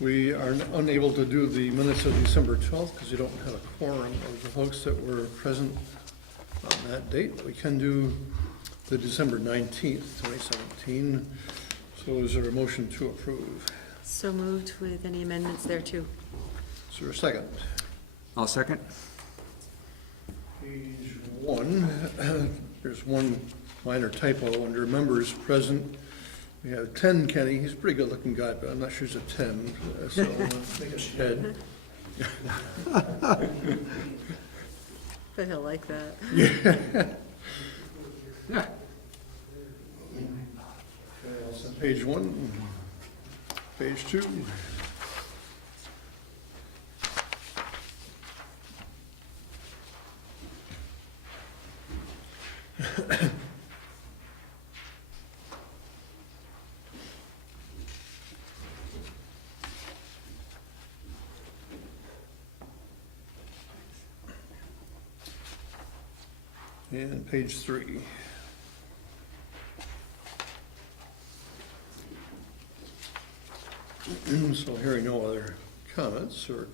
We are unable to do the minutes of December 12th because you don't have a quorum of the folks that were present on that date. We can do the December 19th, 2017. So is there a motion to approve? So moved with any amendments there too. Is there a second? I'll second. Page 1, there's one minor typo under members present. We have 10 Kenny. He's a pretty good looking guy, but I'm not sure he's a 10. So make it head. But he'll like that. Okay, also page 1, page 2. And page 3. So hearing no other comments or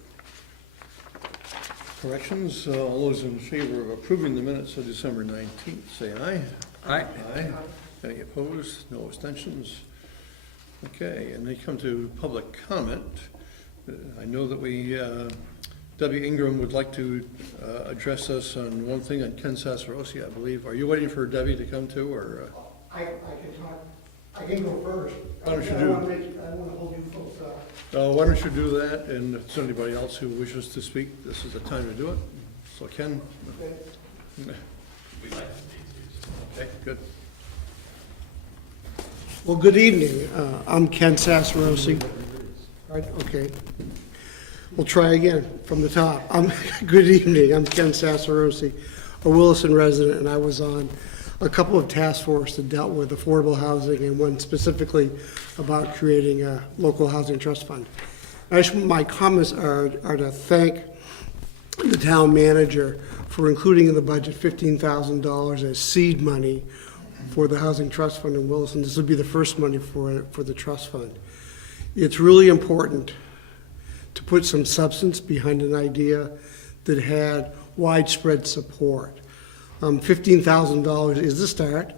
corrections, all those in favor of approving the minutes of December 19th, say aye. Aye. Aye. Any opposed? No abstentions? Okay, and they come to public comment. I know that we, Debbie Ingram would like to address us on one thing on Ken Sassarossi, I believe. Are you waiting for Debbie to come too, or? I can talk, I can go first. Why don't you I do- want to hold you folks up. Why don't you do that, and if there's anybody else who wishes to speak, this is the time to do it. So Ken? Okay, good. Well, good evening. I'm Ken Sassarossi. Right, okay. We'll try again from the top. Good evening. I'm Ken Sassarossi, a Williston resident, and I was on a couple of task forces that dealt with affordable housing, and one specifically about creating a local housing trust fund. My comments are to thank the town manager for including in the budget $15,000 as seed money for the housing trust fund in Williston. This would be the first money for the trust fund. It's really important to put some substance behind an idea that had widespread support. $15,000 is a start.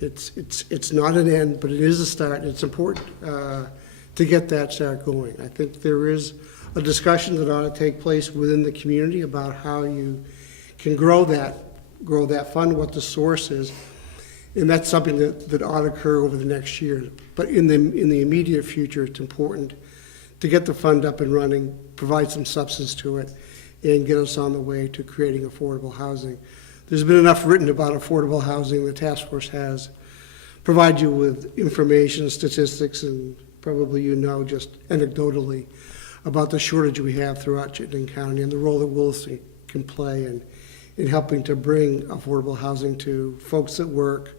It's not an end, but it is a start. It's important to get that start going. I think there is a discussion that ought to take place within the community about how you can grow that fund, what the source is, and that's something that ought to occur over the next year. But in the immediate future, it's important to get the fund up and running, provide some substance to it, and get us on the way to creating affordable housing. There's been enough written about affordable housing. The task force has provided you with information, statistics, and probably just anecdotally about the shortage we have throughout Chittenden County and the role that Williston can play in helping to bring affordable housing to folks that work,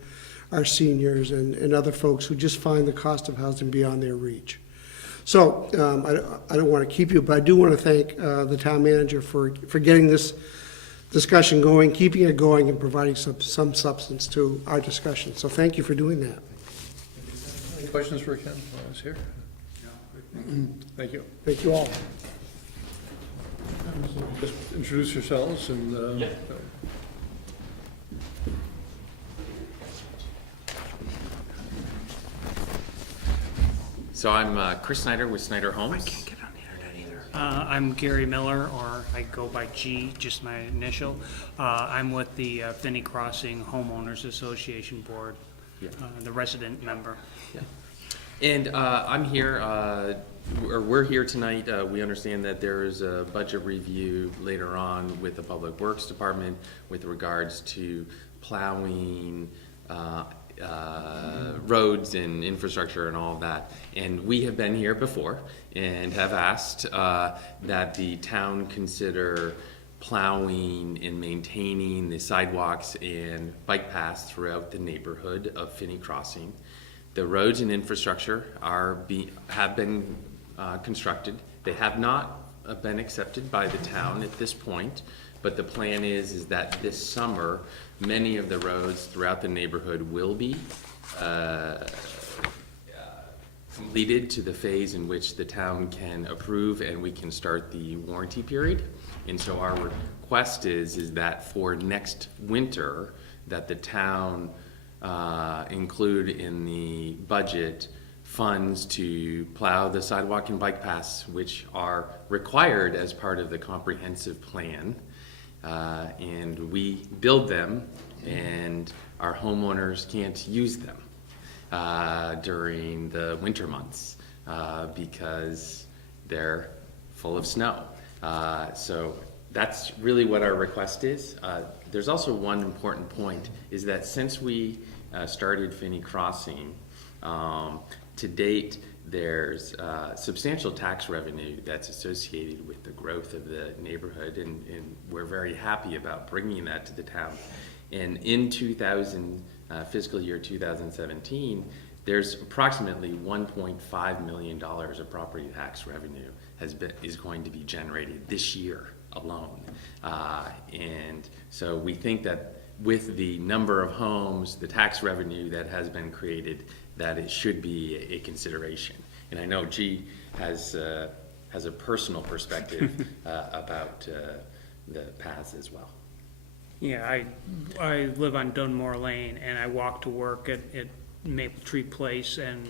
our seniors, and other folks who just find the cost of housing beyond their reach. So I don't want to keep you, but I do want to thank the town manager for getting this discussion going, keeping it going, and providing some substance to our discussion. So thank you for doing that. Any questions for Ken while I was here? Thank you. Thank you all. Just introduce yourselves and. So I'm Chris Snyder with Snyder Homes. I can't get on the internet either. I'm Gary Miller, or I go by G, just my initial. I'm with the Finney Crossing Homeowners Association Board, Yeah. The resident member. Yeah. And I'm here, or we're here tonight. We understand that there is a budget review later on with the Public Works Department with regards to plowing, roads and infrastructure and all of that. And we have been here before and have asked that the town consider plowing and maintaining the sidewalks and bike paths throughout the neighborhood of Finney Crossing. The roads and infrastructure have been constructed. They have not been accepted by the town at this point, but the plan is that this summer, many of the roads throughout the neighborhood will be completed to the phase in which the town can approve and we can start the warranty period. And so our request is that for next winter, that the town include in the budget funds to plow the sidewalk and bike paths, which are required as part of the comprehensive plan. And we build them, and our homeowners can't use them during the winter months because they're full of snow. So that's really what our request is. There's also one important point, is that since we started Finney Crossing, to date, there's substantial tax revenue that's associated with the growth of the neighborhood, and we're very happy about bringing that to the town. And in fiscal year 2017, there's approximately $1.5 million of property tax revenue is going to be generated this year alone. And so we think that with the number of homes, the tax revenue that has been created, that it should be a consideration. And I know G has a personal perspective about the paths as well. Yeah, I live on Dunmore Lane, and I walk to work at Maple Tree Place, and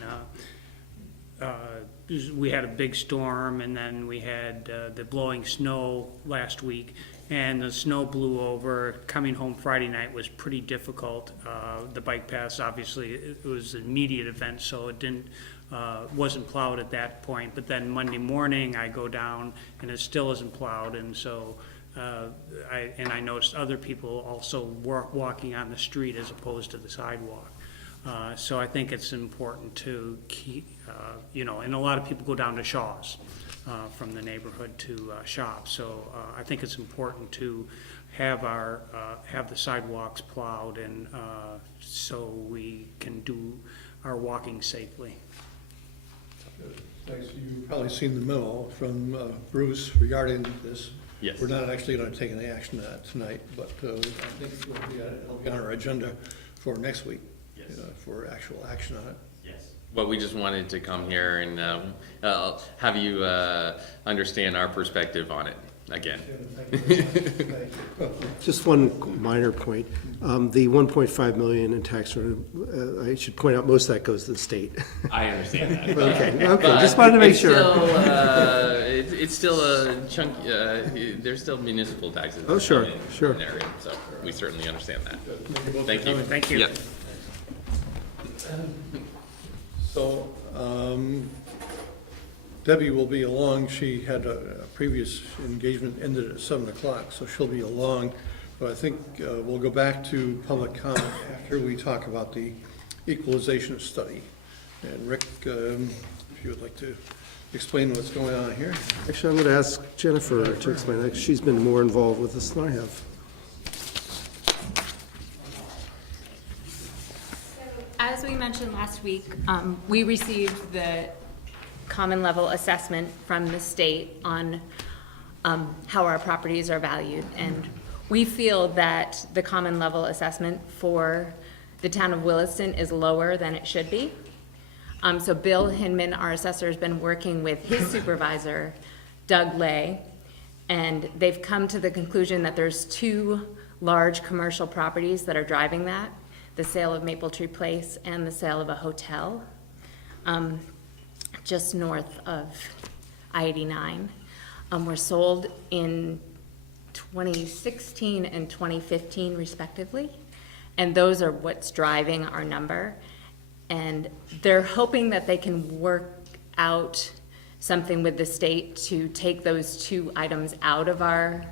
we had a big storm, and then we had the blowing snow last week, and the snow blew over. Coming home Friday night was pretty difficult. The bike paths, obviously, it was an immediate event, so it wasn't plowed at that point. But then Monday morning, I go down, and it still isn't plowed, and so I noticed other people also walking on the street as opposed to the sidewalk. So I think it's important to keep, and a lot of people go down to Shaw's from the neighborhood to shop. So I think it's important to have have the sidewalks plowed, and so we can do our walking safely. Thanks. You've probably seen the memo from Bruce regarding this. Yes. We're not actually going to take any action on it tonight, but I think it'll be on our agenda for next week. Yes. For actual action on it. Yes. But we just wanted to come here and have you understand our perspective on it again. Thank you. Just one minor point. The 1.5 million in tax revenue, I should point out, most of that goes to the state. I understand that. Okay, just wanted to make it's sure. It's still a chunk, there's still municipal taxes. Oh, sure, in sure. an area, so we certainly understand that. Thank Thank you. Thank you. Yep. So, Debbie will be along. She had a previous engagement ended at 7 o'clock, so she'll be along. But I think we'll go back to public comment after we talk about the equalization study. And Rick, if you would like to explain what's going on here. Actually, I'm going to ask Jennifer to explain that. She's been more involved with this than I have. As we mentioned last week, we received the common level assessment from the state on how our properties are valued. And we feel that the common level assessment for the town of Williston is lower than it should be. So Bill Hinman, our assessor, has been working with his supervisor, Doug Lay, and they've come to the conclusion that there's two large commercial properties that are driving that: the sale of Maple Tree Place and the sale of a hotel just north of I-89. Were sold in 2016 and 2015 respectively, and those are what's driving our number. And they're hoping that they can work out something with the state to take those two items out of our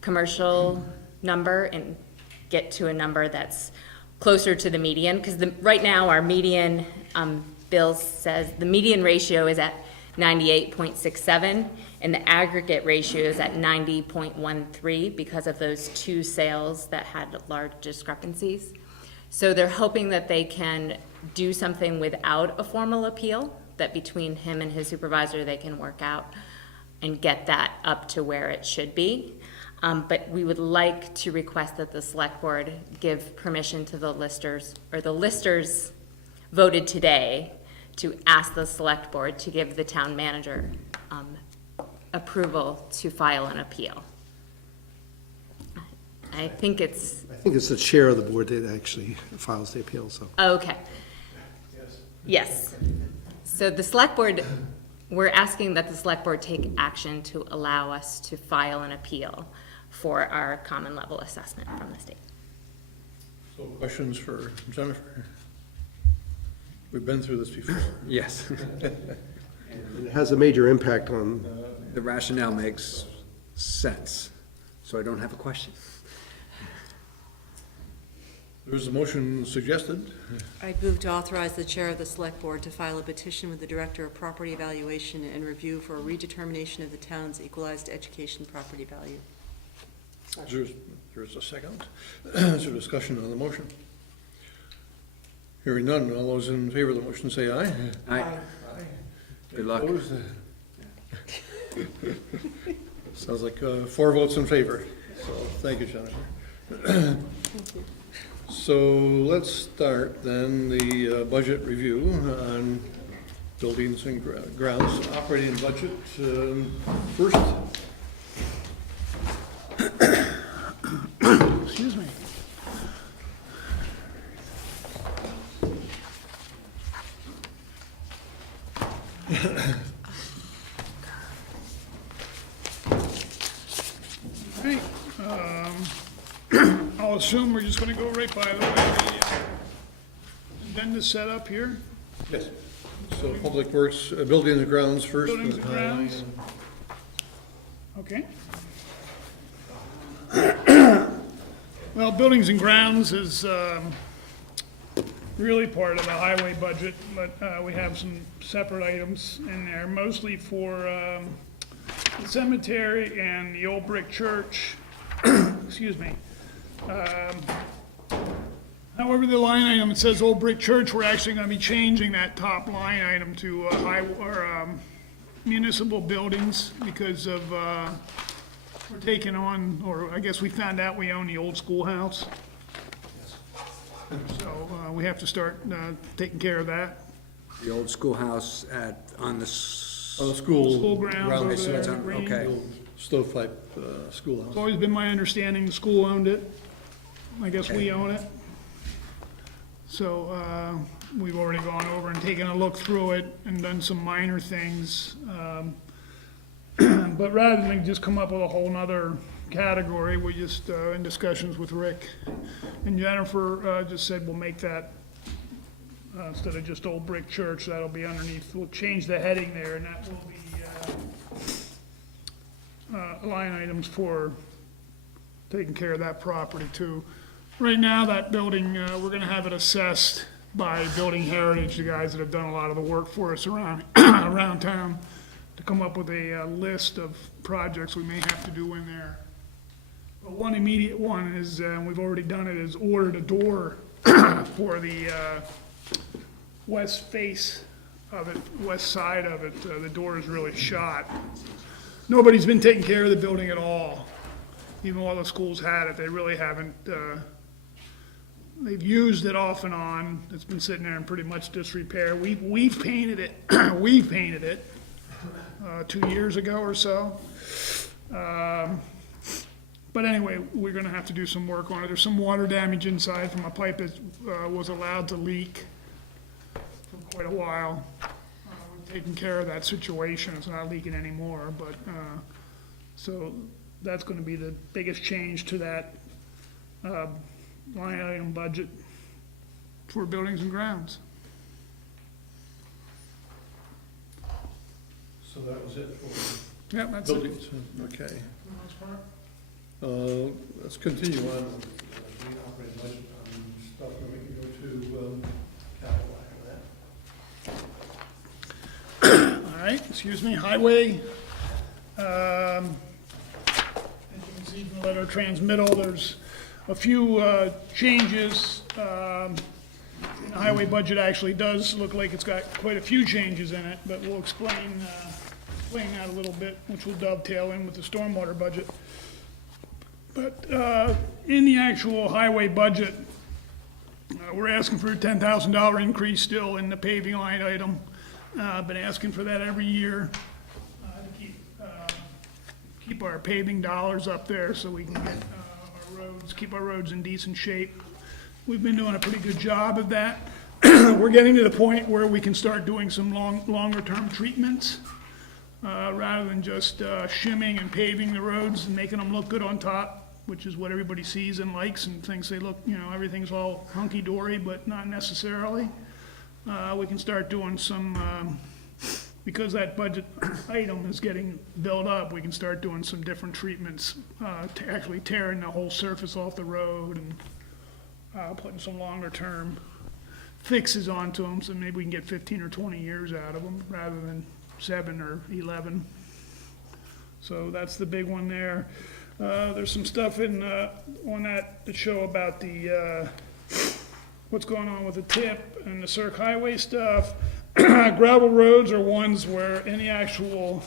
commercial number and get to a number that's closer to the median, because right now our median, Bill says the median ratio is at 98.67 and the aggregate ratio is at 90.13 because of those two sales that had large discrepancies. So they're hoping that they can do something without a formal appeal, that between him and his supervisor they can work out and get that up to where it should be. But we would like to request that the select board give permission to the listers, or the listers voted today, to ask the select board to give the town manager approval to file an appeal. I think it's, I think it's the chair of the board that actually files the appeal, so. okay. Yes. So the select board, we're asking that the select board take action to allow us to file an appeal for our common level assessment from the state. So questions for Jennifer? We've been through this before. Yes. It has a major impact on, The rationale makes sense, so I don't have a question. There's a motion suggested. I'd move to authorize the chair of the select board to file a petition with the director of property evaluation and review for a redetermination of the town's equalized education property value. There's a second. Is there discussion on the motion? Hearing none, all those in favor of the motion say aye. Aye. Good luck. Opposed? Sounds like 4 votes in favor, so thank you, Jennifer. So let's start then the budget review on buildings and grounds, operating budget. First, Excuse me. Right, I'll assume we're just gonna go right by the way the agenda's set up here. yes, so Public Works, buildings and grounds first. Buildings and grounds. Okay. Well, buildings and grounds is really part of the highway budget, but we have some separate items in there, mostly for the cemetery and the old brick church. Excuse me. However, the line item, it says old brick church, we're actually gonna be changing that top line item to municipal buildings because of, we're taking on, or I guess we found out we own the old schoolhouse. So we have to start taking care of that. The old schoolhouse on the, On the school grounds ground, over so there. it's on- Green. okay. stovepipe schoolhouse. It's always been my understanding the school owned it. I guess we own it. So we've already gone over and taken a look through it and done some minor things. But rather than just come up with a whole nother category, we just, in discussions with Rick and Jennifer, just said we'll make that, instead of just old brick church, that'll be underneath, we'll change the heading there, and that will be line items for taking care of that property too. Right now, that building, we're gonna have it assessed by Building Heritage, the guys that have done a lot of the work for us around, around town, to come up with a list of projects we may have to do in there. But one immediate one is, we've already done it, is ordered a door for the west face of it, west side of it. The door is really shot. Nobody's been taking care of the building at all. Even while the schools had it, they really haven't, they've used it off and on. It's been sitting there in pretty much disrepair. We've painted it, we've painted it 2 years ago or so. But anyway, we're gonna have to do some work on it. There's some water damage inside from a pipe that was allowed to leak for quite a while. We've taken care of that situation. It's not leaking anymore, but, so that's gonna be the biggest change to that line item budget for buildings and grounds. So that was it for Yep, that's it. buildings, okay. Let's continue on with the operating budget stuff, and we can go to capital after that. All right, excuse me, highway. As you can see from the letter transmittal, there's a few changes. The highway budget actually does look like it's got quite a few changes in it, but we'll explain that a little bit, which will dovetail in with the stormwater budget. But in the actual highway budget, we're asking for a $10,000 increase still in the paving line item. Been asking for that every year to keep our paving dollars up there so we can get our roads, keep our roads in decent shape. We've been doing a pretty good job of that. We're getting to the point where we can start doing some longer-term treatments rather than just shimming and paving the roads and making them look good on top, which is what everybody sees and likes and thinks they look, everything's all hunky-dory, but not necessarily. We can start doing some, because that budget item is getting built up, we can start doing some different treatments, to actually tearing the whole surface off the road and putting some longer-term fixes onto them, so maybe we can get 15 or 20 years out of them rather than 7 or 11. So that's the big one there. There's some stuff on that to show about the what's going on with the tip and the Cirque Highway stuff. Gravel roads are ones where in the actual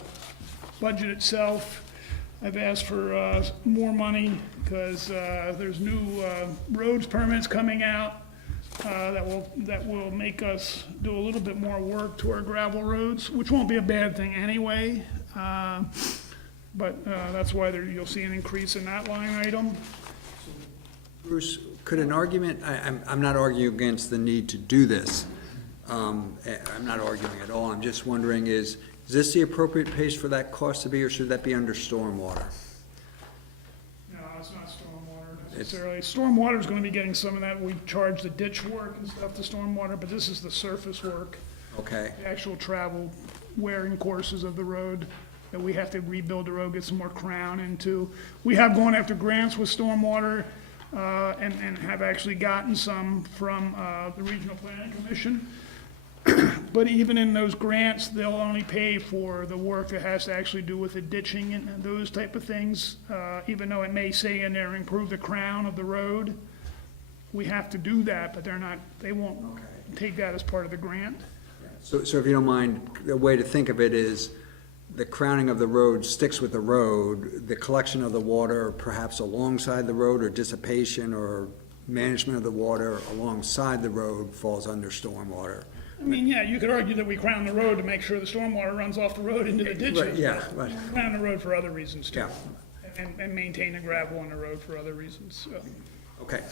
budget itself, I've asked for more money because there's new roads permits coming out that will make us do a little bit more work to our gravel roads, which won't be a bad thing anyway. But that's why you'll see an increase in that line item. Bruce, could an argument, I'm not arguing against the need to do this. I'm not arguing at all. I'm just wondering, is this the appropriate pace for that cost to be, or should that be under stormwater? No, it's not stormwater necessarily. Stormwater is going to be getting some of that. We charge the ditch work and stuff to stormwater, but this is the surface work, Okay, the actual travel wearing courses of the road that we have to rebuild the road, get some more crown into. We have gone after grants with stormwater and have actually gotten some from the Regional Planning Commission. But even in those grants, they'll only pay for the work that has to actually do with the ditching and those type of things. Even though it may say in there, improve the crown of the road, we have to do that, but they won't take that as part of the grant. so if you don't mind, the way to think of it is the crowning of the road sticks with the road, the collection of the water perhaps alongside the road, or dissipation or management of the water alongside the road falls under stormwater. I mean, yeah, you could argue that we crown the road to make sure the stormwater runs off the road into the ditches. Right, yeah, right. We crown the road for other reasons too. Yeah. And maintain the gravel on the road for other reasons, so. Okay.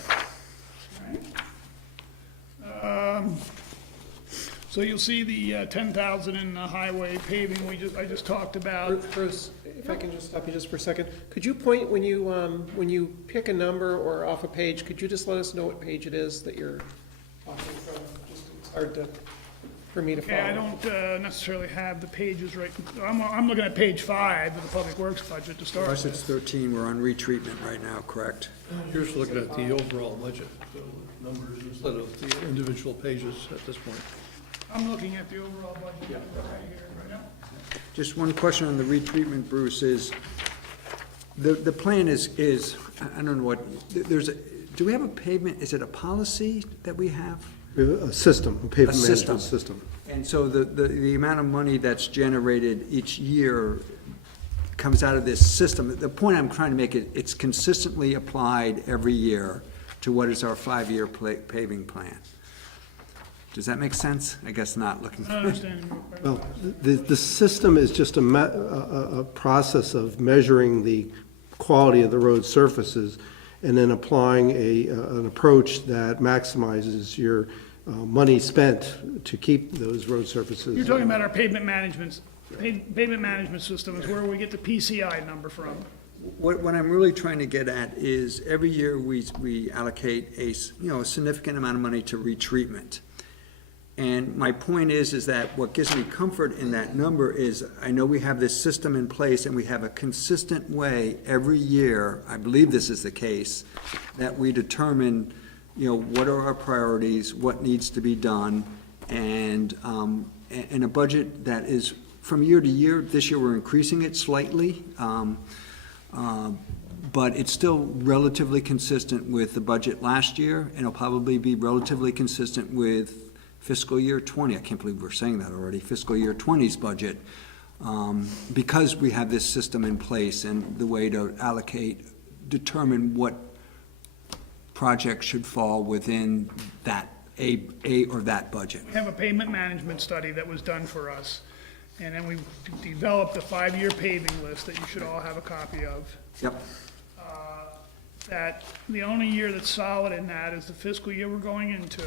So you'll see the 10,000 in the highway paving I just talked about. Bruce, if I can just stop you just for a second, could you point when you pick a number or off a page, could you just let us know what page it is that you're talking from? Just, it's hard for me to follow. Okay, I don't necessarily have the pages right. I'm looking at page 5 of the Public Works budget to start For us, with. it's 13, we're on retreatment right now, correct? You're just looking at the overall budget, so numbers instead of the individual pages at this point. I'm looking at the overall budget right here. Just one question on the retreatment, Bruce, is, the plan is, I don't know what, do we have a pavement, is it a policy that we have? A system, a pavement system. management system. And so the amount of money that's generated each year comes out of this system. The point I'm trying to make is, it's consistently applied every year to what is our 5-year paving plan. Does that make sense? I guess not, looking. I understand. Well, the system is just a process of measuring the quality of the road surfaces and then applying an approach that maximizes your money spent to keep those road surfaces. You're talking about our pavement management system is where we get the PCI number from. What I'm really trying to get at is, every year we allocate a significant amount of money to retreatment. And my point is that what gives me comfort in that number is, I know we have this system in place and we have a consistent way every year, I believe this is the case, that we determine, what are our priorities, what needs to be done, and a budget that is from year to year. This year we're increasing it slightly, but it's still relatively consistent with the budget last year, and it'll probably be relatively consistent with fiscal year 20, I can't believe we're saying that already, fiscal year 20's budget, because we have this system in place and the way to determine what projects should fall within that a or that budget. We have a pavement management study that was done for us, and then we developed a 5-year paving list that you should all have a copy of. Yep. That the only year that's solid in that is the fiscal year we're going into.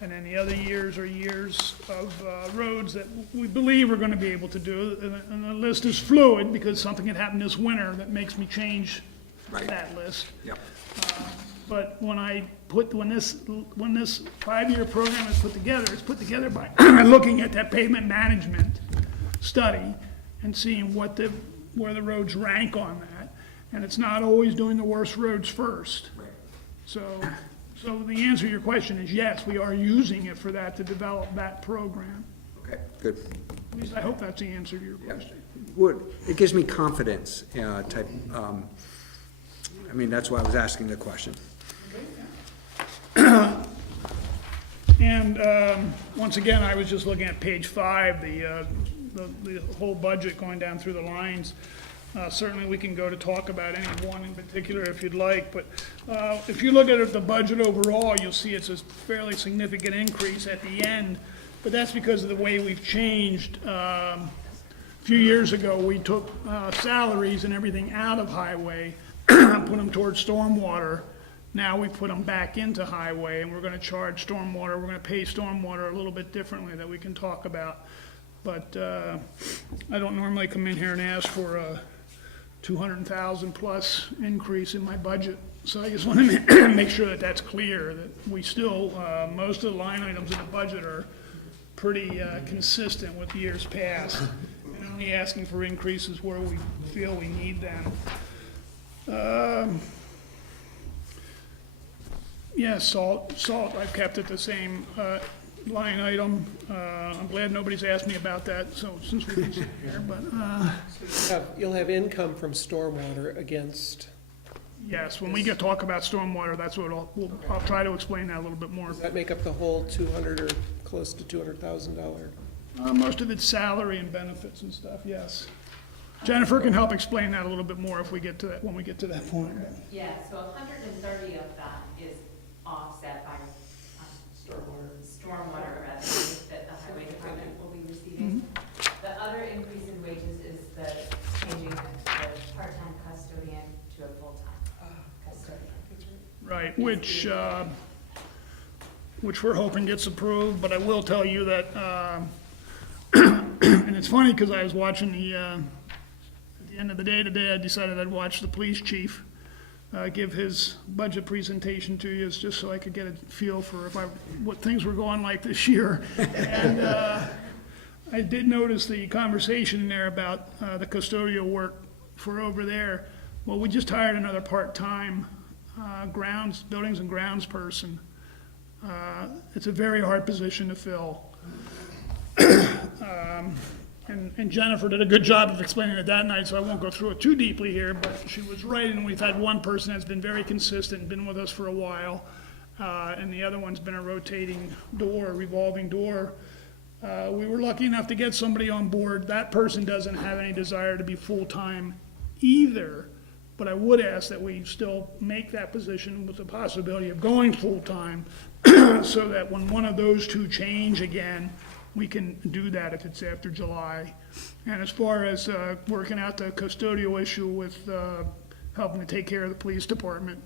And then the other years are years of roads that we believe we're gonna be able to do. And the list is fluid because something had happened this winter that makes me change Right. that list. Yep. But when this 5-year program is put together, it's put together by looking at that pavement management study and seeing where the roads rank on that. And it's not always doing the worst roads first. So the answer to your question is yes, we are using it for that, to develop that program. Okay, good. At least I hope that's the answer to your question. It gives me confidence, type, I mean, that's why I was asking the question. And once again, I was just looking at page 5, the whole budget going down through the lines. Certainly, we can go to talk about any one in particular if you'd like, but if you look at the budget overall, you'll see it's a fairly significant increase at the end, but that's because of the way we've changed. A few years ago, we took salaries and everything out of highway, put them towards stormwater. Now we put them back into highway, and we're gonna charge stormwater, we're gonna pay stormwater a little bit differently that we can talk about. But I don't normally come in here and ask for a 200,000 plus increase in my budget. So I just want to make sure that that's clear, that we still, most of the line items in the budget are pretty consistent with years past. And only asking for increases where we feel we need them. Yeah, salt, I've kept it the same line item. I'm glad nobody's asked me about that, so since we've been sitting here, but, You'll have income from stormwater against, yes, when we get talk about stormwater, that's what I'll try to explain that a little bit more. does that make up the whole 200 or close to $200,000? Most of it's salary and benefits and stuff, yes. Jennifer can help explain that a little bit more if we get to that, when we get to that point. Yeah, so 130 of that is offset by stormwater revenue that the highway department will be receiving. The other increase in wages is the changing the part-time custodian to a full-time custodian. Right, which we're hoping gets approved, but I will tell you that, and it's funny because I was watching at the end of the day today, I decided I'd watch the police chief give his budget presentation to you, just so I could get a feel for what things were going like this year. And I did notice the conversation in there about the custodial work for over there. Well, we just hired another part-time buildings and grounds person. It's a very hard position to fill. And Jennifer did a good job of explaining it that night, so I won't go through it too deeply here, but she was right, and we've had one person that's been very consistent, been with us for a while, and the other one's been a rotating door, a revolving door. We were lucky enough to get somebody on board. That person doesn't have any desire to be full-time either, but I would ask that we still make that position with the possibility of going full-time, so that when one of those two change again, we can do that if it's after July. And as far as working out the custodial issue with helping to take care of the police department,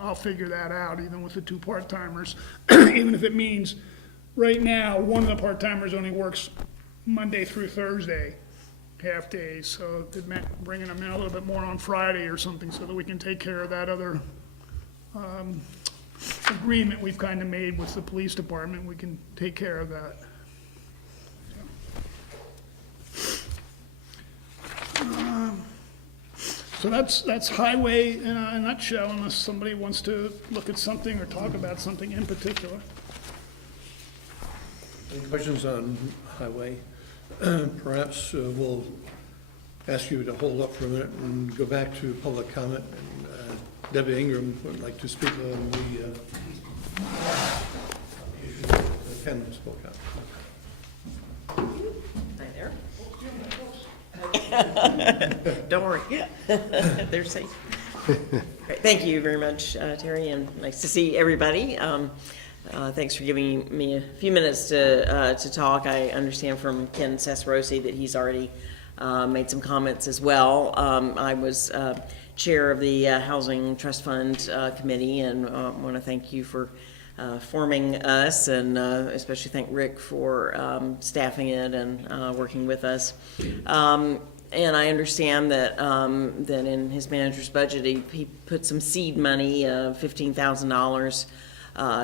I'll figure that out, even with the 2 part-timers. Even if it means, right now, one of the part-timers only works Monday through Thursday, half days. So it meant bringing them in a little bit more on Friday or something so that we can take care of that other agreement we've kind of made with the police department. We can take care of that. So that's highway in a nutshell, unless somebody wants to look at something or talk about something in particular. Any questions on highway? Perhaps we'll ask you to hold up for a minute and go back to public comment. And Debbie Ingram would like to speak on the issue that Ken spoke on. Hi there. Don't worry, they're safe. Great. Thank you very much, Terry, and nice to see everybody. Thanks for giving me a few minutes to talk. I understand from Ken Sasarosi that he's already made some comments as well. I was chair of the Housing Trust Fund Committee, and want to thank you for forming us, and especially thank Rick for staffing it and working with us. And I understand that that in his manager's budget, he put some seed money, $15,000,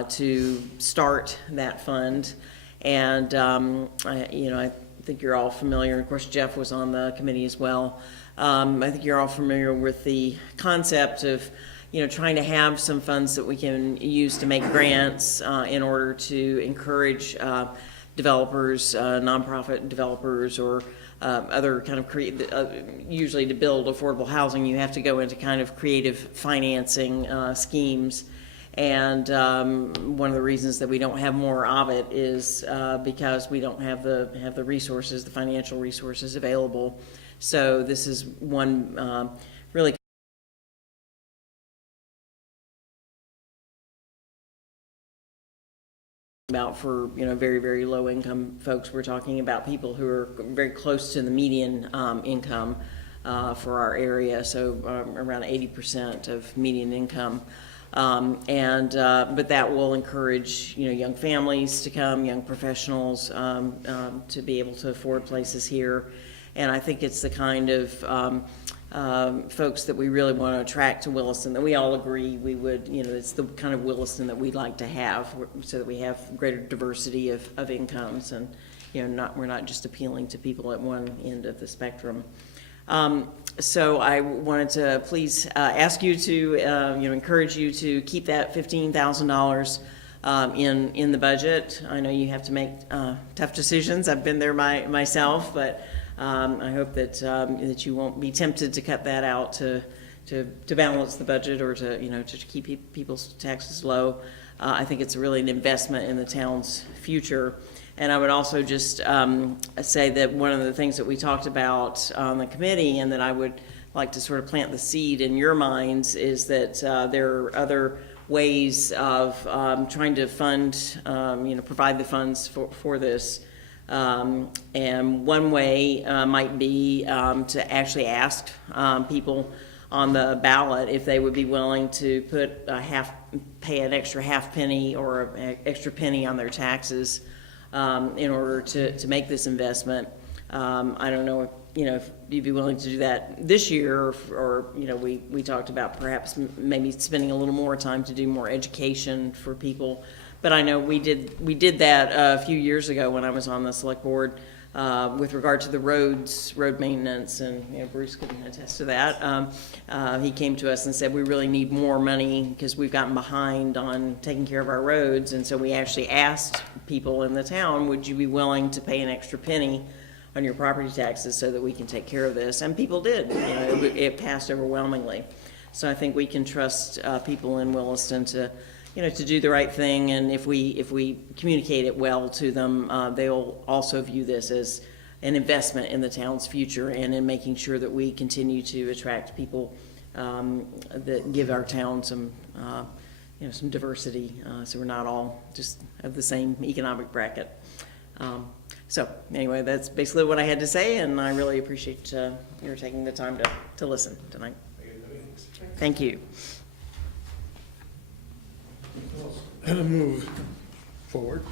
to start that fund. And I think you're all familiar. Of course, Jeff was on the committee as well. I think you're all familiar with the concept of trying to have some funds that we can use to make grants in order to encourage developers, nonprofit developers, or other kind of usually to build affordable housing, you have to go into kind of creative financing schemes. And one of the reasons that we don't have more of it is because we don't have the resources, the financial resources available. So this is one really about for very, very low income folks. We're talking about people who are very close to the median income for our area, so around 80% of median income. But that will encourage young families to come, young professionals to be able to afford places here. And I think it's the kind of folks that we really want to attract to Williston, that we all agree we would, it's the kind of Williston that we'd like to have, so that we have greater diversity of incomes, and we're not just appealing to people at one end of the spectrum. So I wanted to please ask you to, encourage you to keep that $15,000 in the budget. I know you have to make tough decisions. I've been there myself, but I hope that you won't be tempted to cut that out to balance the budget, or to keep people's taxes low. I think it's really an investment in the town's future. And I would also just say that one of the things that we talked about on the committee, and that I would like to sort of plant the seed in your minds, is that there are other ways of trying to fund, provide the funds for this. And one way might be to actually ask people on the ballot if they would be willing to pay an extra half penny or an extra penny on their taxes in order to make this investment. I don't know if you'd be willing to do that this year, or we talked about perhaps maybe spending a little more time to do more education for people. But I know we did that a few years ago when I was on the select board with regard to the road maintenance, and Bruce can attest to that. He came to us and said, we really need more money because we've gotten behind on taking care of our roads. And so we actually asked people in the town, would you be willing to pay an extra penny on your property taxes so that we can take care of this? And people did. It passed overwhelmingly. So I think we can trust people in Williston to do the right thing, and if we communicate it well to them, they'll also view this as an investment in the town's future, and in making sure that we continue to attract people that give our town some diversity, so we're not all just of the same economic bracket. So anyway, that's basically what I had to say, and I really appreciate your taking the time to listen tonight. Thank you. Move forward.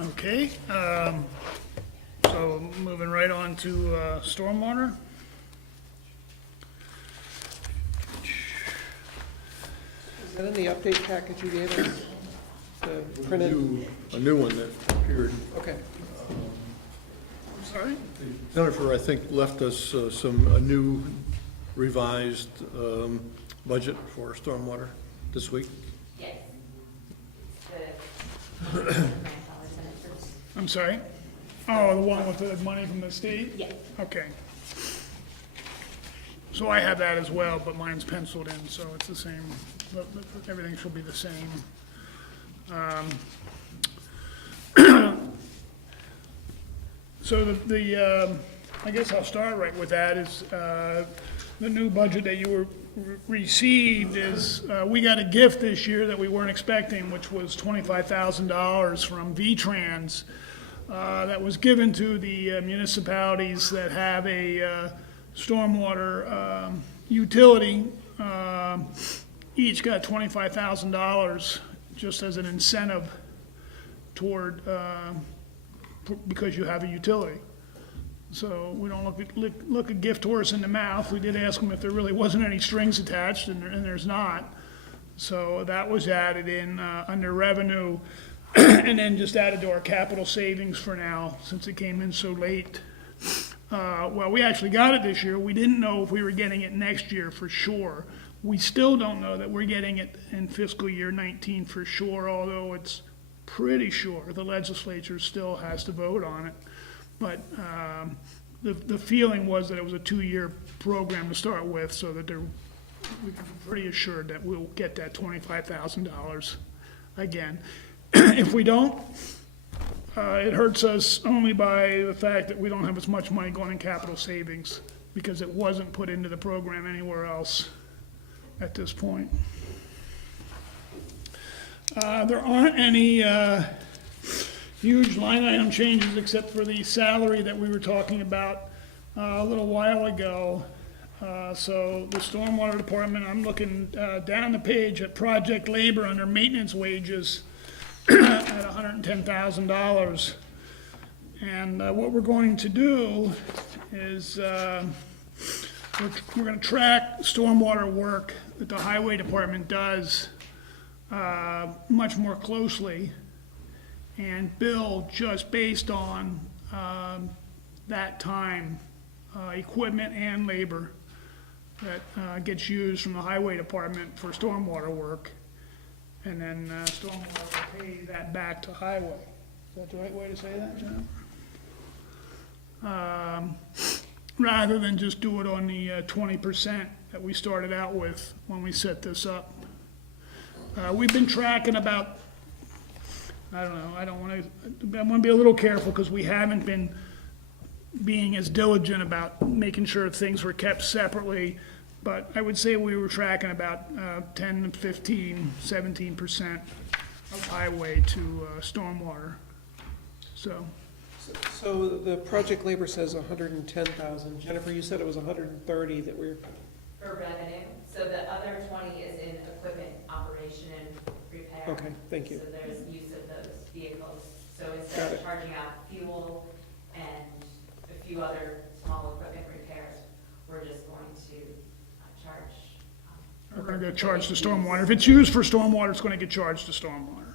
Okay, so moving right on to stormwater. Is that in the update package you gave us? The printed? A new one that appeared. Okay. Sorry? Jennifer, I think, left us a new revised budget for stormwater this week. Yes. I'm sorry? Oh, the one with the money from the state? Yes. Okay. So I have that as well, but mine's penciled in, so it's the same. Everything should be the same. So I guess I'll start right with that, is the new budget that you received is, we got a gift this year that we weren't expecting, which was $25,000 from V-Trans that was given to the municipalities that have a stormwater utility. Each got $25,000 just as an incentive toward, because you have a utility. So we don't look a gift horse in the mouth. We did ask them if there really wasn't any strings attached, and there's not. So that was added in under revenue, and then just added to our capital savings for now, since it came in so late. Well, we actually got it this year. We didn't know if we were getting it next year for sure. We still don't know that we're getting it in fiscal year 19 for sure, although it's pretty sure the legislature still has to vote on it. But the feeling was that it was a 2-year program to start with, so that we're pretty assured that we'll get that $25,000 again. If we don't, it hurts us only by the fact that we don't have as much money going in capital savings, because it wasn't put into the program anywhere else at this point. There aren't any huge line item changes except for the salary that we were talking about a little while ago. So the stormwater department, I'm looking down the page at project labor under maintenance wages at $110,000. And what we're going to do is we're going to track stormwater work that the highway department does much more closely, and bill just based on that time, equipment and labor that gets used from the highway department for stormwater work, and then stormwater will pay that back to highway. Is that the right way to say that, John? Rather than just do it on the 20% that we started out with when we set this up. We've been tracking about, I don't know, I want to be a little careful, because we haven't been being as diligent about making sure things were kept separately, but I would say we were tracking about 10, 15, 17% of highway to stormwater. So the project labor says 110,000. Jennifer, you said it was 130 that we're, For revenue, so the other 20 is in equipment operation and repair. okay, thank you. So there's use of those vehicles. So Got instead it. of charging out fuel and a few other small equipment repairs, we're just going to charge. We're going to get charged to stormwater. If it's used for stormwater, it's going to get charged to stormwater.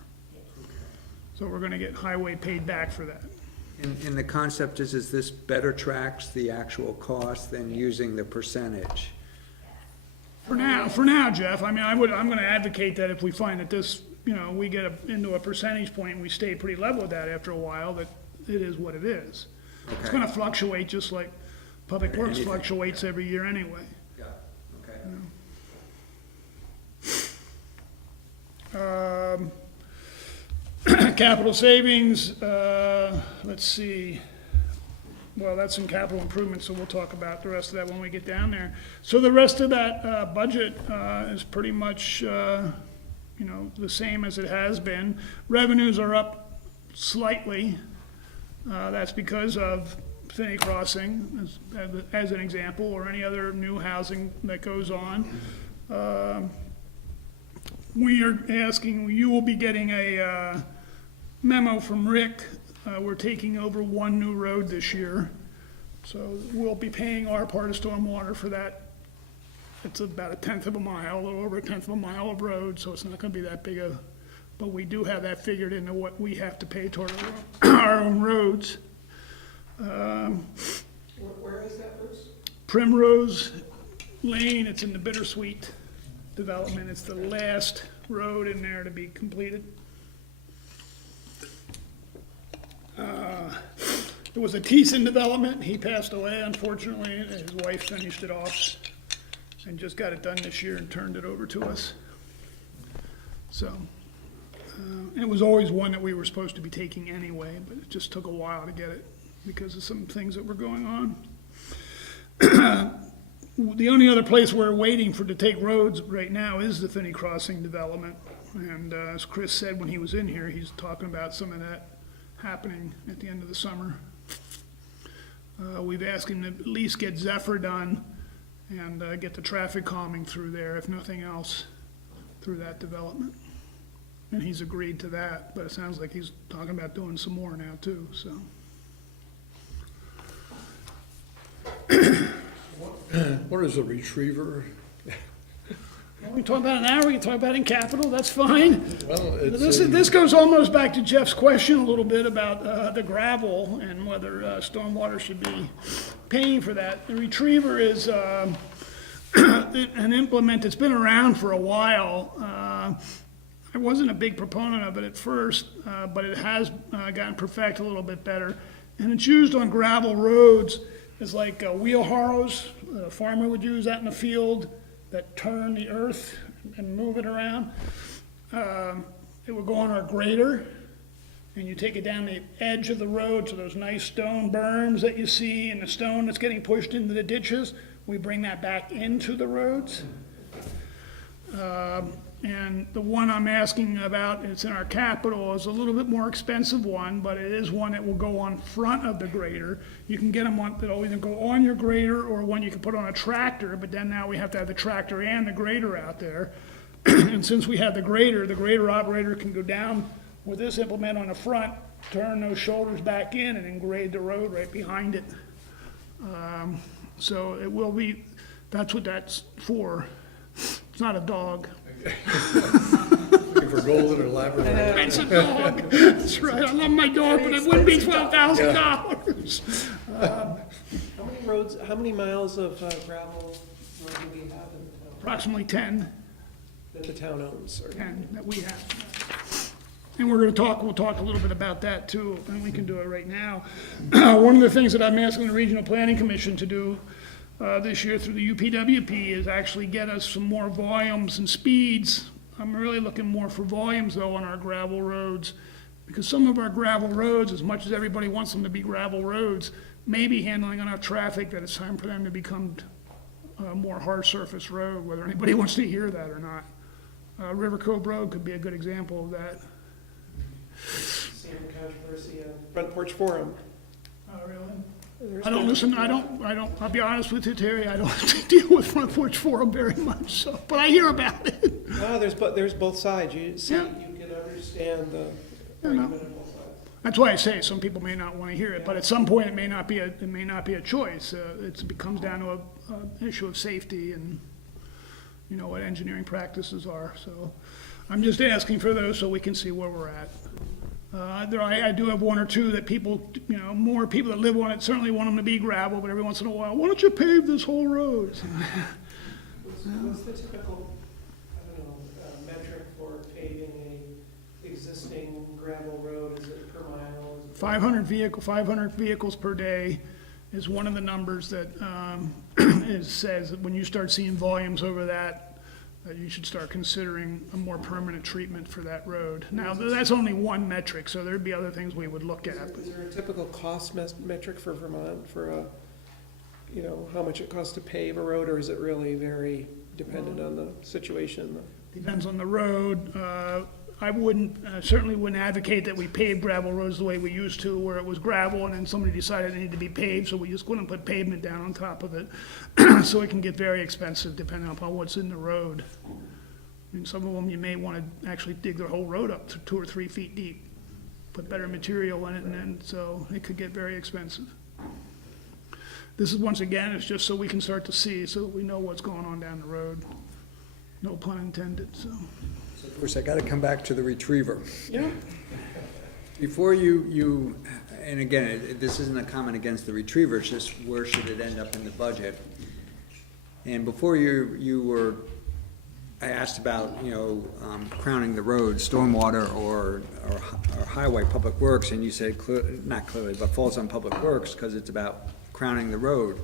So we're going to get highway paid back for that. And the concept is this better tracks the actual cost than using the percentage? For now, Jeff, I mean, I'm going to advocate that if we find that this, we get into a percentage point and we stay pretty level with that after a while, that it is what it is. It's Okay. going to fluctuate just like Public Works Anything. fluctuates every year anyway. Yeah, okay. Capital savings, let's see. Well, that's in capital improvement, so we'll talk about the rest of that when we get down there. So the rest of that budget is pretty much, the same as it has been. Revenues are up slightly. That's because of Finney Crossing, as an example, or any other new housing that goes on. We are asking, you will be getting a memo from Rick. We're taking over one new road this year, so we'll be paying our part of stormwater for that. It's about 1/10 of a mile, a little over 1/10 of a mile of road, so it's not gonna be that big but we do have that figured into what we have to pay toward our own roads. Where is that, Bruce? Primrose Lane, it's in the Bittersweet development. It's the last road in there to be completed. It was a Thiessen development. He passed away, unfortunately. His wife finished it off and just got it done this year and turned it over to us. So, it was always one that we were supposed to be taking anyway, but it just took a while to get it because of some things that were going on. The only other place we're waiting for to take roads right now is the Finney Crossing development. And as Chris said when he was in here, he's talking about some of that happening at the end of the summer. We've asked him to at least get Zephyr done and get the traffic calming through there, if nothing else, through that development. And he's agreed to that, but it sounds like he's talking about doing some more now too, so. What is a retriever? We can talk about an hour, we can talk about it in capital, that's fine. Well, This goes almost back to Jeff's question a little bit about the gravel and whether stormwater should be paying for that. The retriever is an implement that's been around for a while. I wasn't a big proponent of it at first, but it has gotten perfected a little bit better. And it's used on gravel roads as like wheel harrows. A farmer would use that in the field that turn the earth and move it around. It would go on our grader, and you take it down the edge of the road to those nice stone berms that you see, and the stone that's getting pushed into the ditches, we bring that back into the roads. And the one I'm asking about, it's in our capital, is a little bit more expensive one, but it is one that will go on front of the grader. You can get them one that'll either go on your grader or one you can put on a tractor, but then now we have to have the tractor and the grader out there. And since we have the grader operator can go down with this implement on the front, turn those shoulders back in and then grade the road right behind it. So it will be, that's what that's for. It's not a dog. Looking for golden or Labrador. It's a dog. That's right. I love my dog, but it wouldn't be $12,000. How many miles of gravel road do we have in the town? Approximately 10, That the town owns, or? 10 that we have. And we'll talk a little bit about that too, and we can do it right now. One of the things that I'm asking the Regional Planning Commission to do this year through the UPWP is actually get us some more volumes and speeds. I'm really looking more for volumes though on our gravel roads, because some of our gravel roads, as much as everybody wants them to be gravel roads, may be handling enough traffic that it's time for them to become a more hard surface road, whether anybody wants to hear that or not. River Cove Road could be a good example of that. Same controversy on Front Porch Forum. Oh, really? I don't listen, I'll be honest with you, Terry, I don't deal with Front Porch Forum very much, so, but I hear about it. No, there's both sides. You see, Yeah. you can understand the argument on both sides. That's why I say some people may not want to hear it, but at some point it may not be a choice. It becomes down to an issue of safety and, you know, what engineering practices are, so. I'm just asking for those so we can see where we're at. I do have one or two that people, you know, more people that live on it certainly want them to be gravel, but every once in a while, why don't you pave this whole road? What's the typical, I don't know, metric for paving a existing gravel road? Is it per mile? Is it 500 vehicles per day is one of the numbers that says that when you start seeing volumes over that, you should start considering a more permanent treatment for that road. Now, that's only one metric, so there'd be other things we would look at. Is there a typical cost metric for Vermont for you know, how much it costs to pave a road, or is it really very dependent on the situation? Depends on the road. I certainly wouldn't advocate that we pave gravel roads the way we used to, where it was gravel and then somebody decided it needed to be paved, so we just wouldn't put pavement down on top of it. So it can get very expensive depending upon what's in the road. I mean, some of them you may want to actually dig the whole road up to 2 or 3 feet deep, put better material in it, and then, so it could get very expensive. This is, once again, it's just so we can start to see, so that we know what's going on down the road. No pun intended, so. Of course, I gotta come back to the retriever. Yeah. Before you, and again, this isn't a comment against the retriever, it's just where should it end up in the budget? And before I asked about, you know, crowning the road, stormwater or highway, public works, and you said, not clearly, but falls on public works, because it's about crowning the road.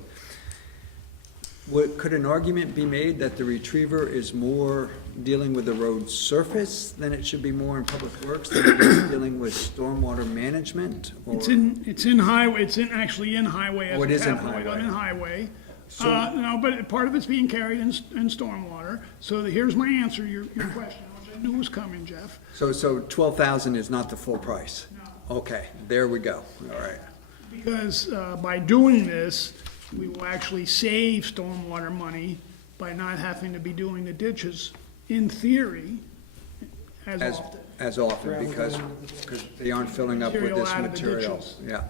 Could an argument be made that the retriever is more dealing with the road surface than it should be more in public works, than it is dealing with stormwater management? Or- It's in highway, actually in highway. as Oh, it is in capital, highway. In highway. So- No, but part of it's being carried in stormwater. So here's my answer to your question, which I knew was coming, Jeff. So 12,000 is not the full price? No. Okay, there we go, all right. Because by doing this, we will actually save stormwater money by not having to be doing the ditches, in theory, as often. As often, because they aren't filling up with Material this out of the material. ditches. Yeah.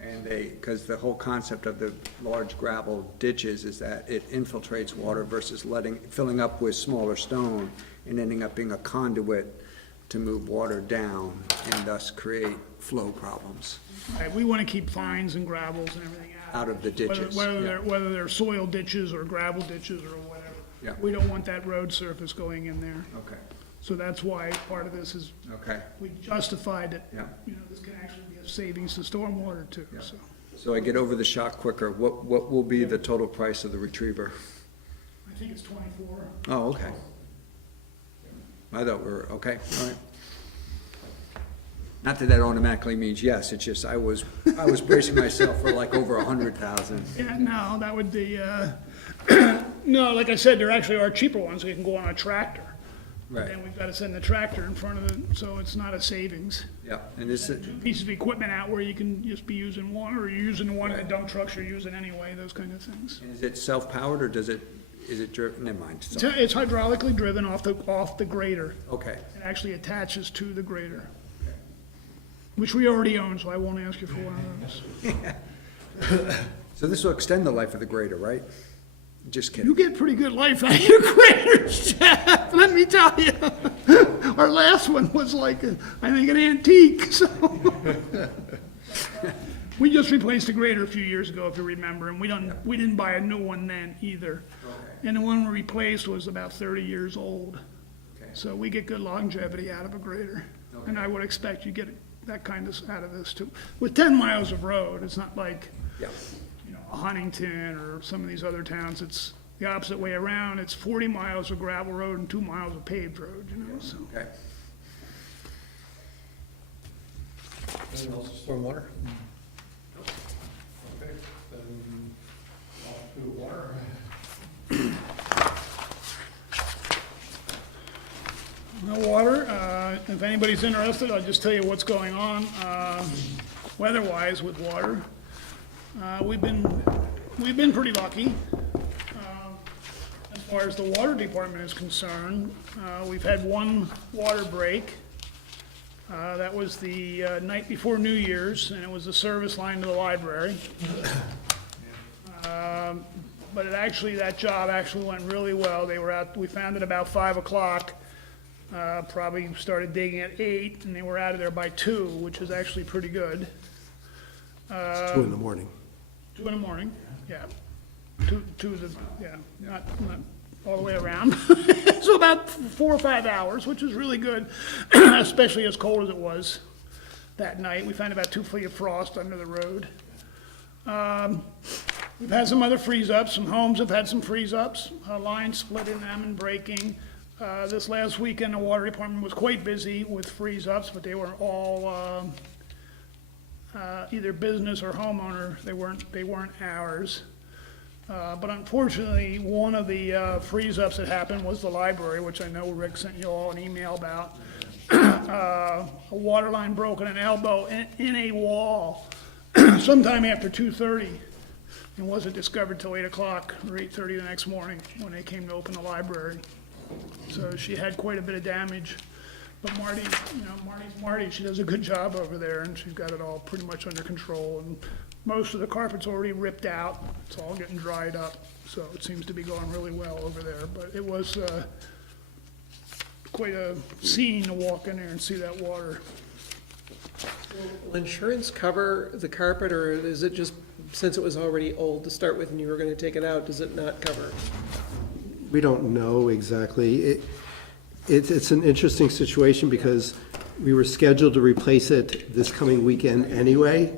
And because the whole concept of the large gravel ditches is that it infiltrates water versus filling up with smaller stone and ending up being a conduit to move water down and thus create flow problems Right, we want to keep fines and gravels and everything out of the ditches. Whether they're soil ditches or gravel ditches or whatever. Yeah. We don't want that road surface going in there. Okay, So that's why part of this is, okay. we justified that, Yeah. this can actually be a savings to stormwater too, so. So I get over the shock quicker. What will be the total price of the retriever? I think it's 24. Oh, okay. I thought we were, okay, all right. Not that that automatically means yes, it's just I was bracing myself for like over 100,000. Yeah, no, that would be, no, like I said, there actually are cheaper ones, we can go on a tractor. Right, Then we've got to send the tractor in front of it, so it's not a savings. yeah, and this is, Pieces of equipment out where you can just be using one, or you're using the one in the dump trucks you're using anyway, those kind of things. is it self-powered or is it driven, never mind. It's hydraulically driven off the grader. Okay, It actually attaches to the grader, which we already own, so I won't ask you for one of those. so this will extend the life of the grader, right? Just kidding. You get pretty good life out of your graders, Jeff, let me tell you. Our last one was like, I think, an antique, so. We just replaced the grader a few years ago, if you remember, and we didn't buy a new one then either. And the one we replaced was about 30 years old. Okay. So we get good longevity out of a grader. And I would expect you get that kind of out of this too. With 10 miles of road, it's not like, Yeah, Huntington or some of these other towns, it's the opposite way around. It's 40 miles of gravel road and 2 miles of paved road, so. okay. Anything else, stormwater? Okay, then off to water. No water, if anybody's interested, I'll just tell you what's going on, weather-wise with water. We've been pretty lucky. As far as the water department is concerned, we've had one water break. That was the night before New Year's, and it was the service line to the library. But that job actually went really well. They were out, we found it about 5 o'clock. Probably started digging at 8, and they were out of there by 2, which is actually pretty good. It's 2 in the morning. 2 in the morning, yeah. Not all the way around. So about 4 or 5 hours, which is really good, especially as cold as it was that night. We found about 2 feet of frost under the road. We've had some other freeze-ups. Some homes have had some freeze-ups, lines split in them and breaking. This last weekend, the water department was quite busy with freeze-ups, but they were all either business or homeowner. They weren't ours. But unfortunately, one of the freeze-ups that happened was the library, which I know Rick sent you all an email about. A water line broke at an elbow in a wall sometime after 2:30. And wasn't discovered till 8 o'clock or 8:30 the next morning when they came to open the library. So she had quite a bit of damage. But Marty's Marty, she does a good job over there, and she's got it all pretty much under control. And most of the carpet's already ripped out. It's all getting dried up. So it seems to be going really well over there. But it was quite a scene to walk in there and see that water. Will insurance cover the carpet, or is it just, since it was already old to start with and you were gonna take it out, does it not cover? We don't know exactly. It's an interesting situation because we were scheduled to replace it this coming weekend anyway.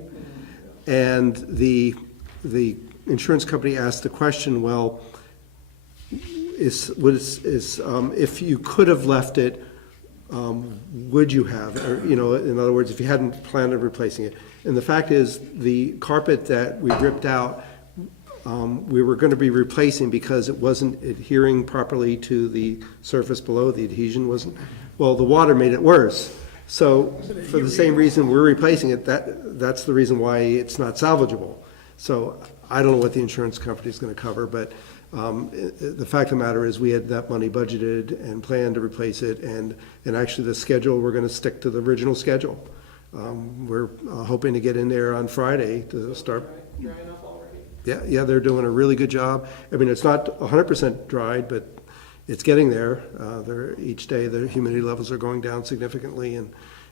And the insurance company asked the question, well, if you could have left it, would you have? Or, you know, in other words, if you hadn't planned on replacing it. And the fact is, the carpet that we ripped out, we were going to be replacing because it wasn't adhering properly to the surface below. The adhesion wasn't, well, the water made it worse. So for the same reason we're replacing it, that's the reason why it's not salvageable. So I don't know what the insurance company is going to cover, but the fact of the matter is we had that money budgeted and planned to replace it, and actually the schedule, we're going to stick to the original schedule. We're hoping to get in there on Friday to start. Drying up already? Yeah, they're doing a really good job. I mean, it's not 100% dried, but it's getting there. Each day the humidity levels are going down significantly,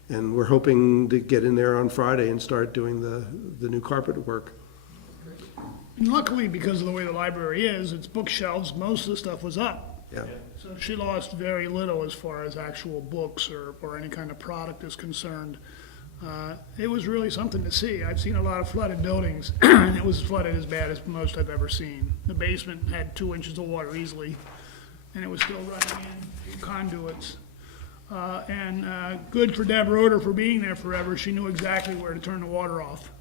and we're hoping to get in there on Friday and start doing the new carpet work. And luckily, because of the way the library is, its bookshelves, most of the stuff was up. Yeah. So she lost very little as far as actual books or any kind of product is concerned. It was really something to see. I've seen a lot of flooded buildings, and it was flooded as bad as most I've ever seen. The basement had 2 inches of water easily, and it was still running in conduits. Good for Deb Roeder for being there forever. She knew exactly where to turn the water off.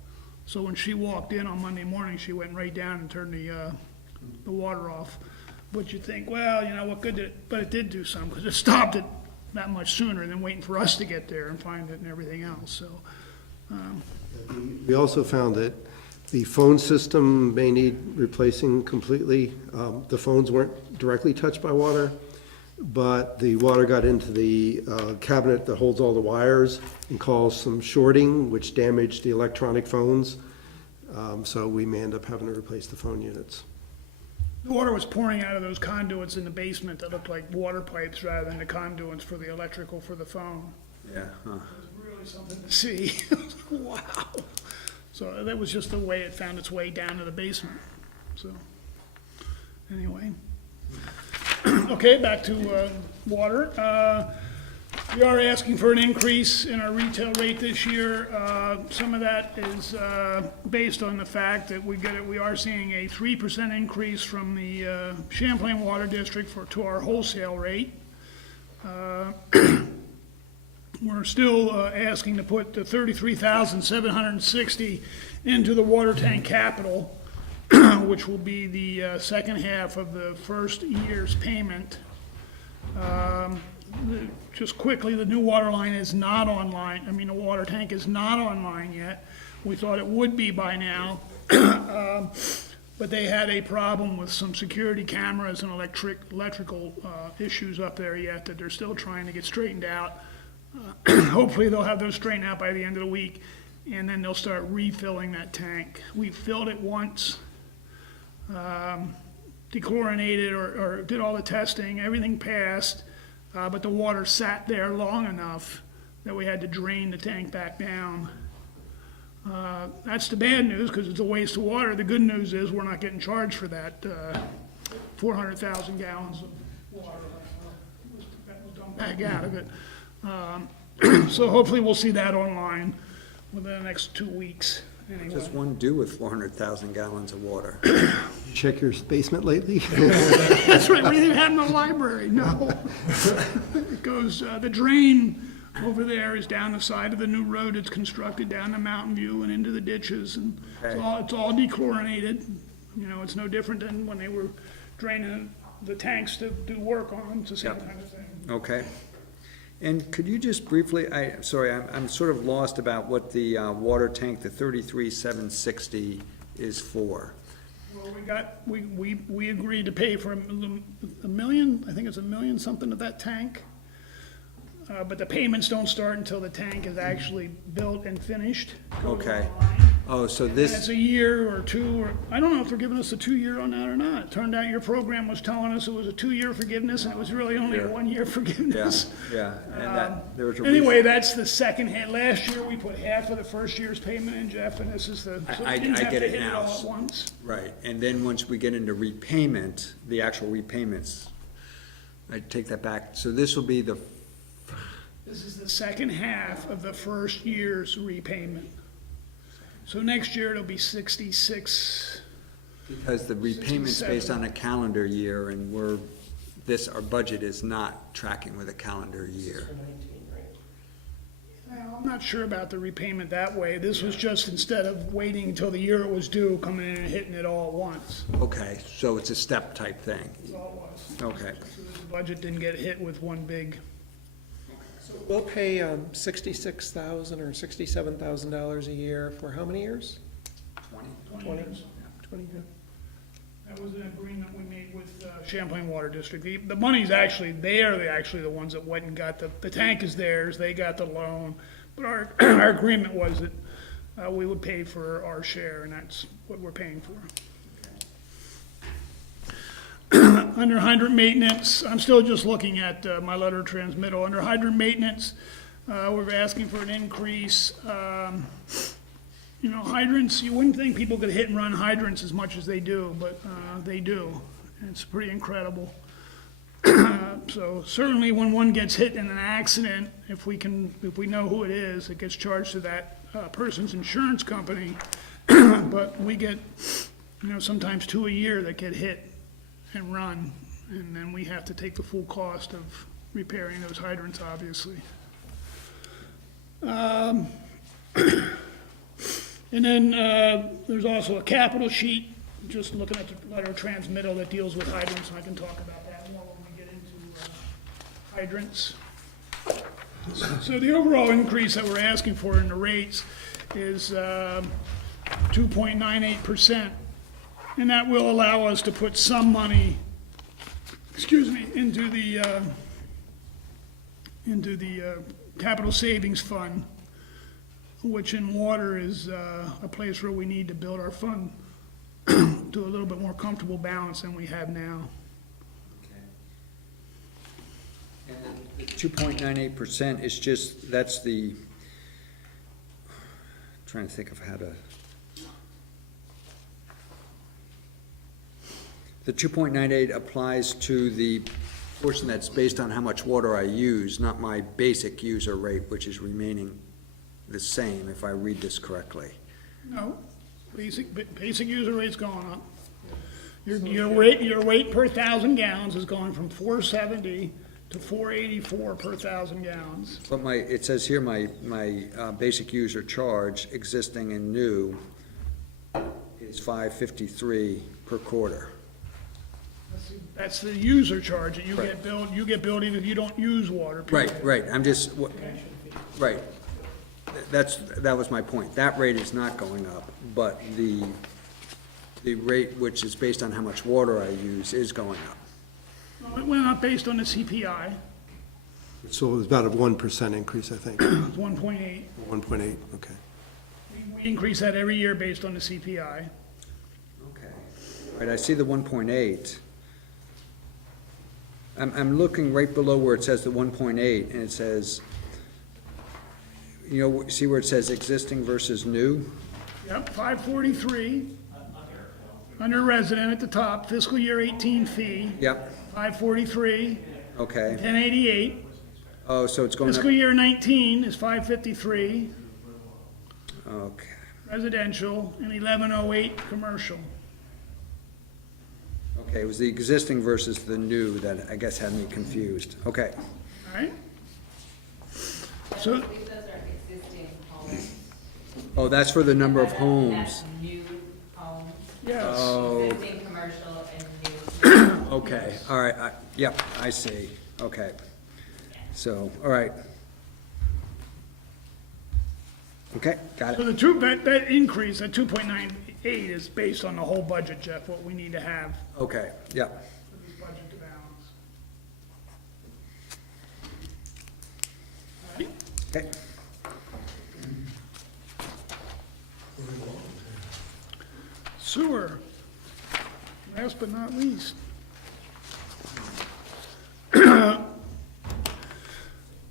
So when she walked in on Monday morning, she went right down and turned the water off. But you think, well, you know, what good did it? But it did do some, because it stopped it that much sooner than waiting for us to get there and find it and everything else, so. We also found that the phone system may need replacing completely. The phones weren't directly touched by water, but the water got into the cabinet that holds all the wires and caused some shorting, which damaged the electronic phones. So we may end up having to replace the phone units. The water was pouring out of those conduits in the basement that looked like water pipes rather than the conduits for the electrical for the phone. Yeah, huh. It was really something to see. Wow. So that was just the way it found its way down to the basement, so, anyway. Okay, back to Water. We are asking for an increase in our retail rate this year. Some of that is based on the fact that we are seeing a 3% increase from the Champlain Water District to our wholesale rate. We're still asking to put the $33,760 into the water tank capital, which will be the second half of the first year's payment. Just quickly, the new water line is not online. I mean, the water tank is not online yet. We thought it would be by now. But they had a problem with some security cameras and electrical issues up there yet that they're still trying to get straightened out. Hopefully they'll have those straightened out by the end of the week, and then they'll start refilling that tank. We filled it once, dechlorinated or did all the testing, everything passed, but the water sat there long enough that we had to drain the tank back down. That's the bad news, because it's a waste of water. The good news is we're not getting charged for that 400,000 gallons of water that was dumped back out of it. So hopefully we'll see that online within the next 2 weeks. Anyway. Just one do with 400,000 gallons of water. Check your basement lately? That's right, we didn't have in the library, no. It goes, the drain over there is down the side of the new road it's constructed down to Mountain View and into the ditches, and it's all dechlorinated. You know, it's no different than when they were draining the tanks to do work on. It's the same kind of thing. Okay. And could you just briefly, I'm sort of lost about what the water tank, the 33,760 is for. Well, we agreed to pay for a million, I think it's $1 million something of that tank. But the payments don't start until the tank is actually built and finished. Okay. Oh, so And it's this, a year or two, or, I don't know if they're giving us a 2-year on that or not. It turned out your program was telling us it was a 2-year forgiveness, and it was really only a 1-year forgiveness. yeah, and that, there was a. Anyway, that's the second half. Last year, we put half of the first year's payment in, Jeff, and this is the, so I we didn't have get to it hit it now. all at once. Right, and then once we get into repayment, the actual repayments, I take that back. So this will be the, This is the second half of the first year's repayment. So next year, it'll be 66, Because the repayment's based on a calendar year, and our budget is not tracking with a calendar year. Well, I'm not sure about the repayment that way. This was just instead of waiting until the year it was due, coming in and hitting it all at once. Okay, so it's a step type thing. That's all it was. Okay. So the budget didn't get hit with one big. We'll pay $66,000 or $67,000 a year for how many years? 20. 20, yeah. That was an agreement we made with Champlain Water District. The money's actually, they are the ones that went and got the tank is theirs, they got the loan. But our, our agreement was that we would pay for our share, and that's what we're paying for. Under hydrant maintenance, I'm still just looking at my letter of transmittal. Under hydrant maintenance, we're asking for an increase. You know, hydrants, you wouldn't think people could hit and run hydrants as much as they do, but they do. And it's pretty incredible. So certainly when one gets hit in an accident, if we know who it is, it gets charged to that person's insurance company. But we get, you know, sometimes 2 a year that get hit and run, and then we have to take the full cost of repairing those hydrants, obviously. And then there's also a capital sheet, just looking at the letter of transmittal that deals with hydrants, and I can talk about that more when we get into hydrants. So the overall increase that we're asking for in the rates is 2.98%. And that will allow us to put some money, into the capital savings fund, which in water is a place where we need to build our fund to a little bit more comfortable balance than we have now. And the 2.98% is just, that's the, trying to think of how to. The 2.98 applies to the portion that's based on how much water I use, not my basic user rate, which is remaining the same, if I read this correctly. No, basic user rate's going up. Your weight per 1,000 gallons is going from 470 to 484 per 1,000 gallons. But it says here, my basic user charge, existing and new, is $5.53 per quarter. That's the user charge that you Right. get billed. You get billed even if you don't use water. period. Right, I'm just, right. That was my point. That rate is not going up, but the rate which is based on how much water I use is going up. Well, it went up based on the CPI, So it was about a 1% increase, I think, it's 1.8. 1.8, okay. We increase that every year based on the CPI. Okay. Right, I see the 1.8. I'm looking right below where it says the 1.8, and it says, you know, see where it says existing versus new? Yep, 543. Under resident at the top, fiscal year 18 fee, Yep, 543, okay. 1088. Oh, so it's going up, Fiscal year 19 is 553 okay. residential and 1108 commercial. Okay, it was the existing versus the new that I guess had me confused. Okay, All right? So, Those are existing homes. oh, that's for the number of That's homes. new homes, yes. Oh, existing commercial and new. okay, all right, yep, I see, okay. So, all right. Okay, got So it. that increase, that 2.98 is based on the whole budget, Jeff, what we need to have Okay, yep. for this budget to balance. All right? Okay. Sewer, last but not least.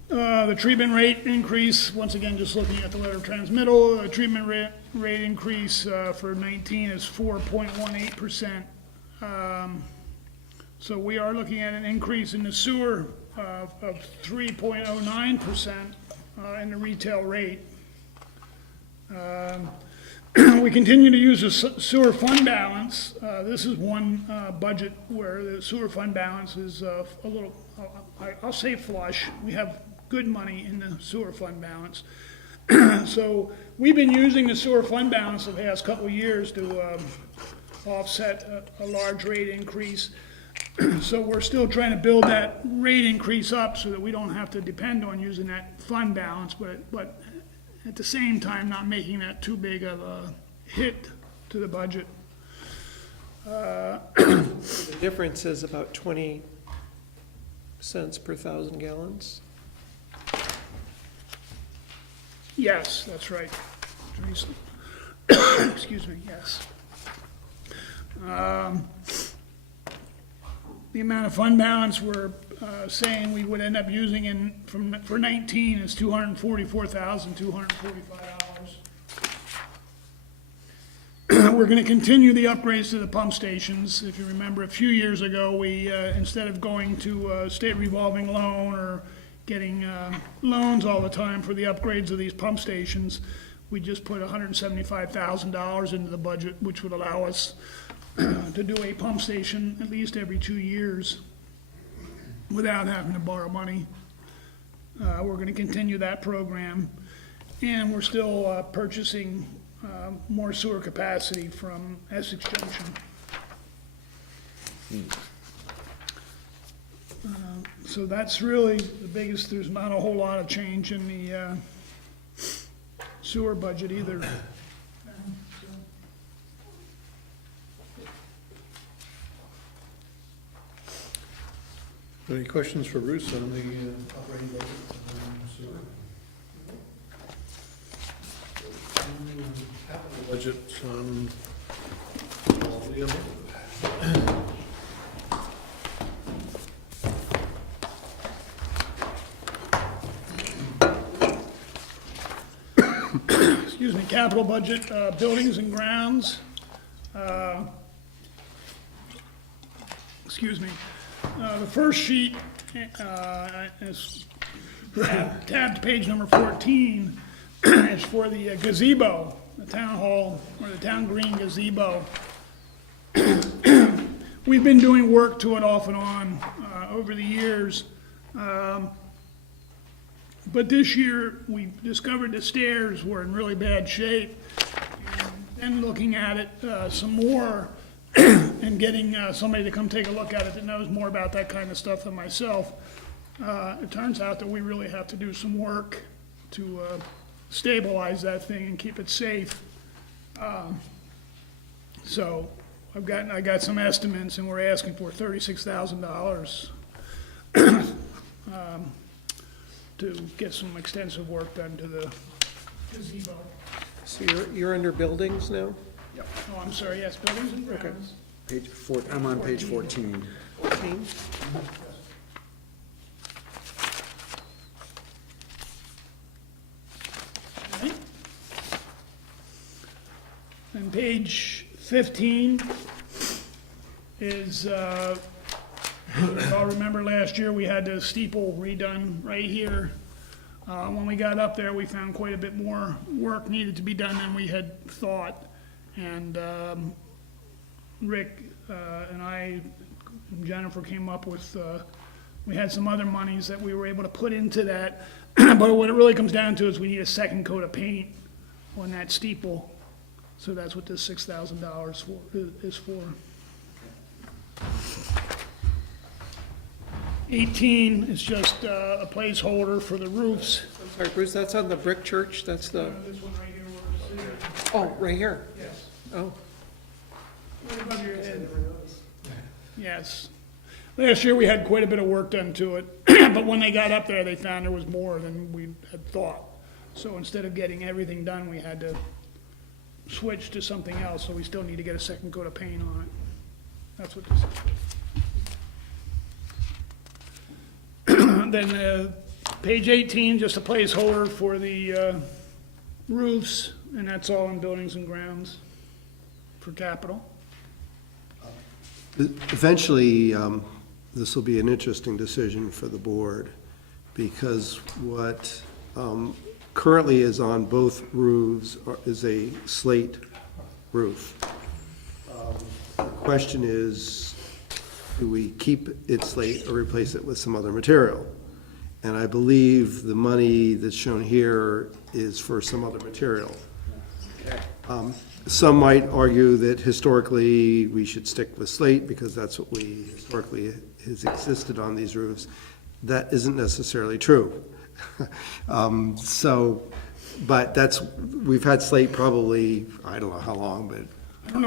The treatment rate increase, once again, just looking at the letter of transmittal, the treatment rate increase for 19 is 4.18%. So we are looking at an increase in the sewer of 3.09% in the retail rate. We continue to use the sewer fund balance. This is one budget where the sewer fund balance is a little, I'll say flush. We have good money in the sewer fund balance. So we've been using the sewer fund balance the past couple of years to offset a large rate increase. So we're still trying to build that rate increase up so that we don't have to depend on using that fund balance, but at the same time, not making that too big of a hit to the budget. The difference is about 20 cents per 1,000 gallons. Yes, that's right. Teresa. Excuse me, yes. The amount of fund balance we're saying we would end up using for 19 is $244,245. We're gonna continue the upgrades to the pump stations. If you remember, a few years ago, we, instead of going to a state revolving loan or getting loans all the time for the upgrades of these pump stations, we just put $175,000 into the budget, which would allow us to do a pump station at least every 2 years without having to borrow money. We're gonna continue that program, and we're still purchasing more sewer capacity from Essex Junction. So that's really the biggest, there's not a whole lot of change in the sewer budget either. Any questions for Bruce on the operating budget? Capital budget on all the above. Excuse me, capital budget, buildings and grounds. Excuse me. The first sheet is tabbed to page number 14. It's for the gazebo, the town hall, or the town green gazebo. We've been doing work to it off and on over the years. But this year, we discovered the stairs were in really bad shape. And looking at it some more, and getting somebody to come take a look at it that knows more about that kind of stuff than myself, it turns out that we really have to do some work to stabilize that thing and keep it safe. So I got some estimates, and we're asking for $36,000 to get some extensive work done to the gazebo. So you're under buildings now? Yep. Oh, I'm sorry, yes, buildings and grounds. I'm on page 14. 14? Right. And page 15 is, if I'll remember last year, we had the steeple redone right here. When we got up there, we found quite a bit more work needed to be done than we had thought. And Rick and I, and Jennifer came up with, we had some other monies that we were able to put into that. But what it really comes down to is we need a second coat of paint on that steeple. So that's what this $6,000 is for. 18 is just a placeholder for the roofs. I'm sorry, Bruce, that's on the brick church? That's the, This one right here, where we're sitting. oh, right here? Yes. Oh. Right above your head. Yes. Last year, we had quite a bit of work done to it, but when they got up there, they found there was more than we had thought. So instead of getting everything done, we had to switch to something else, so we still need to get a second coat of paint on it. That's what this is. Then page 18, just a placeholder for the roofs, and that's all in buildings and grounds for capital. Eventually, this will be an interesting decision for the board, because what currently is on both roofs is a slate roof. The question is, do we keep it slate or replace it with some other material? And I believe the money that's shown here is for some other material. Some might argue that historically, we should stick with slate because that's what we historically has existed on these roofs. That isn't necessarily true. But we've had slate probably, I don't know how long, but I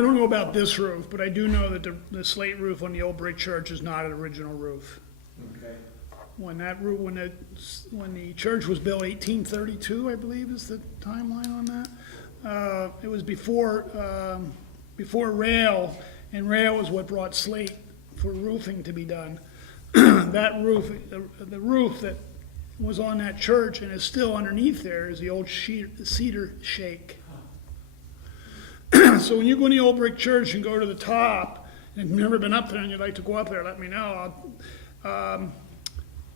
don't know about this roof, but I do know that the slate roof on the old brick church is not an original roof. Okay. When the church was built, 1832, I believe is the timeline on that. It was before rail, and rail is what brought slate for roofing to be done. That roof, the roof that was on that church and is still underneath there is the old cedar shake. So when you go in the old brick church and go to the top, and if you've never been up there and you'd like to go up there, let me know.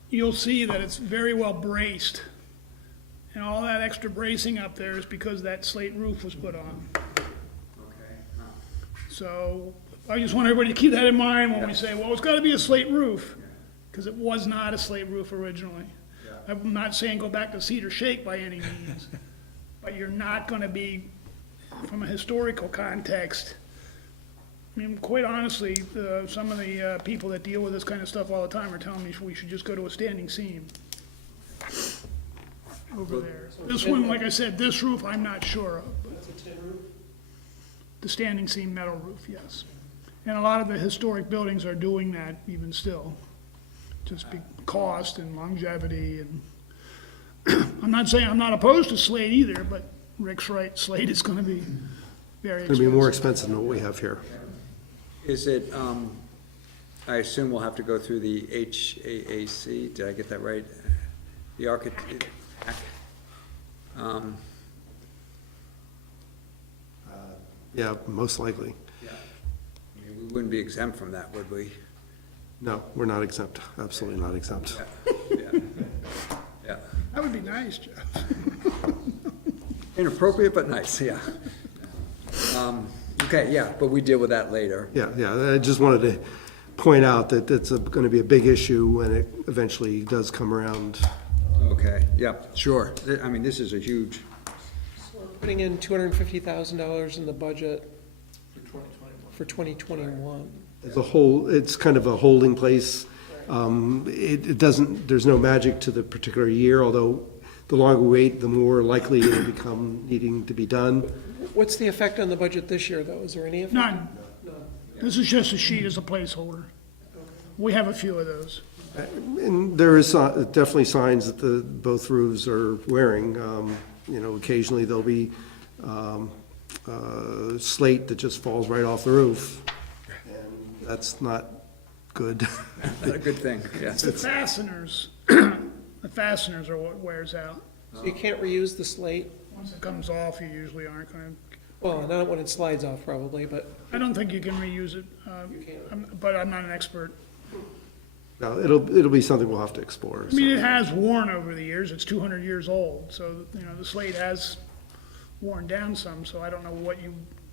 You'll see that it's very well braced. And all that extra bracing up there is because that slate roof was put on. Okay. So I just want everybody to keep that in mind when we say, well, it's gotta be a slate roof, because it was not a slate roof originally. I'm not saying go back to cedar shake by any means, but you're not gonna be, from a historical context, I mean, quite honestly, some of the people that deal with this kind of stuff all the time are telling me we should just go to a standing seam over there. This one, like I said, this roof, I'm not sure of. That's a tin roof? The standing seam metal roof, yes. And a lot of the historic buildings are doing that even still. Just cost and longevity, and I'm not saying I'm not opposed to slate either, but Rick's right, slate is gonna be very it'll expensive. be more expensive than what we have here. Is it, I assume we'll have to go through the HAAC, did I get that right? The architect, Yeah, most likely. yeah. I mean, we wouldn't be exempt from that, would we? No, we're not exempt, absolutely not exempt. Yeah. Yeah. That would be nice, Jeff. Inappropriate, but nice, yeah. Okay, yeah, but we deal with that later. Yeah, I just wanted to point out that it's gonna be a big issue when it eventually does come around. Okay, yeah, sure. I mean, this is a huge, So we're putting in $250,000 in the budget for 2021. As a whole, it's kind of a holding place. It doesn't, there's no magic to the particular year, although the longer we wait, the more likely it'll become needing to be done. What's the effect on the budget this year, though? Is there any effect? None. This is just a sheet as a placeholder. We have a few of those. And there is definitely signs that both roofs are wearing. You know, occasionally there'll be slate that just falls right off the roof. And that's not good. not a good thing, yes. The fasteners, the fasteners are what wears out. So you can't reuse the slate? Once it comes off, you usually aren't gonna, Well, not when it slides off probably, but I don't think you can reuse it, but I'm not an expert. No, it'll be something we'll have to explore. I mean, it has worn over the years, it's 200 years old, so, you know, the slate has worn down some, so I don't know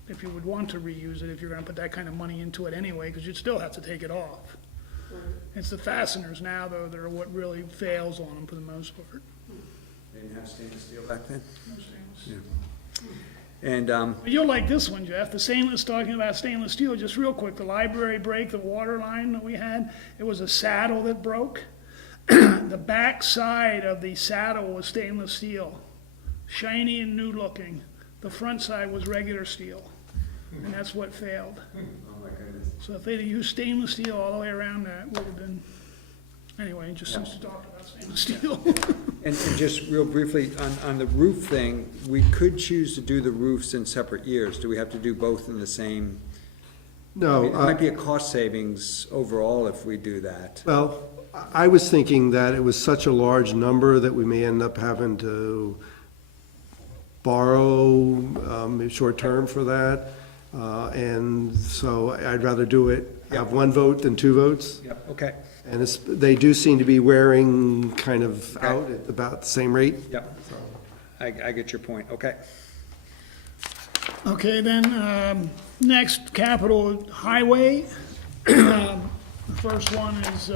if you would want to reuse it, if you're gonna put that kind of money into it anyway, because you'd still have to take it off. It's the fasteners now, though, that are what really fails on them for the most part. They didn't have stainless steel back then? Yeah. And, But you'll like this one, Jeff, the stainless, talking about stainless steel, just real quick, the library break, the water line that we had, it was a saddle that broke. The back side of the saddle was stainless steel, shiny and new looking. The front side was regular steel, and that's what failed. oh my goodness. So if they'd have used stainless steel all the way around that, would have been, anyway, just since you talked about stainless steel. And just real briefly, on the roof thing, we could choose to do the roofs in separate years. Do we have to do both in the same? I No, mean, it might be a cost savings overall if we do that. well, I was thinking that it was such a large number that we may end up having to borrow short-term for that. And so I'd rather do it, have one vote than two votes. Yep, okay. And they do seem to be wearing kind of out at about the same rate. Yep. I get your point, okay. Okay, then, next, capital highway. The first one is,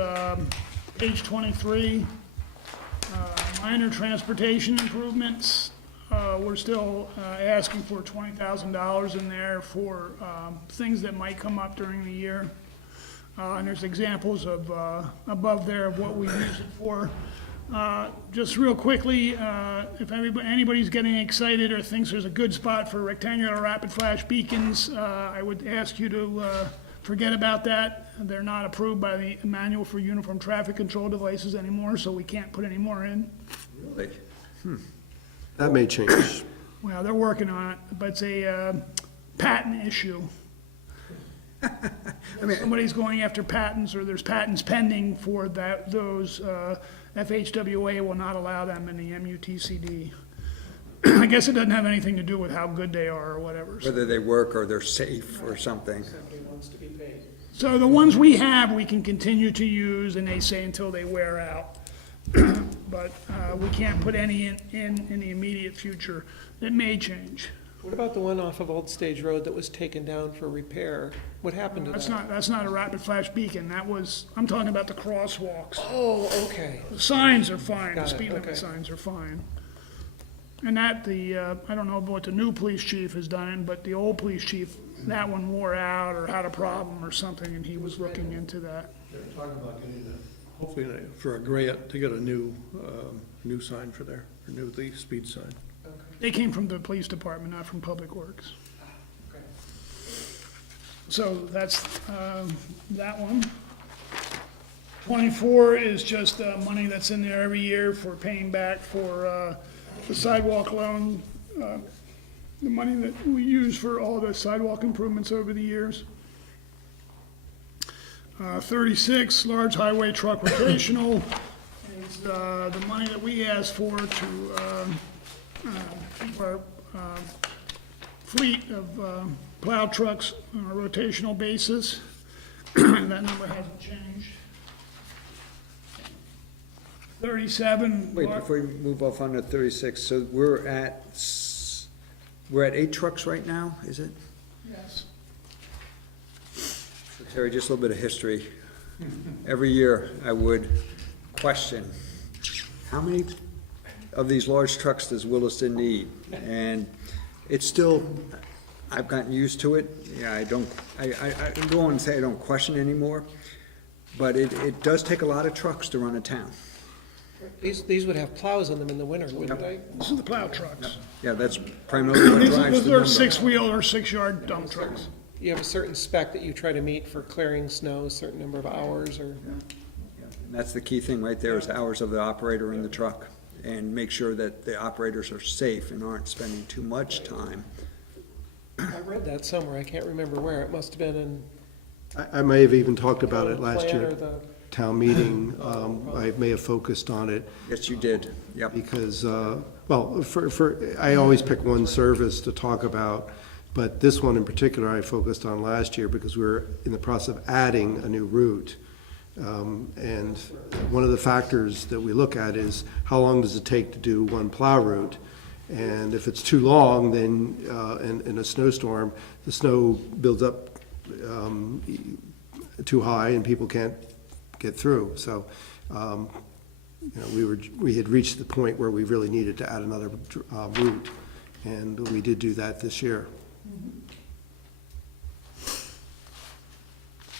page 23. Minor transportation improvements. We're still, asking for $20,000 in there for, things that might come up during the year. And there's examples of, above there of what we use it for. Just real quickly, if anybody's getting excited or thinks there's a good spot for rectangular rapid flash beacons, I would ask you to forget about that. They're not approved by the Manual for Uniform Traffic Control Devices anymore, so we can't put any more in. Really? That may change. Well, they're working on it, but it's a patent issue. Somebody's going after patents, or there's patents pending for that, those, FHWA will not allow them in the MUTCD. I guess it doesn't have anything to do with how good they are or whatever. Whether they work or they're safe or something. Somebody wants to be paid. So the ones we have, we can continue to use, and they say until they wear out. But, we can't put any in the immediate future. It may change. What about the one off of Old Stage Road that was taken down for repair? What happened to that? That's not a rapid flash beacon. That was, I'm talking about the crosswalks. Oh, okay. The signs are fine, the Got it, speed limit okay. signs are fine. And that, I don't know what the new police chief has done, but the old police chief, that one wore out or had a problem or something, and he was looking into that. They're talking about getting hopefully for a grant to get a new sign for there, a new speed sign. They came from the police department, not from Public Works. So that's that one. 24 is just money that's in there every year for paying back for the sidewalk loan, the money that we use for all the sidewalk improvements over the years. 36, large highway truck rotational, is the money that we asked for to keep our fleet of plow trucks on a rotational basis. That number hasn't changed. 37. Wait, before you move off on to 36, so we're at 8 trucks right now, is it? Yes. Terry, just a little bit of history. Every year, I would question, how many of these large trucks does Williston need? And it's still, I've gotten used to it. Yeah, I don't want to say I don't question anymore, but it does take a lot of trucks to run a town. These would have plows in them in the winter, wouldn't they? This is the plow trucks. Yeah, that's primarily what drives the They're number. 6-wheel or 6-yard dump trucks. You have a certain spec that you try to meet for clearing snow, a certain number of hours, or, And that's the key thing right there, is the hours of the operator in the truck, and make sure that the operators are safe and aren't spending too much time. I read that somewhere, I can't remember where, it must have been in. I may have even talked about it last plan year or at the- town meeting. I may have focused on it Yes, you did, yep. because, well, I always pick one service to talk about, but this one in particular I focused on last year because we were in the process of adding a new route. And one of the factors that we look at is how long does it take to do one plow route? And if it's too long, then in a snowstorm, the snow builds up too high and people can't get through. So, we had reached the point where we really needed to add another route, and we did do that this year.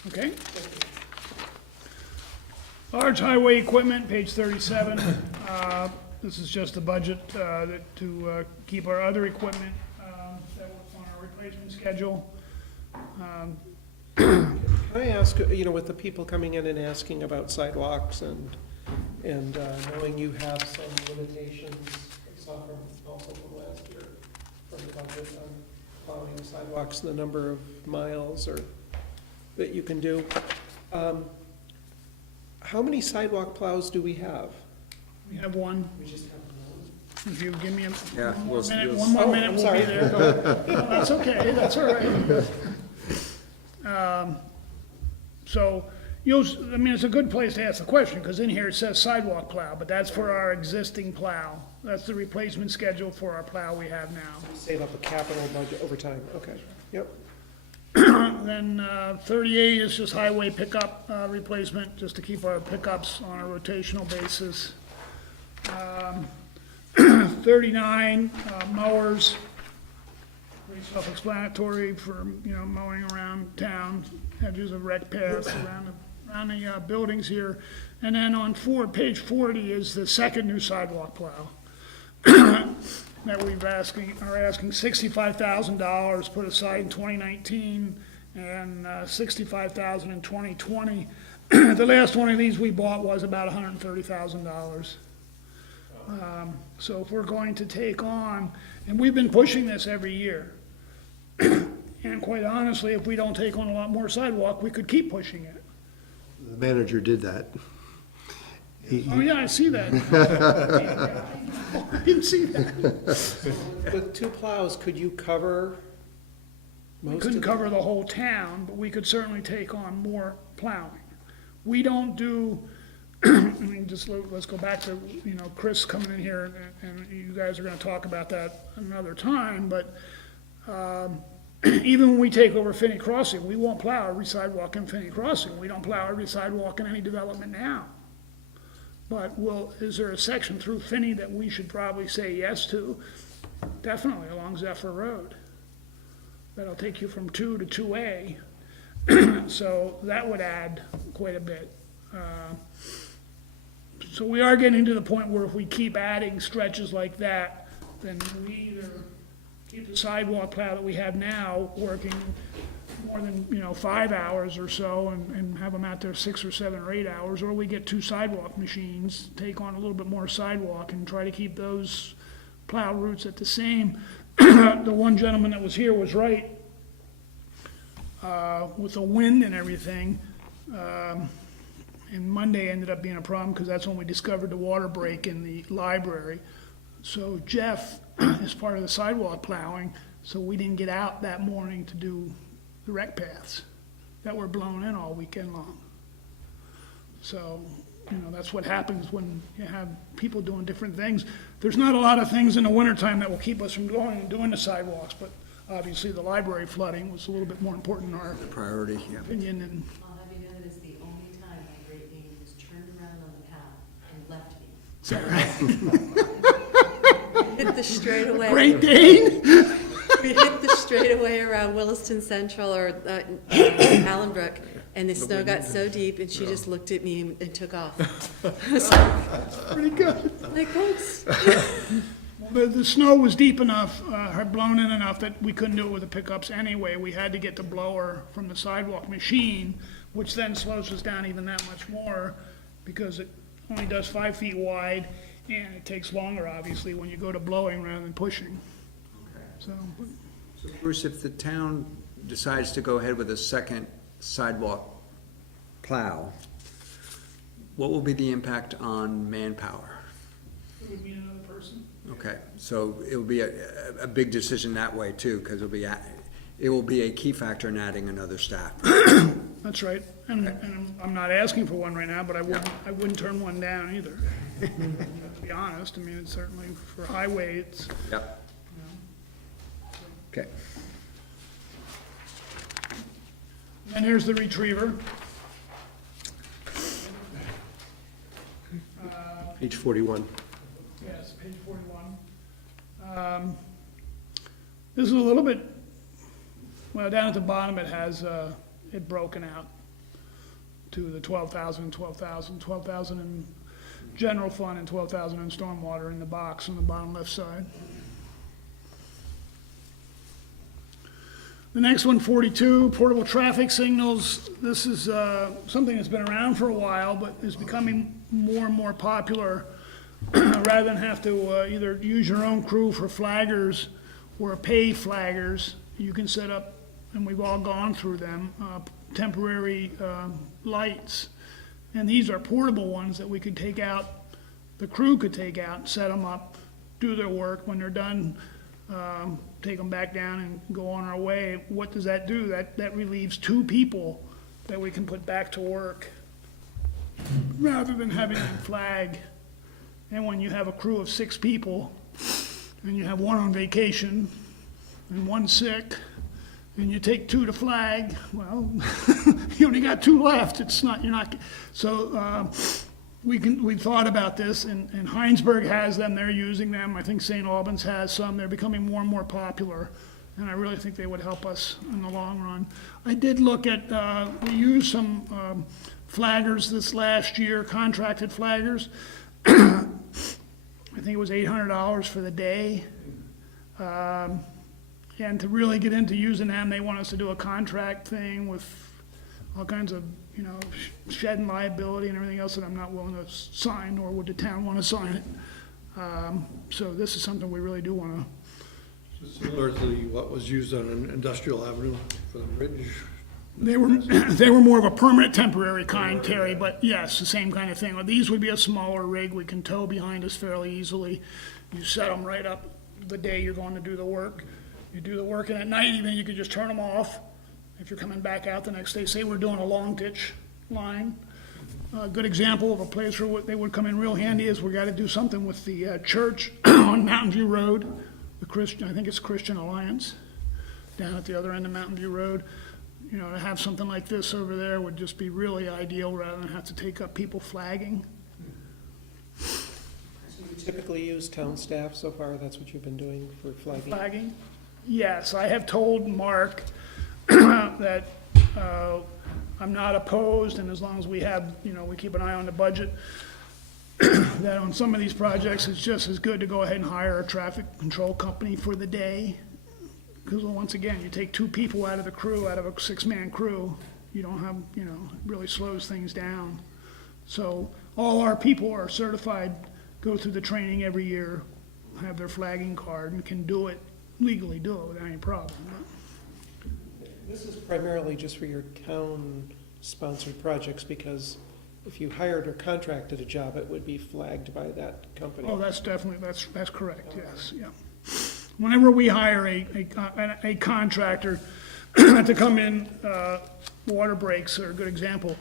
Okay. Large highway equipment, page 37. This is just a budget to keep our other equipment that was on our replacement schedule. Can I ask, with the people coming in and asking about sidewalks and knowing you have some limitations, I saw from, also from last year, from the budget on plowing sidewalks, the number of miles or that you can do. How many sidewalk plows do we have? We have one. We just have one. If you give me Yeah, we'll- one more Oh, minute, I'm we'll sorry. be there. No, that's okay, that's all right. So, I mean, it's a good place to ask the question, because in here it says sidewalk plow, but that's for our existing plow. That's the replacement schedule for our plow we have now. Save up a capital budget over time, okay, yep. Then 38 is just highway pickup replacement, just to keep our pickups on a rotational basis. 39, mowers, pretty self-explanatory for, mowing around town, edges of rec paths around the buildings here. And then on page 40 is the second new sidewalk plow that are asking $65,000 put aside in 2019 and $65,000 in 2020. The last one of these we bought was about $130,000. So if we're going to take on, and we've been pushing this every year, and quite honestly, if we don't take on a lot more sidewalk, we could keep pushing it. The manager did that. Oh, yeah, I see that. I didn't see that. With two plows, could you cover We most couldn't of cover the whole town, but we could certainly take on more plowing. We don't do, I mean, let's go back to, Chris coming in here, and you guys are gonna talk about that another time, but, even when we take over Finney Crossing, we won't plow every sidewalk in Finney Crossing. We don't plow every sidewalk in any development now. But is there a section through Finney that we should probably say yes to? Definitely along Zephyr Road. That'll take you from 2 to 2A. So that would add quite a bit. So we are getting to the point where if we keep adding stretches like that, then we either keep the sidewalk plow that we have now working more than, 5 hours or so and have them out there 6 or 7 or 8 hours, or we get 2 sidewalk machines, take on a little bit more sidewalk and try to keep those plow routes at the same. The one gentleman that was here was right. With the wind and everything, and Monday ended up being a problem because that's when we discovered the water break in the library. So Jeff is part of the sidewalk plowing, so we didn't get out that morning to do the rec paths that were blown in all weekend long. So, that's what happens when you have people doing different things. There's not a lot of things in the wintertime that will keep us from going and doing the sidewalks, but obviously the library flooding was a little bit more important in our Priority, yeah. opinion, and I'll have you know that is the only time my Great Dane has turned around on the path and left me. is that right? Hit the straightaway. Great Dane? We hit the straightaway around Williston Central or Allenbrook, and the snow got so deep, and she just looked at me and took off. Pretty good. Like, thanks. The snow was deep enough, had blown in enough that we couldn't do it with the pickups anyway. We had to get the blower from the sidewalk machine, which then slows us down even that much more because it only does 5 feet wide, and it takes longer, obviously, when you go to blowing rather than pushing. So, So Bruce, if the town decides to go ahead with a second sidewalk plow, what will be the impact on manpower? it would be another person. Okay, so it will be a big decision that way too, because it will be a key factor in adding another staff. That's right, and I'm not asking for one right now, but I wouldn't turn one down either. To be honest, I mean, it's certainly for highway, it's, Yep. Okay. and here's the retriever. Page 41. Yes, page 41. This is a little bit, well, down at the bottom, it has it broken out to the 12,000 in general fund and 12,000 in stormwater in the box on the bottom left side. The next one, 42, portable traffic signals. This is something that's been around for a while, but is becoming more and more popular. Rather than have to either use your own crew for flaggers or pay flaggers, you can set up, and we've all gone through them, temporary lights. And these are portable ones that we could take out, the crew could take out, set them up, do their work. When they're done, take them back down and go on our way. What does that do? That relieves 2 people that we can put back to work rather than having them flag. And when you have a crew of 6 people, and you have one on vacation, and one sick, and you take 2 to flag, well, you only got 2 left, it's not, you're not, so, we thought about this, and Heinsberg has them, they're using them, I think St. Albans has some, they're becoming more and more popular, and I really think they would help us in the long run. I did look at, we used some, flaggers this last year, contracted flaggers. I think it was $800 for the day. And to really get into using them, they want us to do a contract thing with all kinds of, you know, shed and liability and everything else that I'm not willing to sign, nor would the town want to sign it. So this is something we really do want to. Similar to what was used on Industrial Avenue for the bridge. They were more of a permanent temporary kind, Terry, but yes, the same kind of thing. Well, these would be a smaller rig we can tow behind us fairly easily. You set them right up the day you're going to do the work. You do the work, and at night even, you could just turn them off. If you're coming back out the next day, say we're doing a long ditch line. A good example of a place where they would come in real handy is we got to do something with the church on Mountain View Road, the Christian, I think it's Christian Alliance, down at the other end of Mountain View Road. You know, to have something like this over there would just be really ideal rather than have to take up people flagging. So you typically use town staff so far, that's what you've been doing for flagging? Flagging? Yes, I have told Mark that I'm not opposed, and as long as we have, you know, we keep an eye on the budget, that on some of these projects, it's just as good to go ahead and hire a traffic control company for the day. Because once again, you take 2 people out of the crew, out of a 6-man crew, you don't have, you know, it really slows things down. So all our people are certified, go through the training every year, have their flagging card, and can do it, legally do it without any problem. This is primarily just for your town-sponsored projects, because if you hired or contracted a job, it would be flagged by that company. Oh, that's definitely, that's correct, yes, yeah. Whenever we hire a contractor to come in, water breaks are a good example,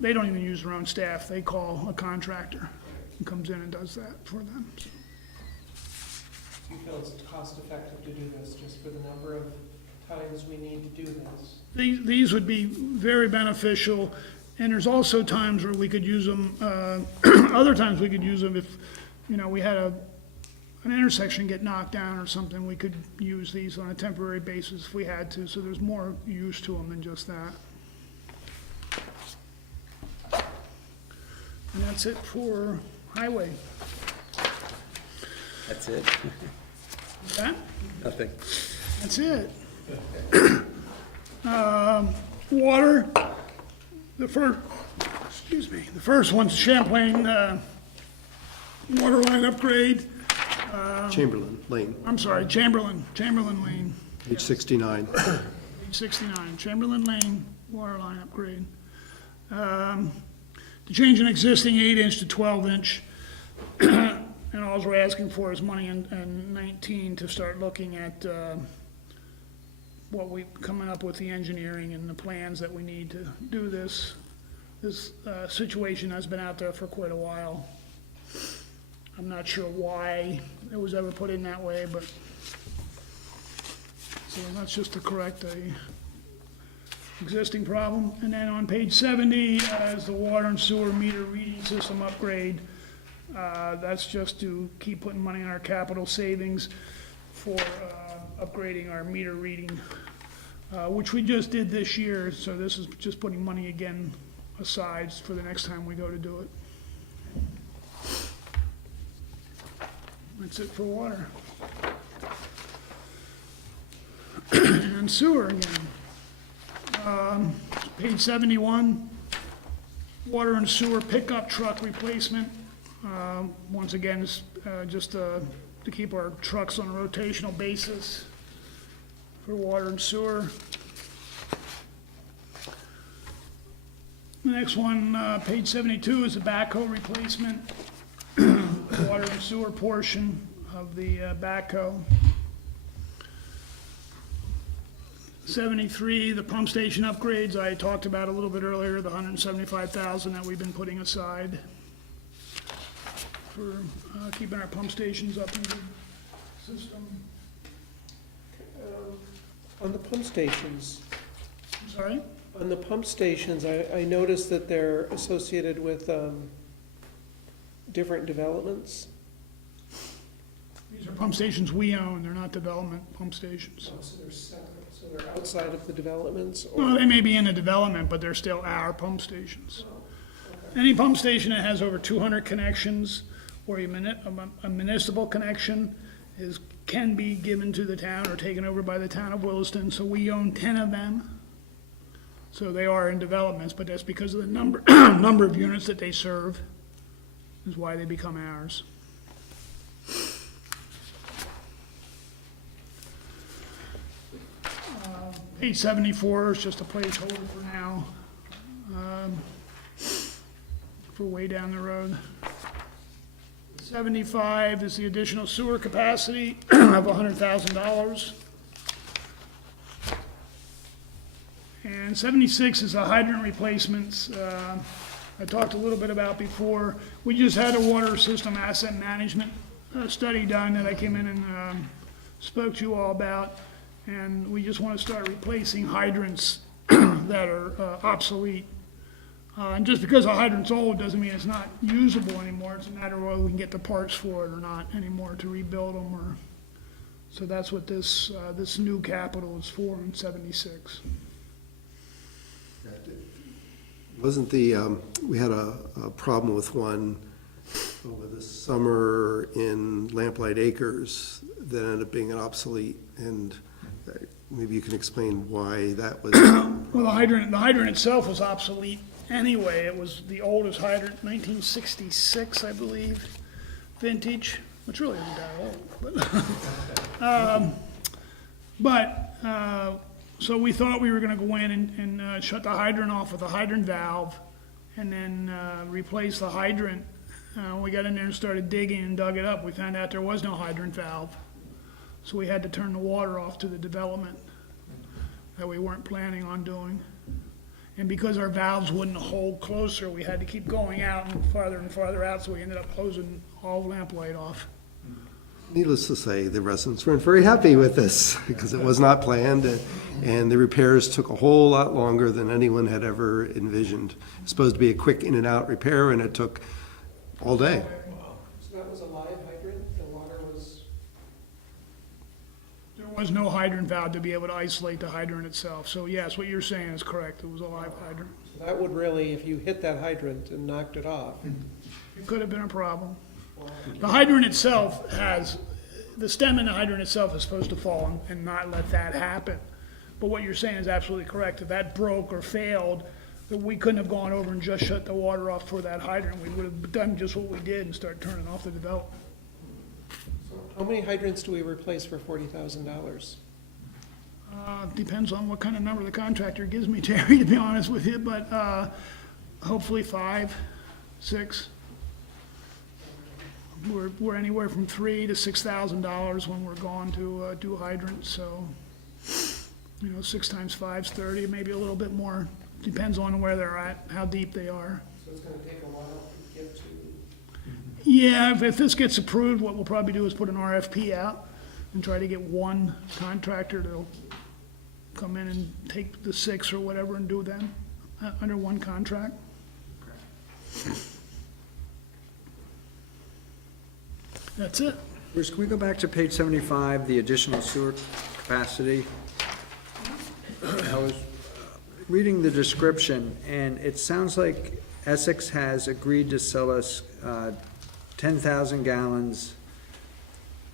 they don't even use their own staff, they call a contractor who comes in and does that for them. Do you feel it's cost-effective to do this, just for the number of times we need to do this? These would be very beneficial, and there's also times where we could use them, other times we could use them if, you know, we had an intersection get knocked down or something, we could use these on a temporary basis if we had to, so there's more use to them than just that. And that's it for highway. That's it? That? Nothing. That's it. Water, the first one's Champlain, water line upgrade. Chamberlain Lane, I'm sorry, Chamberlain Lane, page 69. page 69, Chamberlain Lane, water line upgrade. To change an existing 8-inch to 12-inch, and all we're asking for is money in 19 to start looking at coming up with the engineering and the plans that we need to do this. This situation has been out there for quite a while. I'm not sure why it was ever put in that way, but, so that's just to correct a existing problem. And then on page 70 is the water and sewer meter reading system upgrade. That's just to keep putting money in our capital savings for upgrading our meter reading, which we just did this year, so this is just putting money again aside for the next time we go to do it. That's it for water. And sewer again. Page 71, water and sewer pickup truck replacement. Once again, it's just to keep our trucks on a rotational basis for water and sewer. The next one, page 72, is the backhoe replacement. Water and sewer portion of the backhoe. 73, the pump station upgrades, I talked about a little bit earlier, the 175,000 that we've been putting aside for keeping our pump stations up in good system. On the pump stations, Sorry? on the pump stations, I noticed that they're associated with different developments. These are pump stations we own, they're not development pump stations. So they're separate, so they're outside of the developments, or? Well, they may be in a development, but they're still our pump stations. Any pump station that has over 200 connections, or a municipal connection, can be given to the town or taken over by the town of Williston, so we own 10 of them. So they are in developments, but that's because of the number of units that they serve, is why they become ours. Page 74 is just a placeholder for now, for way down the road. 75 is the additional sewer capacity of $100,000. And 76 is the hydrant replacements. I talked a little bit about before. We just had a water system asset management study done that I came in and spoke to you all about. And we just want to start replacing hydrants that are obsolete. And just because a hydrant's old doesn't mean it's not usable anymore. It's a matter of whether we can get the parts for it or not anymore to rebuild them. So that's what this new capital is for in 76. Wasn't the, we had a problem with one over the summer in Lamplight Acres that ended up being an obsolete, and maybe you can explain why that was. Well, the hydrant itself was obsolete anyway. It was the oldest hydrant, 1966, I believe, vintage, which really isn't that old. So we thought we were gonna go in and shut the hydrant off with a hydrant valve and then replace the hydrant. We got in there and started digging and dug it up. We found out there was no hydrant valve. So we had to turn the water off to the development that we weren't planning on doing. And because our valves wouldn't hold closer, we had to keep going out and farther out, so we ended up closing all of Lamplight off. Needless to say, the residents weren't very happy with this because it was not planned, and the repairs took a whole lot longer than anyone had ever envisioned. It's supposed to be a quick in and out repair, and it took all day. So that was a live hydrant, the water was? There was no hydrant valve to be able to isolate the hydrant itself. So yes, what you're saying is correct. It was a live hydrant. So that would really, if you hit that hydrant and knocked it off. It could have been a problem. The hydrant itself the stem in the hydrant itself is supposed to fall and not let that happen. But what you're saying is absolutely correct. If that broke or failed, then we couldn't have gone over and just shut the water off for that hydrant. We would have done just what we did and start turning off the development. How many hydrants do we replace for $40,000? Depends on what kind of number the contractor gives me, Terry, to be honest with you, but hopefully 5, 6. We're anywhere from $3,000 to $6,000 when we're going to do hydrants, so, 6 times 5 is 30, maybe a little bit more. Depends on where they're at, how deep they are. So it's gonna take a while to get to. Yeah, if this gets approved, what we'll probably do is put an RFP out and try to get one contractor to come in and take the 6 or whatever and do them under one contract. That's it. Bruce, can we go back to page 75, the additional sewer capacity? I was reading the description, and it sounds like Essex has agreed to sell us 10,000 gallons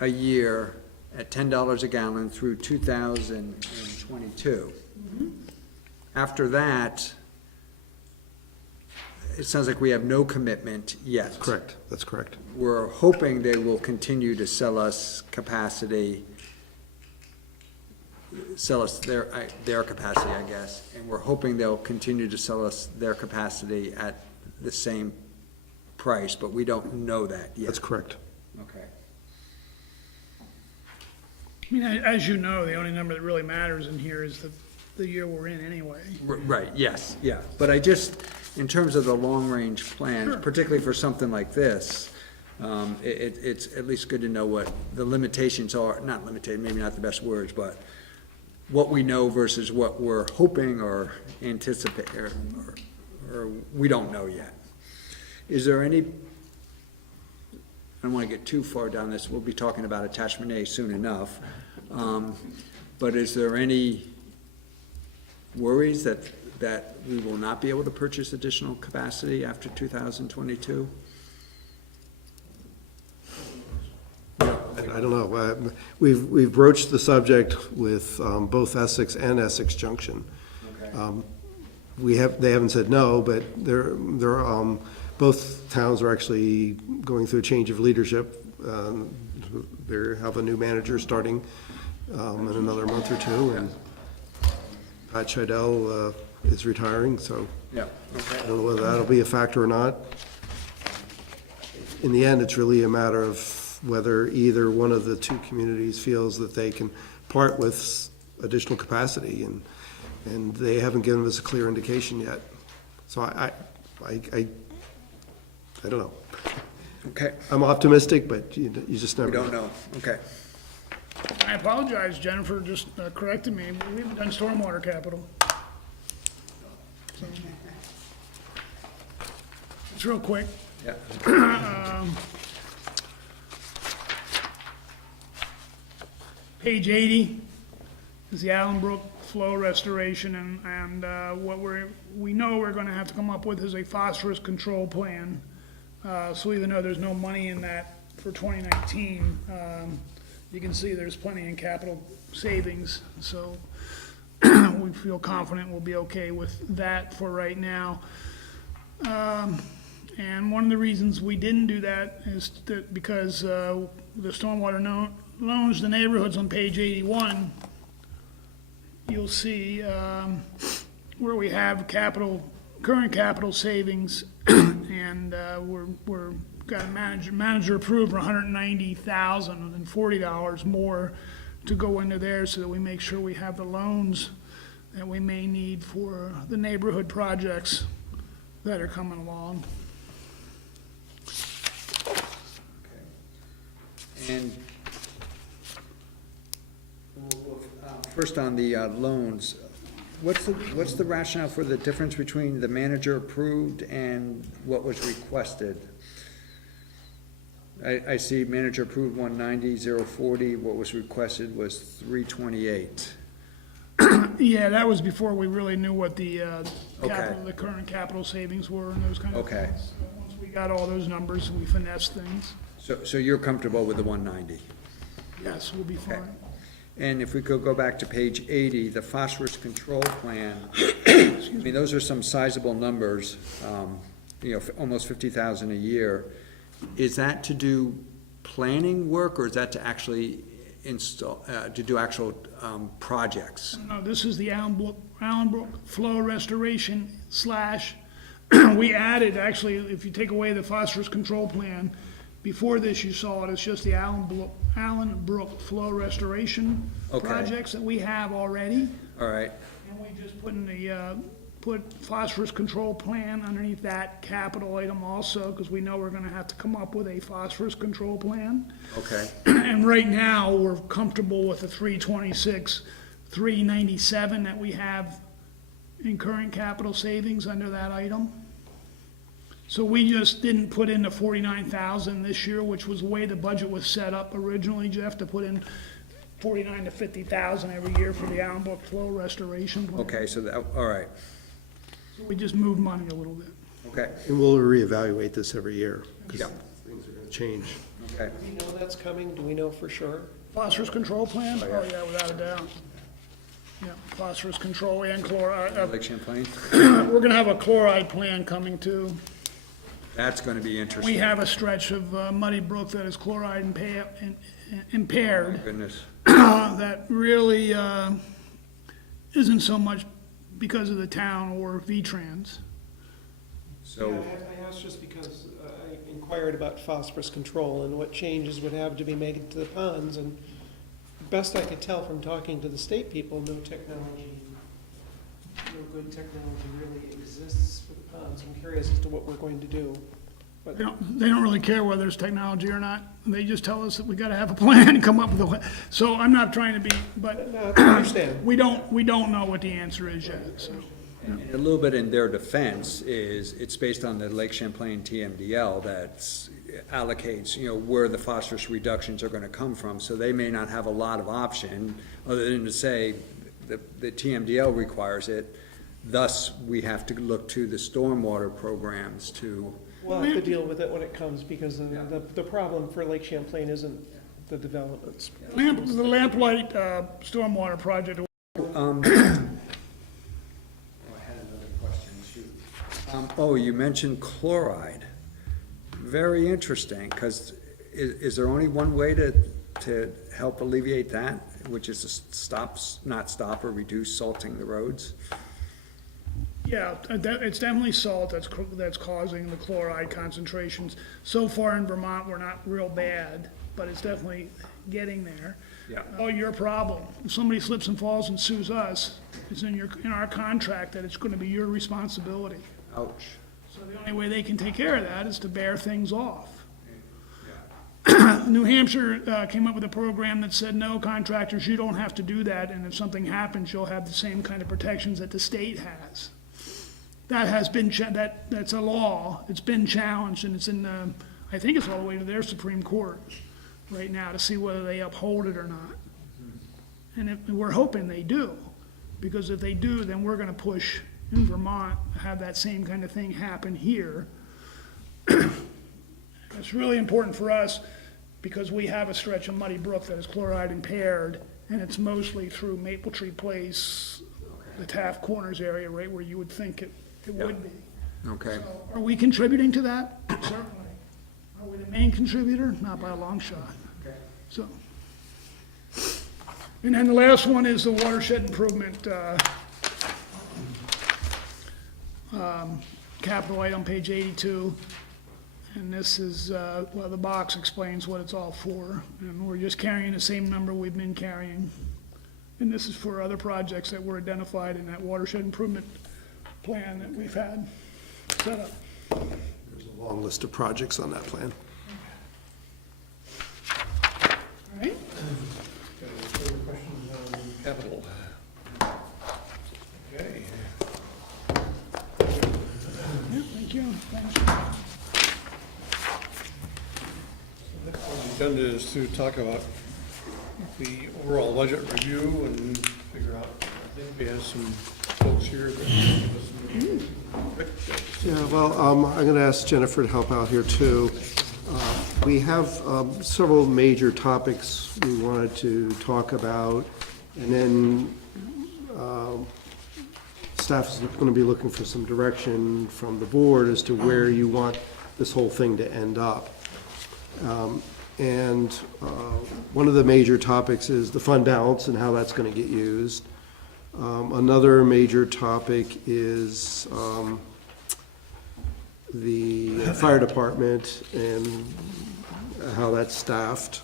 a year at $10 a gallon through 2022. After that, it sounds like we have no commitment yet. Correct, that's correct. We're hoping they will continue to sell us capacity, sell us their capacity, I guess. And we're hoping they'll continue to sell us their capacity at the same price, but we don't know that yet. That's correct. Okay. I mean, as you know, the only number that really matters in here is the year we're in anyway. Right, yes, yeah. But I just, in terms of the long-range plans, particularly for something like this, it's at least good to know what the limitations are, not limited, maybe not the best words, but what we know versus what we're hoping or anticipate, or we don't know yet. Is there any, I don't want to get too far down this, we'll be talking about attachment A soon enough, but is there any worries that we will not be able to purchase additional capacity after 2022? I don't know. We've broached the subject with both Essex and Essex Junction. They haven't said no, but both towns are actually going through a change of leadership. They have a new manager starting in another month or two, and Pat Scheidel is retiring, so Yeah, I don't know whether that'll be a factor or not. In the end, it's really a matter of whether either one of the two communities feels that they can part with additional capacity, and they haven't given us a clear indication yet. So I don't know. okay, I'm optimistic, but you just never we don't know, okay. I apologize, Jennifer just corrected me. We haven't done stormwater capital. So, it's real quick. Yeah. Page 80 is the Allen Brook flow restoration, and what we know we're gonna have to come up with is a phosphorus control plan. So even though there's no money in that for 2019, you can see there's plenty in capital savings, so we feel confident we'll be okay with that for right now. And one of the reasons we didn't do that is that because the stormwater loans to neighborhoods on page 81, you'll see where we have current capital savings, and we're got a manager approved for $190,040 more to go into there, so that we make sure we have the loans that we may need for the neighborhood projects that are coming along. And first on the loans, what's the rationale for the difference between the manager approved and what was requested? I see manager approved 190,040, what was requested was 328. Yeah, that was before we really knew what the Okay. the current capital savings were and those kind of Okay. things. Once we got all those numbers, we finessed things. So you're comfortable with the 190? Yes, we'll be fine. And if we could go back to page 80, the phosphorus control plan, I mean, those are some sizable numbers, almost 50,000 a year. Is that to do planning work, or is that to actually install, to do actual projects? No, this is the Allen Brook flow restoration / we added, actually, if you take away the phosphorus control plan, before this you saw it, it's just the Allen Brook flow restoration Okay. projects that we have already. All right, And we just put phosphorus control plan underneath that capital item also, because we know we're gonna have to come up with a phosphorus control plan. okay, And right now, we're comfortable with the 326, 397 that we have in current capital savings under that item. So we just didn't put in the 49,000 this year, which was the way the budget was set up originally, Jeff, to put in 49 to 50,000 every year for the Allen Brook flow restoration plan. okay, so that, all right, So we just moved money a little bit. okay, And we'll reevaluate this every year, because Yeah. things are gonna change. okay. Do we know that's coming? Do we know for sure? Phosphorus control plan? Oh, yeah, without a doubt. Yeah, phosphorus control and chloride. Lake Champlain, We're gonna have a chloride plan coming too. that's gonna be interesting. We have a stretch of Muddy Brook that is chloride impaired, Goodness, that really isn't so much because of the town or V-Trans. so, I asked just because I inquired about phosphorus control and what changes would have to be made to the ponds, and best I could tell from talking to the state people, no technology, no good technology really exists for the ponds. I'm curious as to what we're going to do. But They don't really care whether it's technology or not. They just tell us that we gotta have a plan and come up with a way. So I'm not trying to be, but no, I understand. we don't know what the answer is yet, so. And a little bit in their defense is, it's based on the Lake Champlain TMDL that allocates, where the phosphorus reductions are gonna come from, so they may not have a lot of option, other than to say, the TMDL requires it, thus we have to look to the stormwater programs to. We'll have to deal with it when it comes, because the problem for Lake Champlain isn't the developments. The Lamplight, stormwater project. I had another question, shoot. You mentioned chloride. Very interesting, because is there only one way to help alleviate that, which is to not stop or reduce salting the roads? Yeah, it's definitely salt that's causing the chloride concentrations. So far in Vermont, we're not real bad, but it's definitely getting there. Yeah. Oh, your problem. If somebody slips and falls and sues us, it's in our contract that it's gonna be your responsibility. Ouch. So the only way they can take care of that is to bear things off. New Hampshire came up with a program that said, no, contractors, you don't have to do that, and if something happens, you'll have the same kind of protections that the state has. That has been, that's a law, it's been challenged, and it's in, I think it's all the way to their Supreme Court right now to see whether they uphold it or not. And we're hoping they do, because if they do, then we're gonna push in Vermont, have that same kind of thing happen here. It's really important for us, because we have a stretch of Muddy Brook that is chloride impaired, and it's mostly through Maple Tree Place, the Taft Corners area, right where you would think it would be. Okay. So, are we contributing to that? Certainly. Are we the main contributor? Not by a long shot. Okay. So. And then the last one is the watershed improvement, capital item, page 82. And this is, well, the box explains what it's all for. And we're just carrying the same number we've been carrying. And this is for other projects that were identified in that watershed improvement plan that we've had set up. There's a long list of projects on that plan. All right? Any further questions on capital? Okay. Yeah, thank you. Thanks. Next on the agenda is to talk about the overall budget review and figure out, I think we have some folks here that can give us some quick tips. Yeah, well, I'm going to ask Jennifer to help out here, too. We have several major topics we wanted to talk about, and then staff is going to be looking for some direction from the board as to where you want this whole thing to end up. And one of the major topics is the fund balance and how that's going to get used. Another major topic is the fire department and how that's staffed.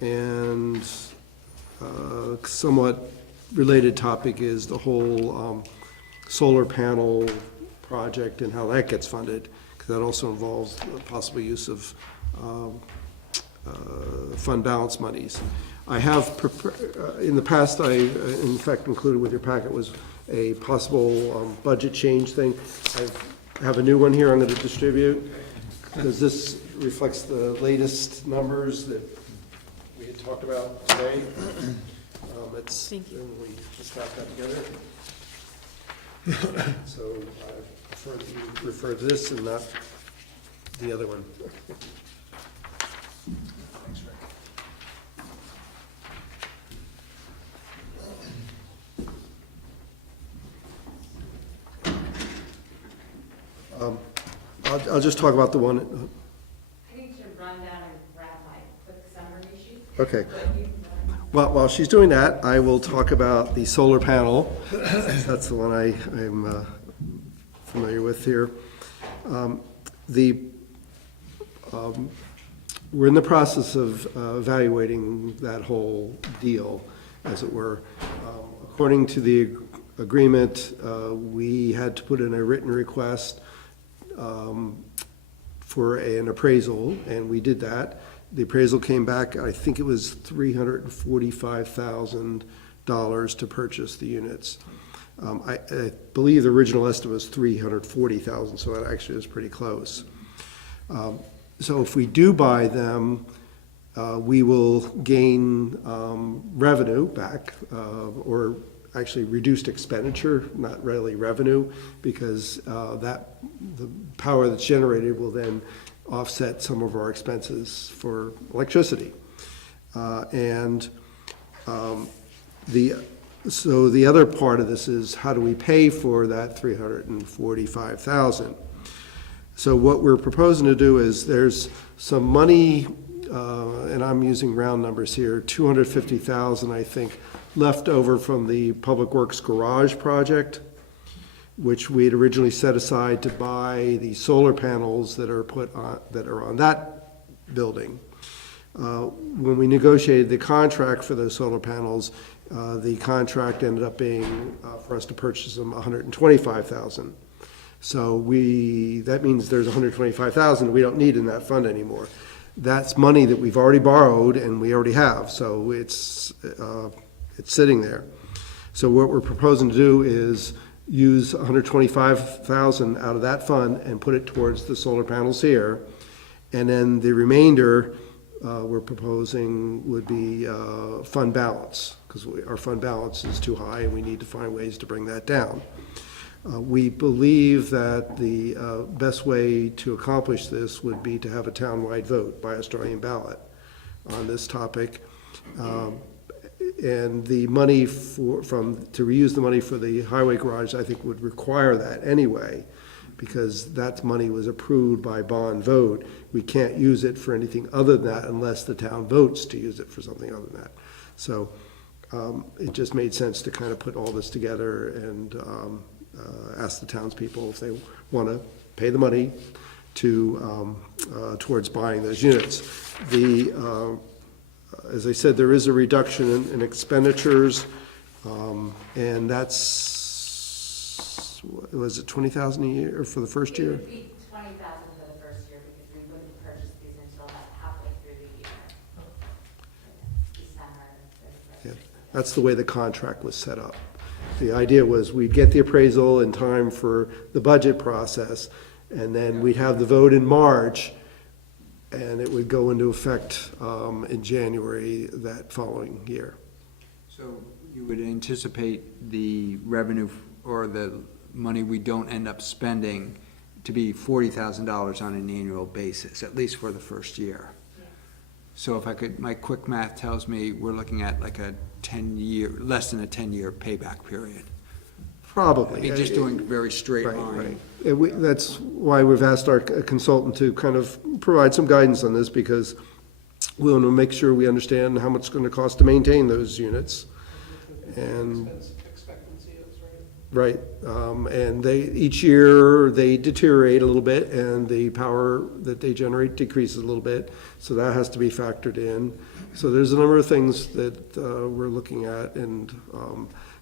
And somewhat related topic is the whole solar panel project and how that gets funded, because that also involves the possible use of fund balance monies. I have, in the past, I, in fact, included with your packet was a possible budget change thing. I have a new one here I'm going to distribute, because this reflects the latest numbers that we had talked about today. Thank you. We just got that together. So I prefer that you refer to this and not the other one. Thanks, Rick. I'll just talk about the one. I need to run down and grab my quick summary sheet. Okay. Well, while she's doing that, I will talk about the solar panel. That's the one I'm familiar with here. The we're in the process of evaluating that whole deal, as it were. According to the agreement, we had to put in a written request for an appraisal, and we did that. The appraisal came back, I think it was $345,000 to purchase the units. I believe the original estimate was $340,000, so that actually is pretty close. So if we do buy them, we will gain revenue back, or actually reduced expenditure, not really revenue, because the power that's generated will then offset some of our expenses for electricity. So the other part of this is, how do we pay for that $345,000? So what we're proposing to do is, there's some money, and I'm using round numbers here, $250,000, I think, left over from the Public Works Garage project, which we had originally set aside to buy the solar panels that are on that building. When we negotiated the contract for those solar panels, the contract ended up being for us to purchase them $125,000. So that means there's $125,000 we don't need in that fund anymore. That's money that we've already borrowed and we already have, so it's sitting there. So what we're proposing to do is use $125,000 out of that fund and put it towards the solar panels here. And then the remainder, we're proposing would be fund balance, because our fund balance is too high and we need to find ways to bring that down. We believe that the best way to accomplish this would be to have a townwide vote by Australian ballot on this topic. And the money to reuse the money for the highway garage, I think, would require that anyway, because that money was approved by bond vote. We can't use it for anything other than that unless the town votes to use it for something other than that. So it just made sense to kind of put all this together and ask the townspeople if they want to pay the money towards buying those units. As I said, there is a reduction in expenditures, and that's, was it $20,000 a year for the first year? It would be $20,000 for the first year, because we wouldn't purchase these until about halfway through the year. December. Yeah, that's the way the contract was set up. The idea was we'd get the appraisal in time for the budget process, and then we'd have the vote in March, and it would go into effect in January that following year. So you would anticipate the revenue or the money we don't end up spending to be $40,000 on an annual basis, at least for the first year. So if I could, my quick math tells me we're looking at like a 10-year, less than a 10-year payback period. Probably. I mean, just doing very straight line. Right. That's why we've asked our consultant to kind of provide some guidance on this, because we want to make sure we understand how much it's going to cost to maintain those units. And Expectancy is, right, and each year they deteriorate a little bit, and the power that they generate decreases a little bit, so that has to be factored in. So there's a number of things that we're looking at, and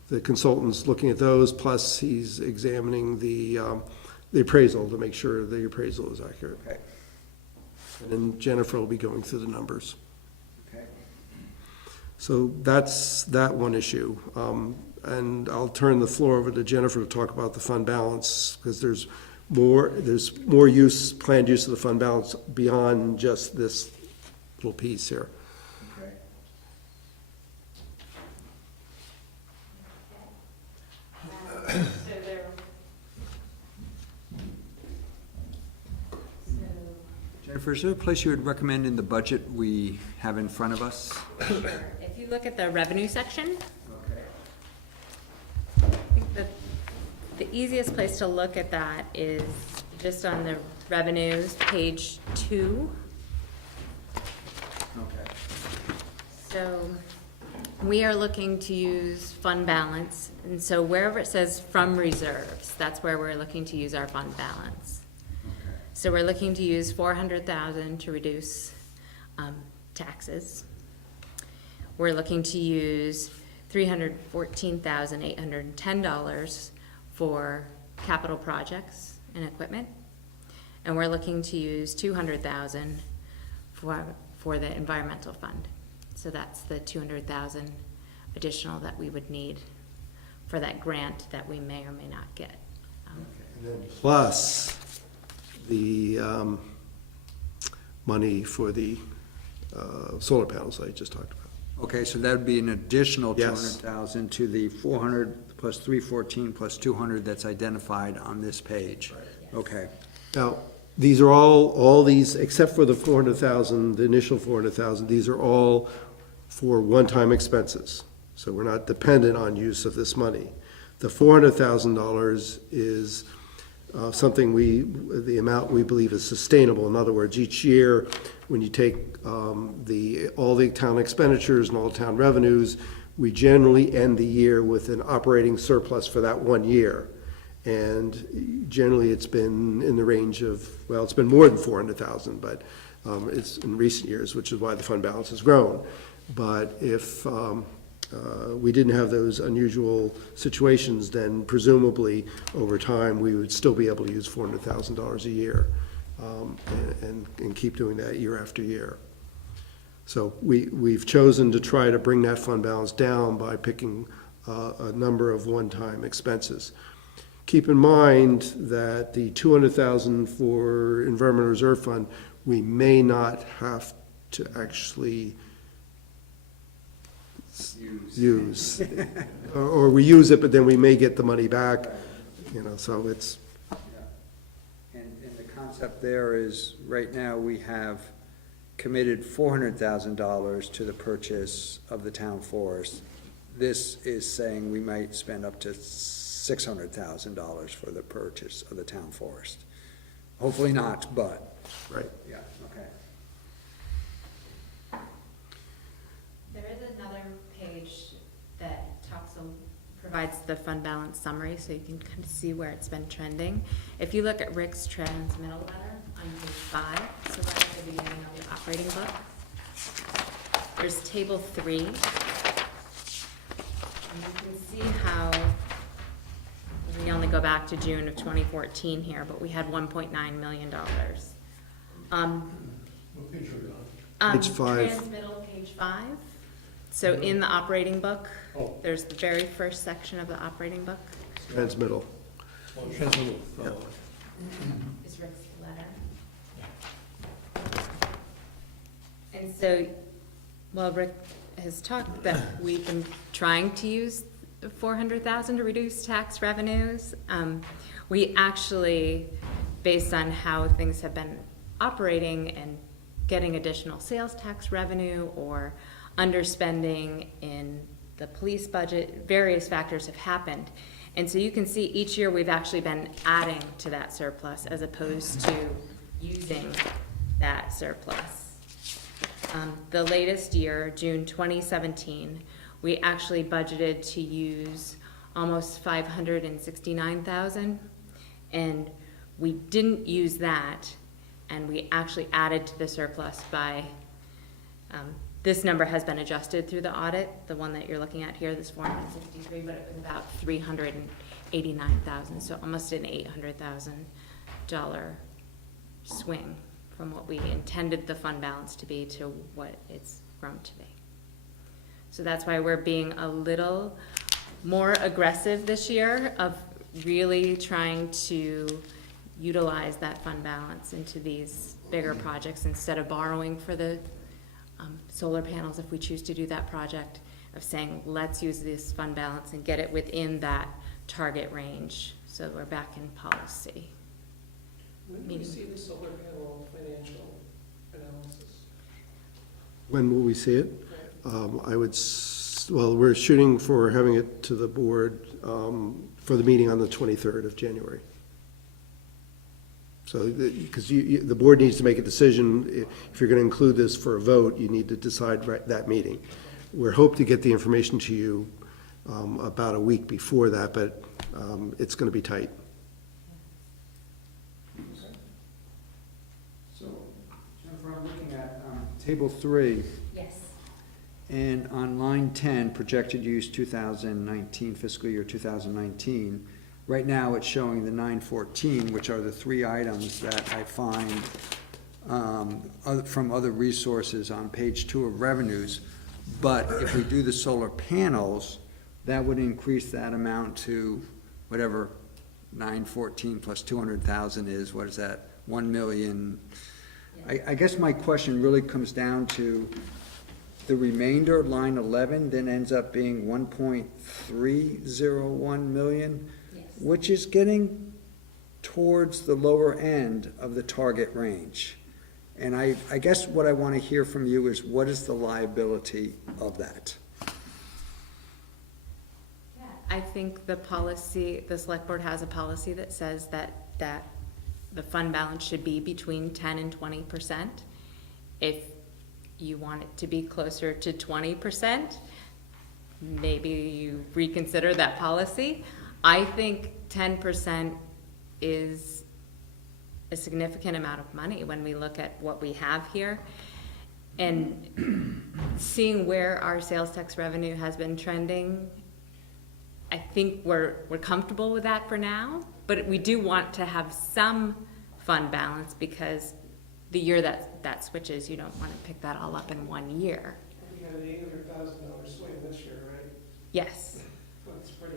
the consultant's looking at those, plus he's examining the appraisal to make sure the appraisal is accurate. Okay. And then Jennifer will be going through the numbers. Okay. So that's that one issue. And I'll turn the floor over to Jennifer to talk about the fund balance, because there's more planned use of the fund balance beyond just this little piece here. Okay. Jennifer, is there a place you would recommend in the budget we have in front of us? Sure. If you look at the revenue section, Okay. I think the easiest place to look at that is just on the revenues, page 2. Okay. So we are looking to use fund balance, and so wherever it says from reserves, that's where we're looking to use our fund balance. So we're looking to use $400,000 to reduce taxes. We're looking to use $314,810 for capital projects and equipment. And we're looking to use $200,000 for the environmental fund. So that's the $200,000 additional that we would need for that grant that we may or may not get. Plus the money for the solar panels I just talked about. Okay, so that'd be an additional Yes. 200,000 to the 400 plus 314 plus 200 that's identified on this page. Okay. Now, these are all these, except for the 400,000, the initial 400,000, these are all for one-time expenses. So we're not dependent on use of this money. The $400,000 is something the amount we believe is sustainable. In other words, each year, when you take all the town expenditures and all town revenues, we generally end the year with an operating surplus for that 1 year. And generally, it's been in the range of, well, it's been more than 400,000, but it's in recent years, which is why the fund balance has grown. But if we didn't have those unusual situations, then presumably, over time, we would still be able to use $400,000 a year and keep doing that year after year. So we've chosen to try to bring that fund balance down by picking a number of one-time expenses. Keep in mind that the $200,000 for Environmental Reserve Fund, we may not have to actually use. Or we use it, but then we may get the money back, so it's. And the concept there is, right now, we have committed $400,000 to the purchase of the town forest. This is saying we might spend up to $600,000 for the purchase of the town forest. Hopefully not, but. Right. Yeah, okay. There is another page that provides the fund balance summary, so you can kind of see where it's been trending. If you look at Rick's transmittal letter on page 5, so right at the beginning of the operating book, there's table 3. And you can see how we only go back to June of 2014 here, but we had $1.9 million. Page 5. Transmittal, page 5. So in the operating book, there's the very first section of the operating book. Transmittal. Is Rick's letter. And so, well, Rick has talked that we've been trying to use $400,000 to reduce tax revenues. We actually, based on how things have been operating and getting additional sales tax revenue or underspending in the police budget, various factors have happened. And so you can see each year we've actually been adding to that surplus as opposed to using that surplus. The latest year, June 2017, we actually budgeted to use almost $569,000, and we didn't use that, and we actually added to the surplus by, this number has been adjusted through the audit, the one that you're looking at here, this 463, but it was about $389,000, so almost an $800,000 swing from what we intended the fund balance to be to what it's grown to be. So that's why we're being a little more aggressive this year of really trying to utilize that fund balance into these bigger projects instead of borrowing for the solar panels if we choose to do that project, of saying let's use this fund balance and get it within that target range so we're back in policy. When do we see the solar panel financial analysis? When will we see it? Well, we're shooting for having it to the board for the meeting on the 23rd of January. So, because the board needs to make a decision, if you're going to include this for a vote, you need to decide that meeting. We're hoping to get the information to you about a week before that, but it's going to be tight. So, Jennifer, I'm looking at Table 3, Yes. and on line 10, projected use 2019, fiscal year 2019, right now it's showing the 914, which are the three items that I find from other resources on page 2 of revenues. But if we do the solar panels, that would increase that amount to whatever 914 plus 200,000 is, what is that, 1 million? I guess my question really comes down to the remainder, line 11, then ends up being 1.301 million, Yes. which is getting towards the lower end of the target range. And I guess what I want to hear from you is, what is the liability of that? I think the policy, the select board has a policy that says that the fund balance should be between 10 and 20%. If you want it to be closer to 20%, maybe you reconsider that policy. I think 10% is a significant amount of money when we look at what we have here. And seeing where our sales tax revenue has been trending, I think we're comfortable with that for now, but we do want to have some fund balance, because the year that switches, you don't want to pick that all up in 1 year. We had an $800,000 swing this year, right? Yes. That's pretty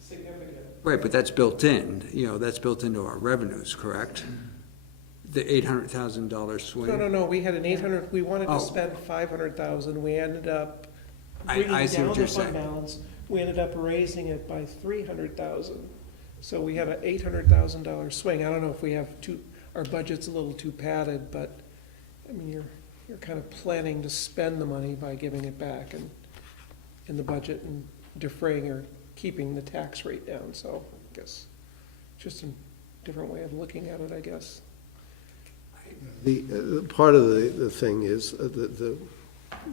significant. Right, but that's built in, that's built into our revenues, correct? The $800,000 swing? No, we had an 800, we wanted Oh. to spend 500,000, we ended up I bringing see down what the you're fund saying. balance. We ended up raising it by 300,000. So we had an $800,000 swing. I don't know if we have our budget's a little too padded, but, I mean, you're kind of planning to spend the money by giving it back in the budget and defraying or keeping the tax rate down, so I guess just a different way of looking at it, I guess. The part of the thing is, the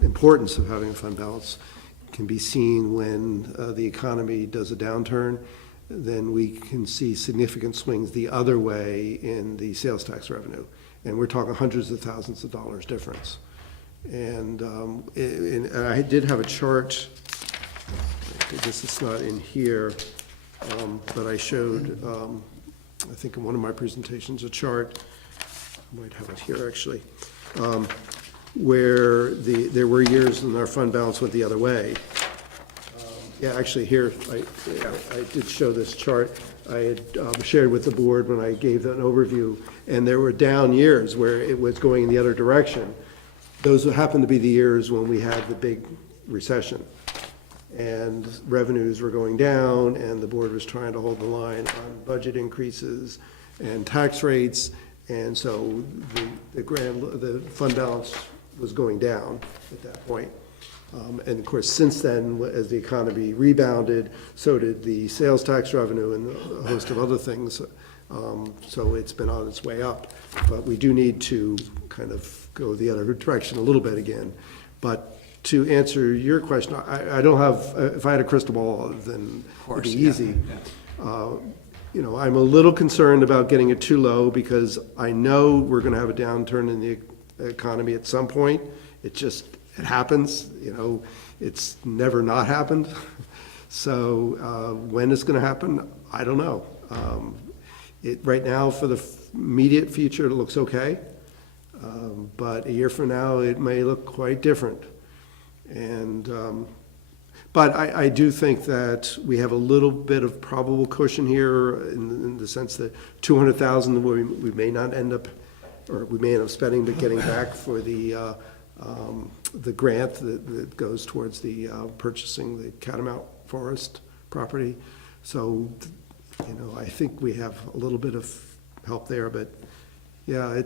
importance of having a fund balance can be seen when the economy does a downturn. Then we can see significant swings the other way in the sales tax revenue. And we're talking hundreds of thousands of dollars difference. And I did have a chart, I guess it's not in here, but I showed, I think in one of my presentations, a chart, I might have it here actually, where there were years when our fund balance went the other way. Yeah, actually here, I did show this chart. I had shared with the board when I gave an overview, and there were down years where it was going in the other direction. Those happened to be the years when we had the big recession, and revenues were going down, and the board was trying to hold the line on budget increases and tax rates, and so the fund balance was going down at that point. And of course, since then, as the economy rebounded, so did the sales tax revenue and a host of other things. So it's been on its way up. But we do need to kind of go the other direction a little bit again. But to answer your question, I don't have, if I had a crystal ball, then it'd be easy. I'm a little concerned about getting it too low, because I know we're going to have a downturn in the economy at some point. It happens, it's never not happened. So when it's going to happen, I don't know. Right now, for the immediate future, it looks okay. But a year from now, it may look quite different. And but I do think that we have a little bit of probable cushion here in the sense that 200,000 we may not end up, or we may end up spending, but getting back for the grant that goes towards the purchasing the Catamount Forest property. So, I think we have a little bit of help there, but yeah,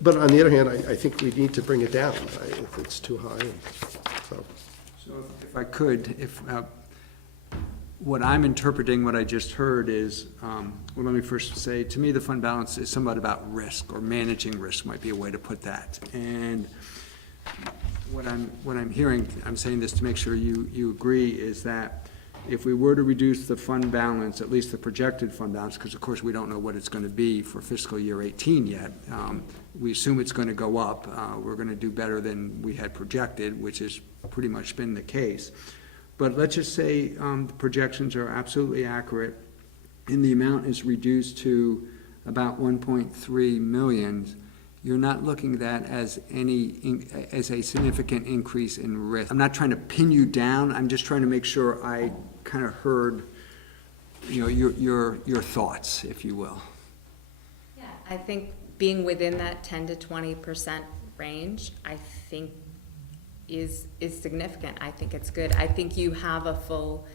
but on the other hand, I think we need to bring it down if it's too high. So if I could, what I'm interpreting, what I just heard is, well, let me first say, to me, the fund balance is somewhat about risk, or managing risk might be a way to put that. And what I'm hearing, I'm saying this to make sure you agree, is that if we were to reduce the fund balance, at least the projected fund balance, because of course we don't know what it's gonna be for fiscal year 18 yet, we assume it's gonna go up. We're gonna do better than we had projected, which has pretty much been the case. But let's just say the projections are absolutely accurate, and the amount is reduced to about 1.3 million. You're not looking at that as as a significant increase in risk. I'm not trying to pin you down, I'm just trying to make sure I kind of heard, your thoughts, if you will. Yeah, I think being within that 10 to 20% range, I think is significant. I think it's good. I think you have a full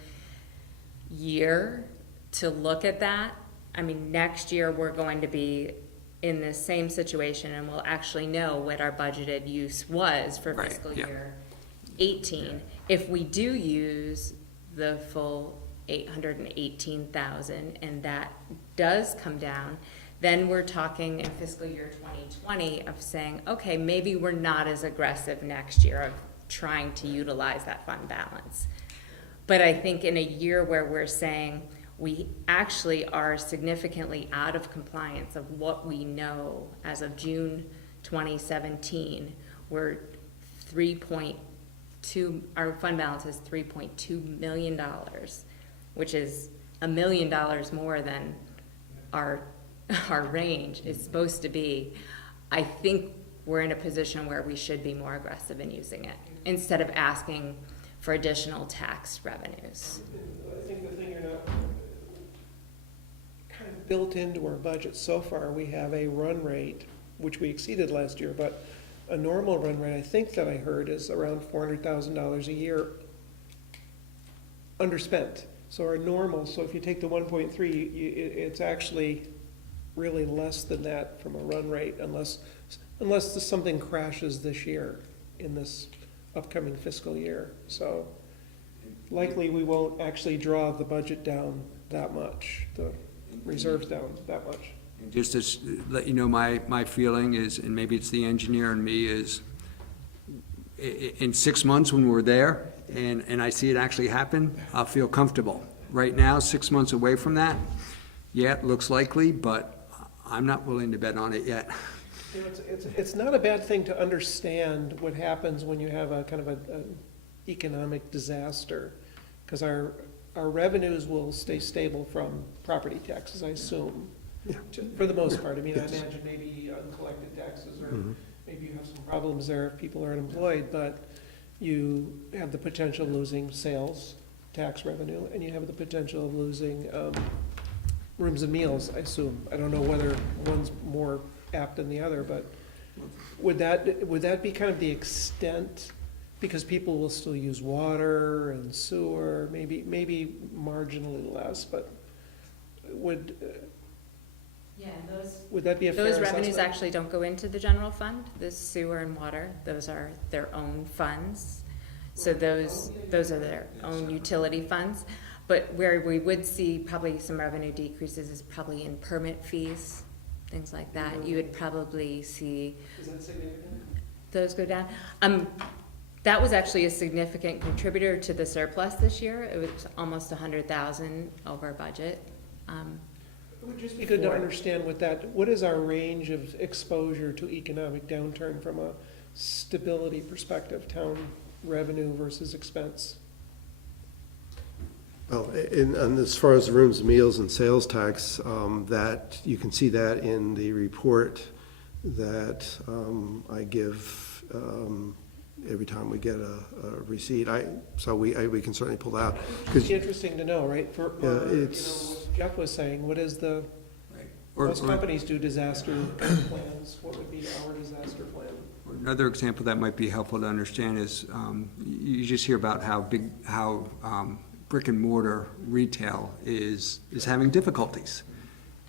year to look at that. I mean, next year, we're going to be in the same situation, and we'll actually know what our budgeted use was for Right, fiscal yeah. year 18. If we do use the full 818,000, and that does come down, then we're talking in fiscal year 2020 of saying, okay, maybe we're not as aggressive next year of trying to utilize that fund balance. But I think in a year where we're saying, we actually are significantly out of compliance of what we know as of June 2017. We're 3.2, our fund balance is $3.2 million, which is $1 million more than our range is supposed to be. I think we're in a position where we should be more aggressive in using it, instead of asking for additional tax revenues. I think the thing you're not kind of built into our budget so far, we have a run rate, which we exceeded last year, but a normal run rate, I think that I heard, is around $400,000 a year underspent. So our normal, so if you take the 1.3, it's actually really less than that from a run rate, unless something crashes this year in this upcoming fiscal year. So likely we won't actually draw the budget down that much, the reserves down that much. And just to let you know, my feeling is, and maybe it's the engineer in me, is in 6 months when we're there and I see it actually happen, I'll feel comfortable. Right now, 6 months away from that, yeah, it looks likely, but I'm not willing to bet on it yet. You know, it's not a bad thing to understand what happens when you have a kind of an economic disaster, because our revenues will stay stable from property taxes, I assume, for the most part. I mean, I imagine maybe uncollected taxes, or maybe you have some problems there if people are unemployed, but you have the potential of losing sales tax revenue, and you have the potential of losing rooms and meals, I assume. I don't know whether one's more apt than the other, but would that be kind of the extent? Because people will still use water and sewer, maybe marginally less, but would that be a fair Those assessment? revenues actually don't go into the general fund, the sewer and water, those are their own funds. So those are their own utility funds. But where we would see probably some revenue decreases is probably in permit fees, things like that. You would probably see Is that significant? those go down. That was actually a significant contributor to the surplus this year. It was almost 100,000 over budget. It would just be good to understand what is our range of exposure to economic downturn from a stability perspective, town revenue versus expense? Well, and as far as the rooms, meals, and sales tax, that, you can see that in the report that I give every time we get a receipt. So we can certainly pull that out. It's interesting to know, right? For it's- what Jeff was saying, what is the, Or- most or- companies do disaster plans. What would be our disaster plan? Another example that might be helpful to understand is, you just hear about how brick and mortar retail is having difficulties.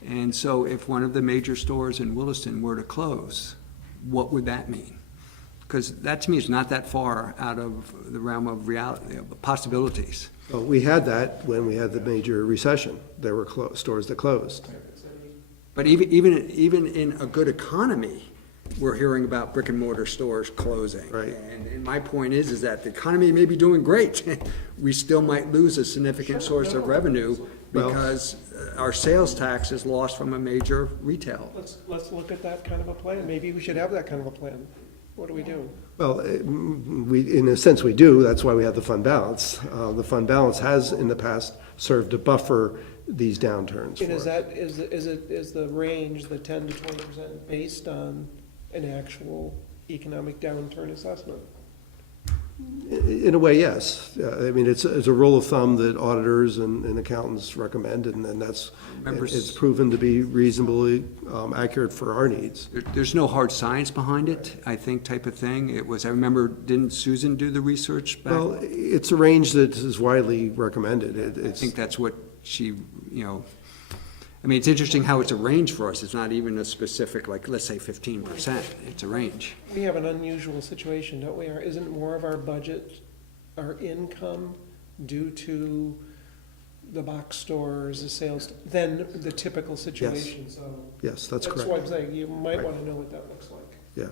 And so if one of the major stores in Williston were to close, what would that mean? Because that to me is not that far out of the realm of reality, of possibilities. Well, we had that when we had the major recession. There were stores that closed. But even in a good economy, we're hearing about brick and mortar stores closing. Right. And my point is that the economy may be doing great. We still might lose a significant source of revenue because our sales tax is lost from a major retail. Let's look at that kind of a plan. Maybe we should have that kind of a plan. What do we do? Well, we, in a sense, we do. That's why we have the fund balance. The fund balance has, in the past, served to buffer these downturns for And is us. that, is the range, the 10 to 20% based on an actual economic downturn assessment? In a way, yes. I mean, it's a rule of thumb that auditors and accountants recommend, and then it's proven to be reasonably accurate for our needs. There's no hard science behind it, I think, type of thing. It was, I remember, didn't Susan do the research back? Well, it's a range that is widely recommended. I think that's what she, I mean, it's interesting how it's a range for us. It's not even a specific, like, let's say 15%. It's a range. We have an unusual situation, don't we? Isn't more of our budget, our income, due to the box stores, the sales, than the typical situation? So Yes, that's correct. that's why I'm saying you might want to know what that looks like. Yeah.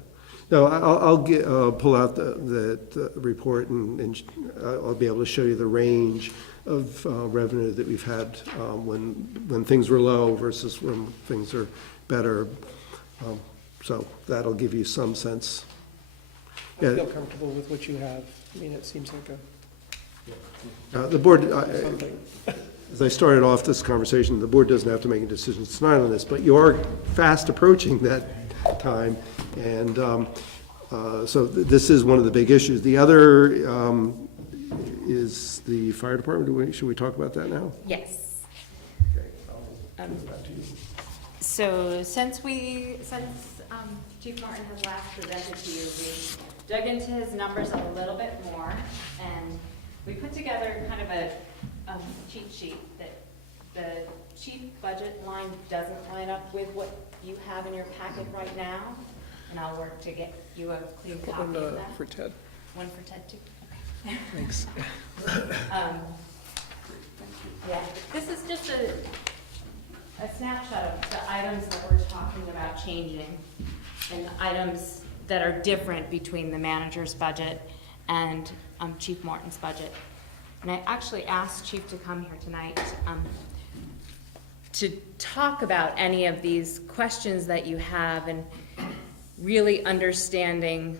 No, I'll pull out the report and I'll be able to show you the range of revenue that we've had when things were low versus when things are better. So that'll give you some sense. I Yeah. feel comfortable with what you have. I mean, it seems like The board, something. as I started off this conversation, the board doesn't have to make a decision tonight on this, but you are fast approaching that time. And so this is one of the big issues. The other is the fire department. Should we talk about that now? Yes. So since Chief Martin has last presented to you, we dug into his numbers a little bit more, and we put together kind of a cheat sheet that the chief budget line doesn't line up with what you have in your packet right now, and I'll work to get you a clean copy One of that. for Ted. One for Ted too? Okay. Thanks. Yeah, this is just a snapshot of the items that we're talking about changing, and the items that are different between the manager's budget and Chief Morton's budget. And I actually asked Chief to come here tonight to talk about any of these questions that you have and really understanding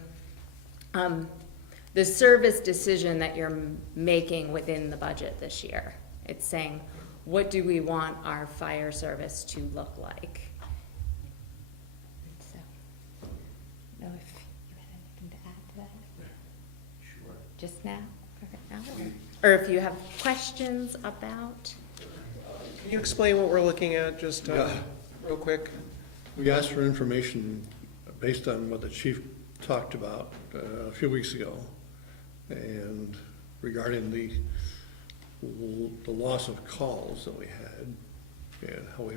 the service decision that you're making within the budget this year. It's saying, what do we want our fire service to look like? So, I don't know if you had anything to add to that? Sure. Just now? Or if you have questions about? Can you explain what we're looking at, just real quick? We asked for information based on what the chief talked about a few weeks ago, and regarding the loss of calls that we had, and how we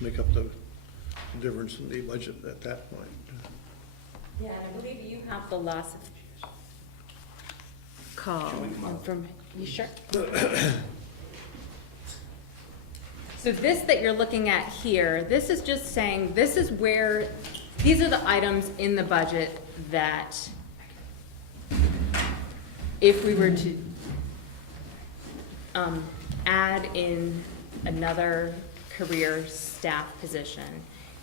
make up the difference in the budget at that point. Yeah, and I believe you have the loss of call from, you sure? So this that you're looking at here, this is just saying, this is where, these are the items in the budget that if we were to add in another career staff position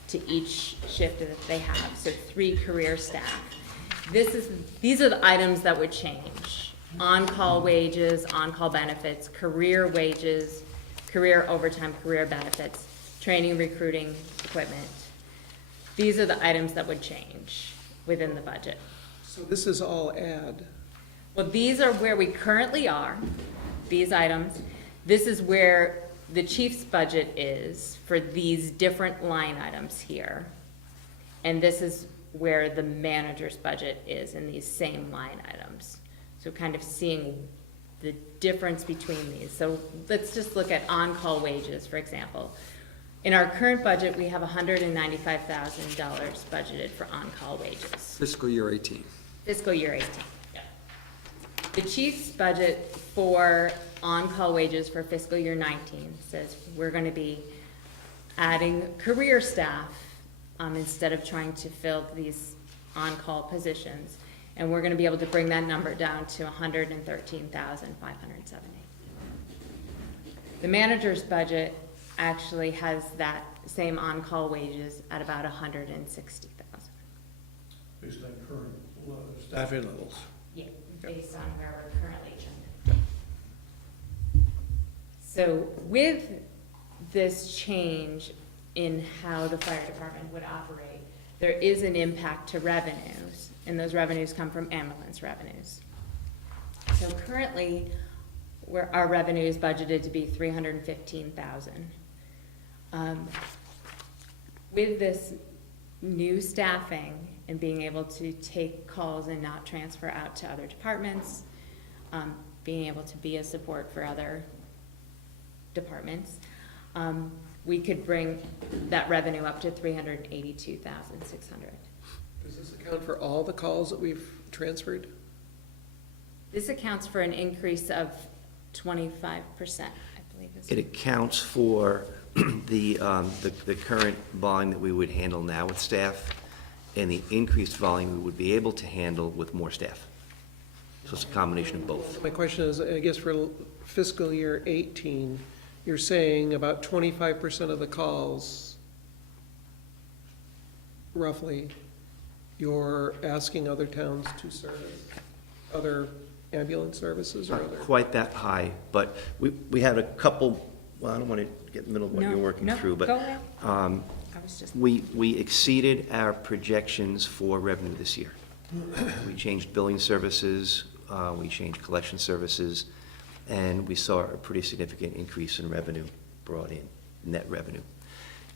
to each shift that they have, so 3 career staff, these are the items that would change. On-call wages, on-call benefits, career wages, career overtime, career benefits, training, recruiting, equipment. These are the items that would change within the budget. So this is all add. Well, these are where we currently are, these items. This is where the chief's budget is for these different line items here. And this is where the manager's budget is in these same line items. So kind of seeing the difference between these. So let's just look at on-call wages, for example. In our current budget, we have $195,000 budgeted for on-call wages. Fiscal year 18. Fiscal year 18, yeah. The chief's budget for on-call wages for fiscal year 19 says we're gonna be adding career staff instead of trying to fill these on-call positions. And we're gonna be able to bring that number down to 113,570. The manager's budget actually has that same on-call wages at about 160,000. Based on current staffing levels. Yeah, based on where we're currently trending. So with this change in how the fire department would operate, there is an impact to revenues, and those revenues come from ambulance revenues. So currently, our revenue is budgeted to be 315,000. With this new staffing and being able to take calls and not transfer out to other departments, being able to be a support for other departments, we could bring that revenue up to 382,600. Does this account for all the calls that we've transferred? This accounts for an increase of 25%, I believe. It accounts for the current volume that we would handle now with staff and the increased volume we would be able to handle with more staff. So it's a combination of both. My question is, I guess for fiscal year 18, you're saying about 25% of the calls, roughly, you're asking other towns to service, other ambulance services or Not other? quite that high, but we had a couple, well, I don't want to get in the middle of what you're working through, but go ahead. I was just. we exceeded our projections for revenue this year. We changed billing services, we changed collection services, and we saw a pretty significant increase in revenue brought in, net revenue.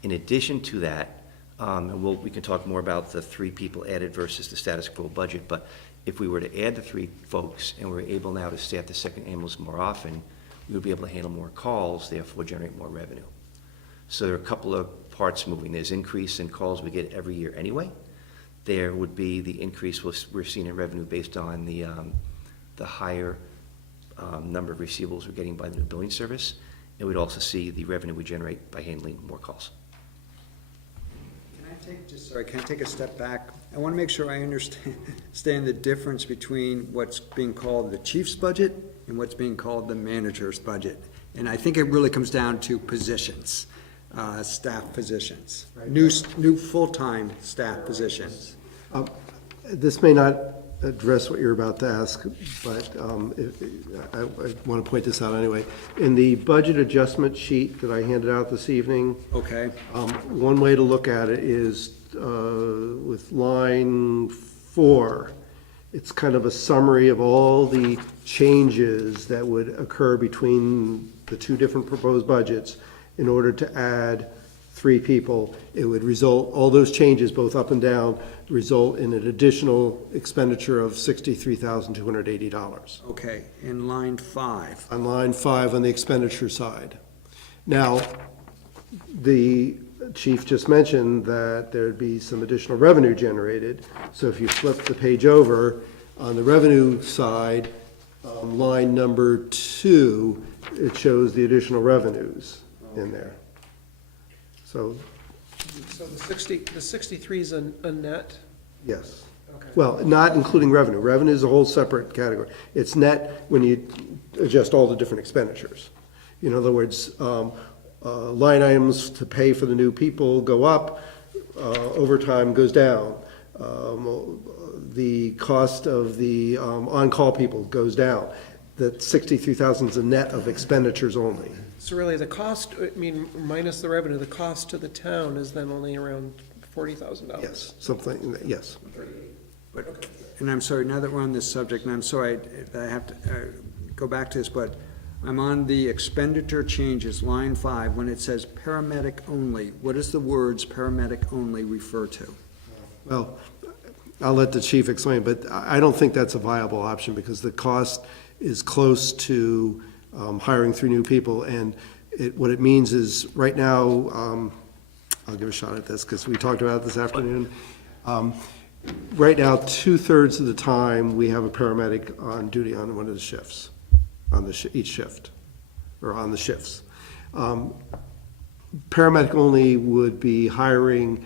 In addition to that, and we can talk more about the 3 people added versus the status quo budget, but if we were to add the 3 folks and we're able now to staff the second ambulance more often, we would be able to handle more calls, therefore generate more revenue. So there are a couple of parts moving. There's increase in calls we get every year anyway. There would be the increase we're seeing in revenue based on the higher number of receivables we're getting by the new billing service. And we'd also see the revenue we generate by handling more calls. Can I take a step back? I want to make sure I understand the difference between what's being called the chief's budget and what's being called the manager's budget. And I think it really comes down to positions, staff positions, new full-time staff positions. This may not address what you're about to ask, but I want to point this out anyway. In the budget adjustment sheet that I handed out this evening, Okay. one way to look at it is with line 4. It's kind of a summary of all the changes that would occur between the 2 different proposed budgets in order to add 3 people. It would result, all those changes, both up and down, result in an additional expenditure of $63,280. Okay, in line 5. On line 5 on the expenditure side. Now, the chief just mentioned that there'd be some additional revenue generated. So if you flip the page over, on the revenue side, line number 2, it shows the additional revenues in there. So, So the 63 is a net? yes. Okay. Well, not including revenue. Revenue is a whole separate category. It's net when you adjust all the different expenditures. In other words, line items to pay for the new people go up, overtime goes down. The cost of the on-call people goes down. The 63,000 is a net of expenditures only. So really, the cost, I mean, minus the revenue, the cost to the town is then only around $40,000? Yes, something, yes. But, and I'm sorry, now that we're on this subject, and I'm sorry, I have to go back to this, but I'm on the expenditure changes, line 5, when it says paramedic only. What does the words paramedic only refer to? Well, I'll let the chief explain, but I don't think that's a viable option because the cost is close to hiring 3 new people. And what it means is, right now, I'll give a shot at this because we talked about it this afternoon. Right now, 2/3 of the time, we have a paramedic on duty on one of the shifts, on each shift, or on the shifts. Paramedic only would be hiring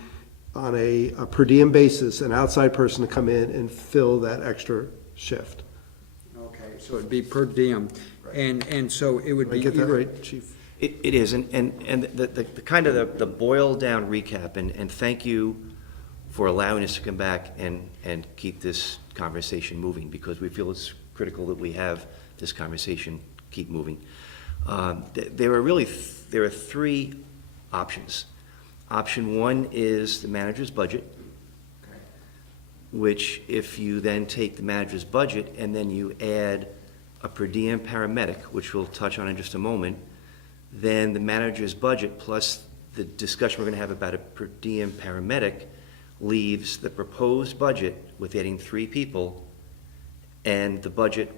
on a per diem basis, an outside person to come in and fill that extra shift. Okay, so it'd be per diem, and so it would Did I be. get that right, Chief? It is, and the kind of the boiled down recap, and thank you for allowing us to come back and keep this conversation moving, because we feel it's critical that we have this conversation keep moving. There are three options. Option one is the manager's budget, which if you then take the manager's budget and then you add a per diem paramedic, which we'll touch on in just a moment, then the manager's budget plus the discussion we're going to have about a per diem paramedic leaves the proposed budget with adding 3 people and the budget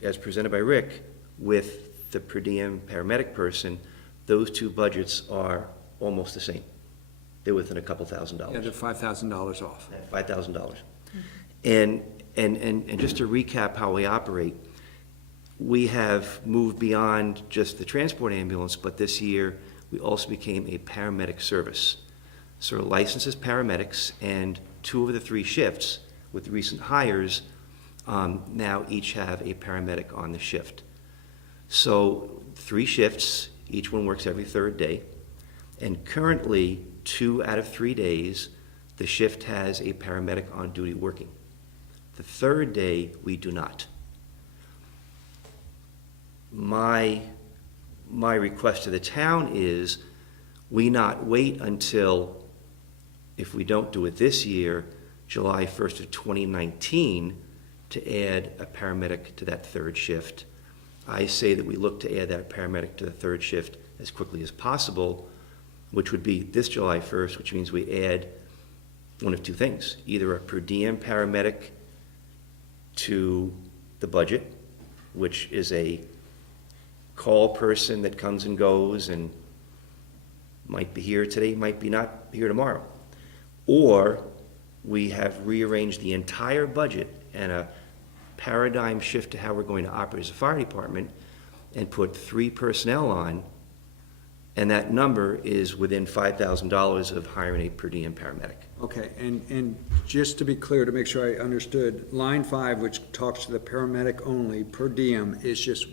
as presented by Rick with the per diem paramedic person. Those two budgets are almost the same. They're within a couple $1,000. Yeah, they're $5,000 off. $5,000. And just to recap how we operate, we have moved beyond just the transport ambulance, but this year we also became a paramedic service. So we're licensed as paramedics, and 2 of the 3 shifts with recent hires now each have a paramedic on the shift. So 3 shifts, each one works every 3rd day, and currently 2 out of 3 days the shift has a paramedic on duty working. The 3rd day we do not. My request to the town is we not wait until, if we don't do it this year, July 1st of 2019, to add a paramedic to that 3rd shift. I say that we look to add that paramedic to the 3rd shift as quickly as possible, which would be this July 1st, which means we add one of 2 things: either a per diem paramedic to the budget, which is a call person that comes and goes and might be here today, might be not here tomorrow. Or we have rearranged the entire budget and a paradigm shift to how we're going to operate as a fire department and put 3 personnel on, and that number is within $5,000 of hiring a per diem paramedic. Okay, and just to be clear, to make sure I understood, line 5, which talks to the paramedic only, per diem, is just,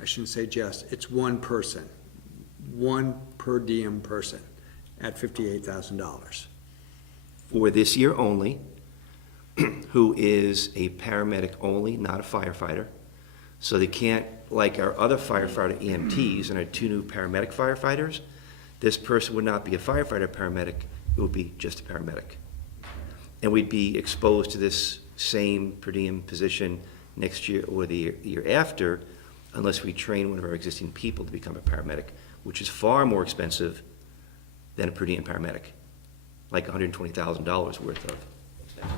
I shouldn't say just, it's 1 person, 1 per diem person at $58,000. For this year only, who is a paramedic only, not a firefighter. So they can't, like our other firefighter EMTs and our 2 new paramedic firefighters, this person would not be a firefighter paramedic, it would be just a paramedic. And we'd be exposed to this same per diem position next year or the year after, unless we train one of our existing people to become a paramedic, which is far more expensive than a per diem paramedic, like $120,000 worth of expense.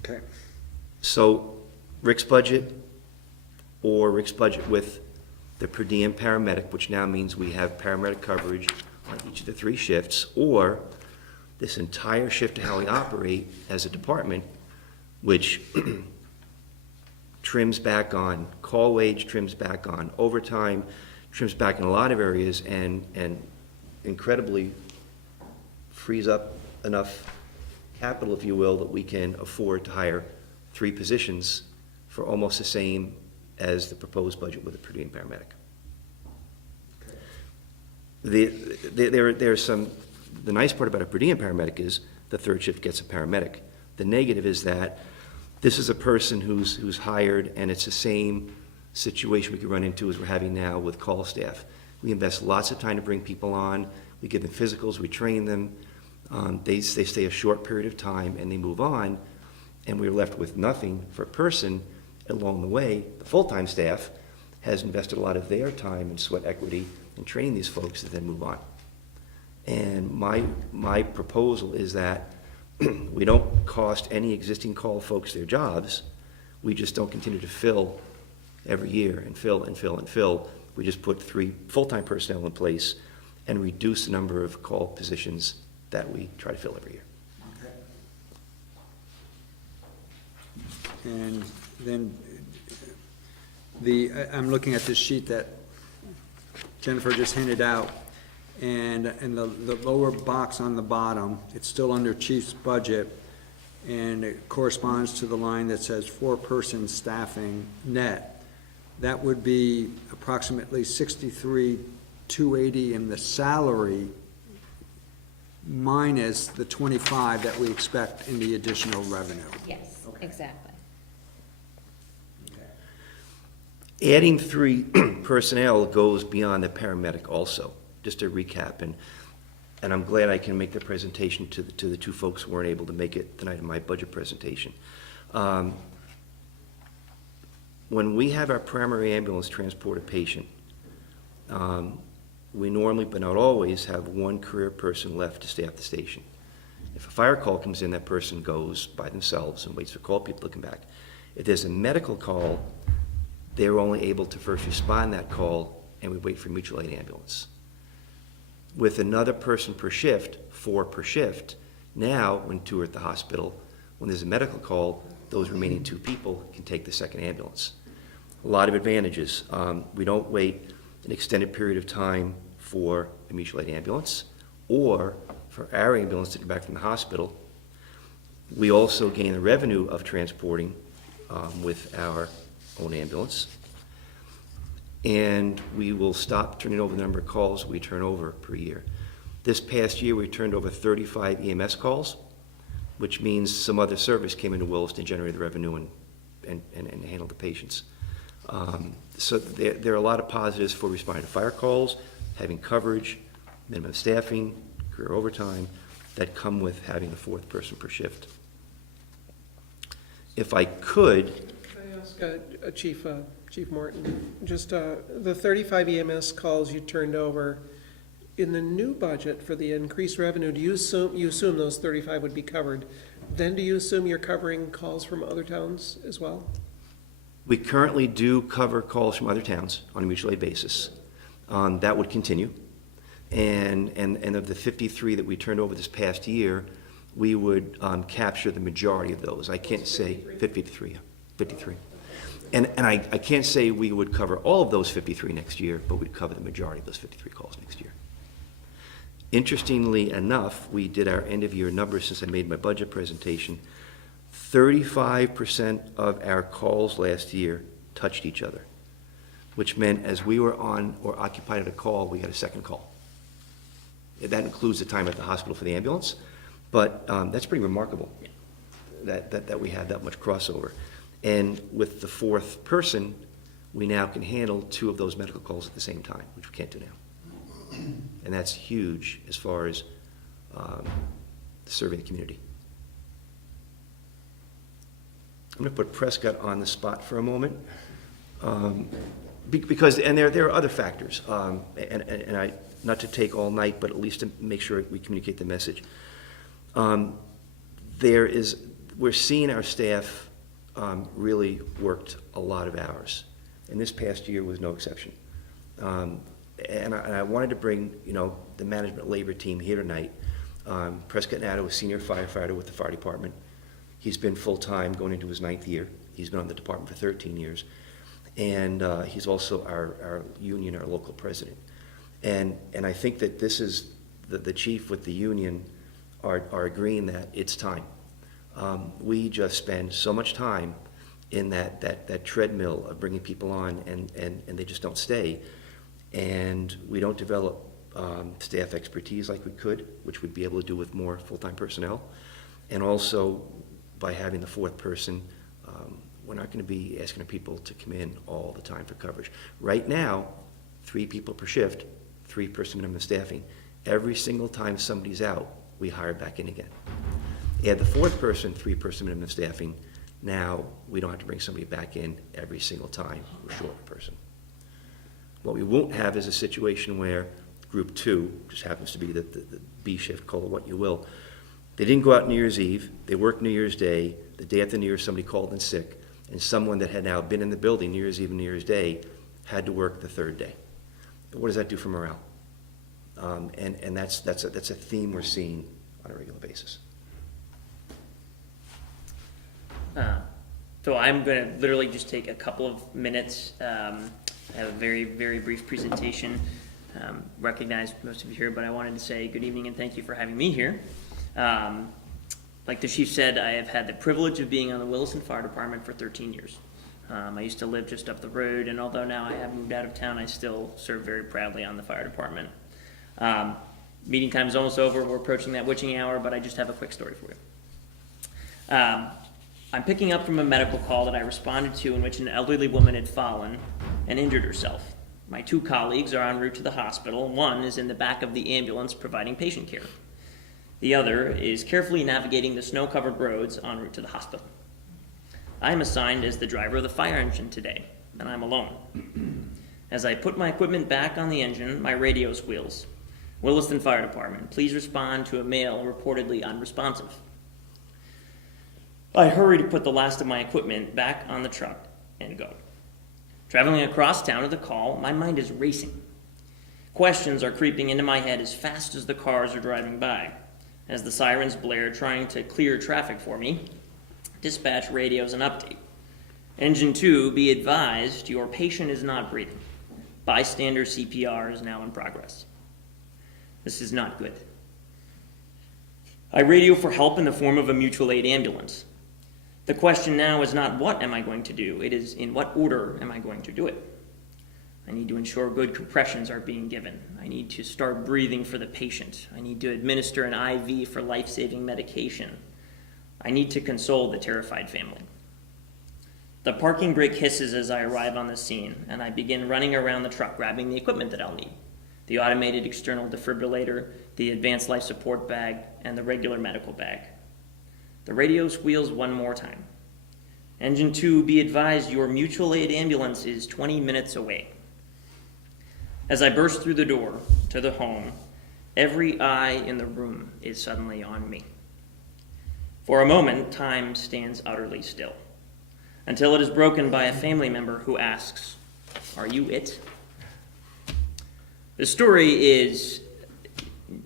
Okay. So Rick's budget, or Rick's budget with the per diem paramedic, which now means we have paramedic coverage on each of the 3 shifts, or this entire shift to how we operate as a department, which trims back on call wage, trims back on overtime, trims back in a lot of areas, and incredibly frees up enough capital, if you will, that we can afford to hire 3 positions for almost the same as the proposed budget with a per diem paramedic. There's some, the nice part about a per diem paramedic is the 3rd shift gets a paramedic. The negative is that this is a person who's hired, and it's the same situation we could run into as we're having now with call staff. We invest lots of time to bring people on. We give them physicals, we train them. They stay a short period of time and they move on, and we're left with nothing for a person along the way. The full-time staff has invested a lot of their time and sweat equity in training these folks to then move on. And my proposal is that we don't cost any existing call folks their jobs. We just don't continue to fill every year and fill and fill and fill. We just put 3 full-time personnel in place and reduce the number of call positions that we try to fill every year. And then I'm looking at this sheet that Jennifer just handed out, And the lower box on the bottom, it's still under chief's budget, and it corresponds to the line that says four-person staffing net. That would be approximately 63,280 in the salary, minus the 25 that we expect in the additional revenue. Yes, exactly. Adding 3 personnel goes beyond the paramedic also, just to recap, and I'm glad I can make the presentation to the 2 folks who weren't able to make it tonight in my budget presentation. When we have our primary ambulance transport a patient, we normally, but not always, have 1 career person left to staff the station. If a fire call comes in, that person goes by themselves and waits for call people to come back. If there's a medical call, they're only able to first respond that call, and we wait for mutual aid ambulance. With another person per shift, 4 per shift, now, when 2 are at the hospital, when there's a medical call, those remaining 2 people can take the second ambulance. A lot of advantages. We don't wait an extended period of time for a mutual aid ambulance or for our ambulance to come back from the hospital. We also gain the revenue of transporting with our own ambulance. And we will stop turning over the number of calls we turn over per year. This past year, we turned over 35 EMS calls, which means some other service came into Williston, generated the revenue, and handled the patients. So there are a lot of positives for responding to fire calls, having coverage, minimum staffing, career overtime, that come with having the 4th person per shift. If I could, Can I ask Chief Morton, just the 35 EMS calls you turned over, in the new budget for the increased revenue, do you assume those 35 would be covered? Then do you assume you're covering calls from other towns as well? we currently do cover calls from other towns on a mutual aid basis. That would continue. And of the 53 that we turned over this past year, we would capture the majority of those. I can't say 53. And I can't say we would cover all of those 53 next year, but we'd cover the majority of those 53 calls next year. Interestingly enough, we did our end-of-year numbers since I made my budget presentation. 35% of our calls last year touched each other, which meant as we were on or occupied at a call, we got a second call. That includes the time at the hospital for the ambulance, but that's pretty remarkable that we had that much crossover. And with the fourth person, we now can handle 2 of those medical calls at the same time, which we can't do now. And that's huge as far as serving the community. I'm going to put Prescott on the spot for a moment, because there are other factors, and I, not to take all night, but at least to make sure we communicate the message. We're seeing our staff really worked a lot of hours, and this past year was no exception. And I wanted to bring, the management labor team here tonight. Prescott Nato is senior firefighter with the fire department. He's been full-time going into his 9th year. He's been on the department for 13 years. And he's also our union, our local president. And I think that this is, the chief with the union are agreeing that it's time. We just spend so much time in that treadmill of bringing people on, and they just don't stay. And we don't develop staff expertise like we could, which we'd be able to do with more full-time personnel. And also, by having the fourth person, we're not going to be asking people to come in all the time for coverage. Right now, 3 people per shift, 3-person minimum staffing. Every single time somebody's out, we hire back in again. Add the 4th person, 3-person minimum staffing. Now, we don't have to bring somebody back in every single time we're short a person. What we won't have is a situation where group 2, just happens to be the B shift, call it what you will, they didn't go out New Year's Eve, they worked New Year's Day, the day after New Year's somebody called in sick, and someone that had now been in the building New Year's Eve and New Year's Day had to work the 3rd day. What does that do for morale? And that's a theme we're seeing on a regular basis. So I'm going to literally just take a couple of minutes. I have a very, very brief presentation. recognize most of you here, but I wanted to say good evening and thank you for having me here. Like the chief said, I have had the privilege of being on the Williston Fire Department for 13 years. I used to live just up the road, and although now I have moved out of town, I still serve very proudly on the fire department. Meeting time is almost over. We're approaching that witching hour, but I just have a quick story for you. I'm picking up from a medical call that I responded to in which an elderly woman had fallen and injured herself. My 2 colleagues are en route to the hospital. One is in the back of the ambulance providing patient care. The other is carefully navigating the snow-covered roads en route to the hospital. I am assigned as the driver of the fire engine today, and I'm alone. As I put my equipment back on the engine, my radio squeals. Williston Fire Department, please respond to a male reportedly unresponsive. I hurry to put the last of my equipment back on the truck and go. Traveling across town to the call, my mind is racing. Questions are creeping into my head as fast as the cars are driving by. As the sirens blare, trying to clear traffic for me, dispatch radios an update. Engine 2, be advised, your patient is not breathing. Bystander CPR is now in progress. This is not good. I radio for help in the form of a mutual aid ambulance. The question now is not what am I going to do, it is in what order am I going to do it. I need to ensure good compressions are being given. I need to start breathing for the patient. I need to administer an IV for life-saving medication. I need to console the terrified family. The parking brake hisses as I arrive on the scene, and I begin running around the truck grabbing the equipment that I'll need. The automated external defibrillator, the advanced life support bag, and the regular medical bag. The radio squeals one more time. Engine 2, be advised your mutual aid ambulance is 20 minutes away. As I burst through the door to the home, every eye in the room is suddenly on me. For a moment, time stands utterly still, until it is broken by a family member who asks, "Are you it?" The story is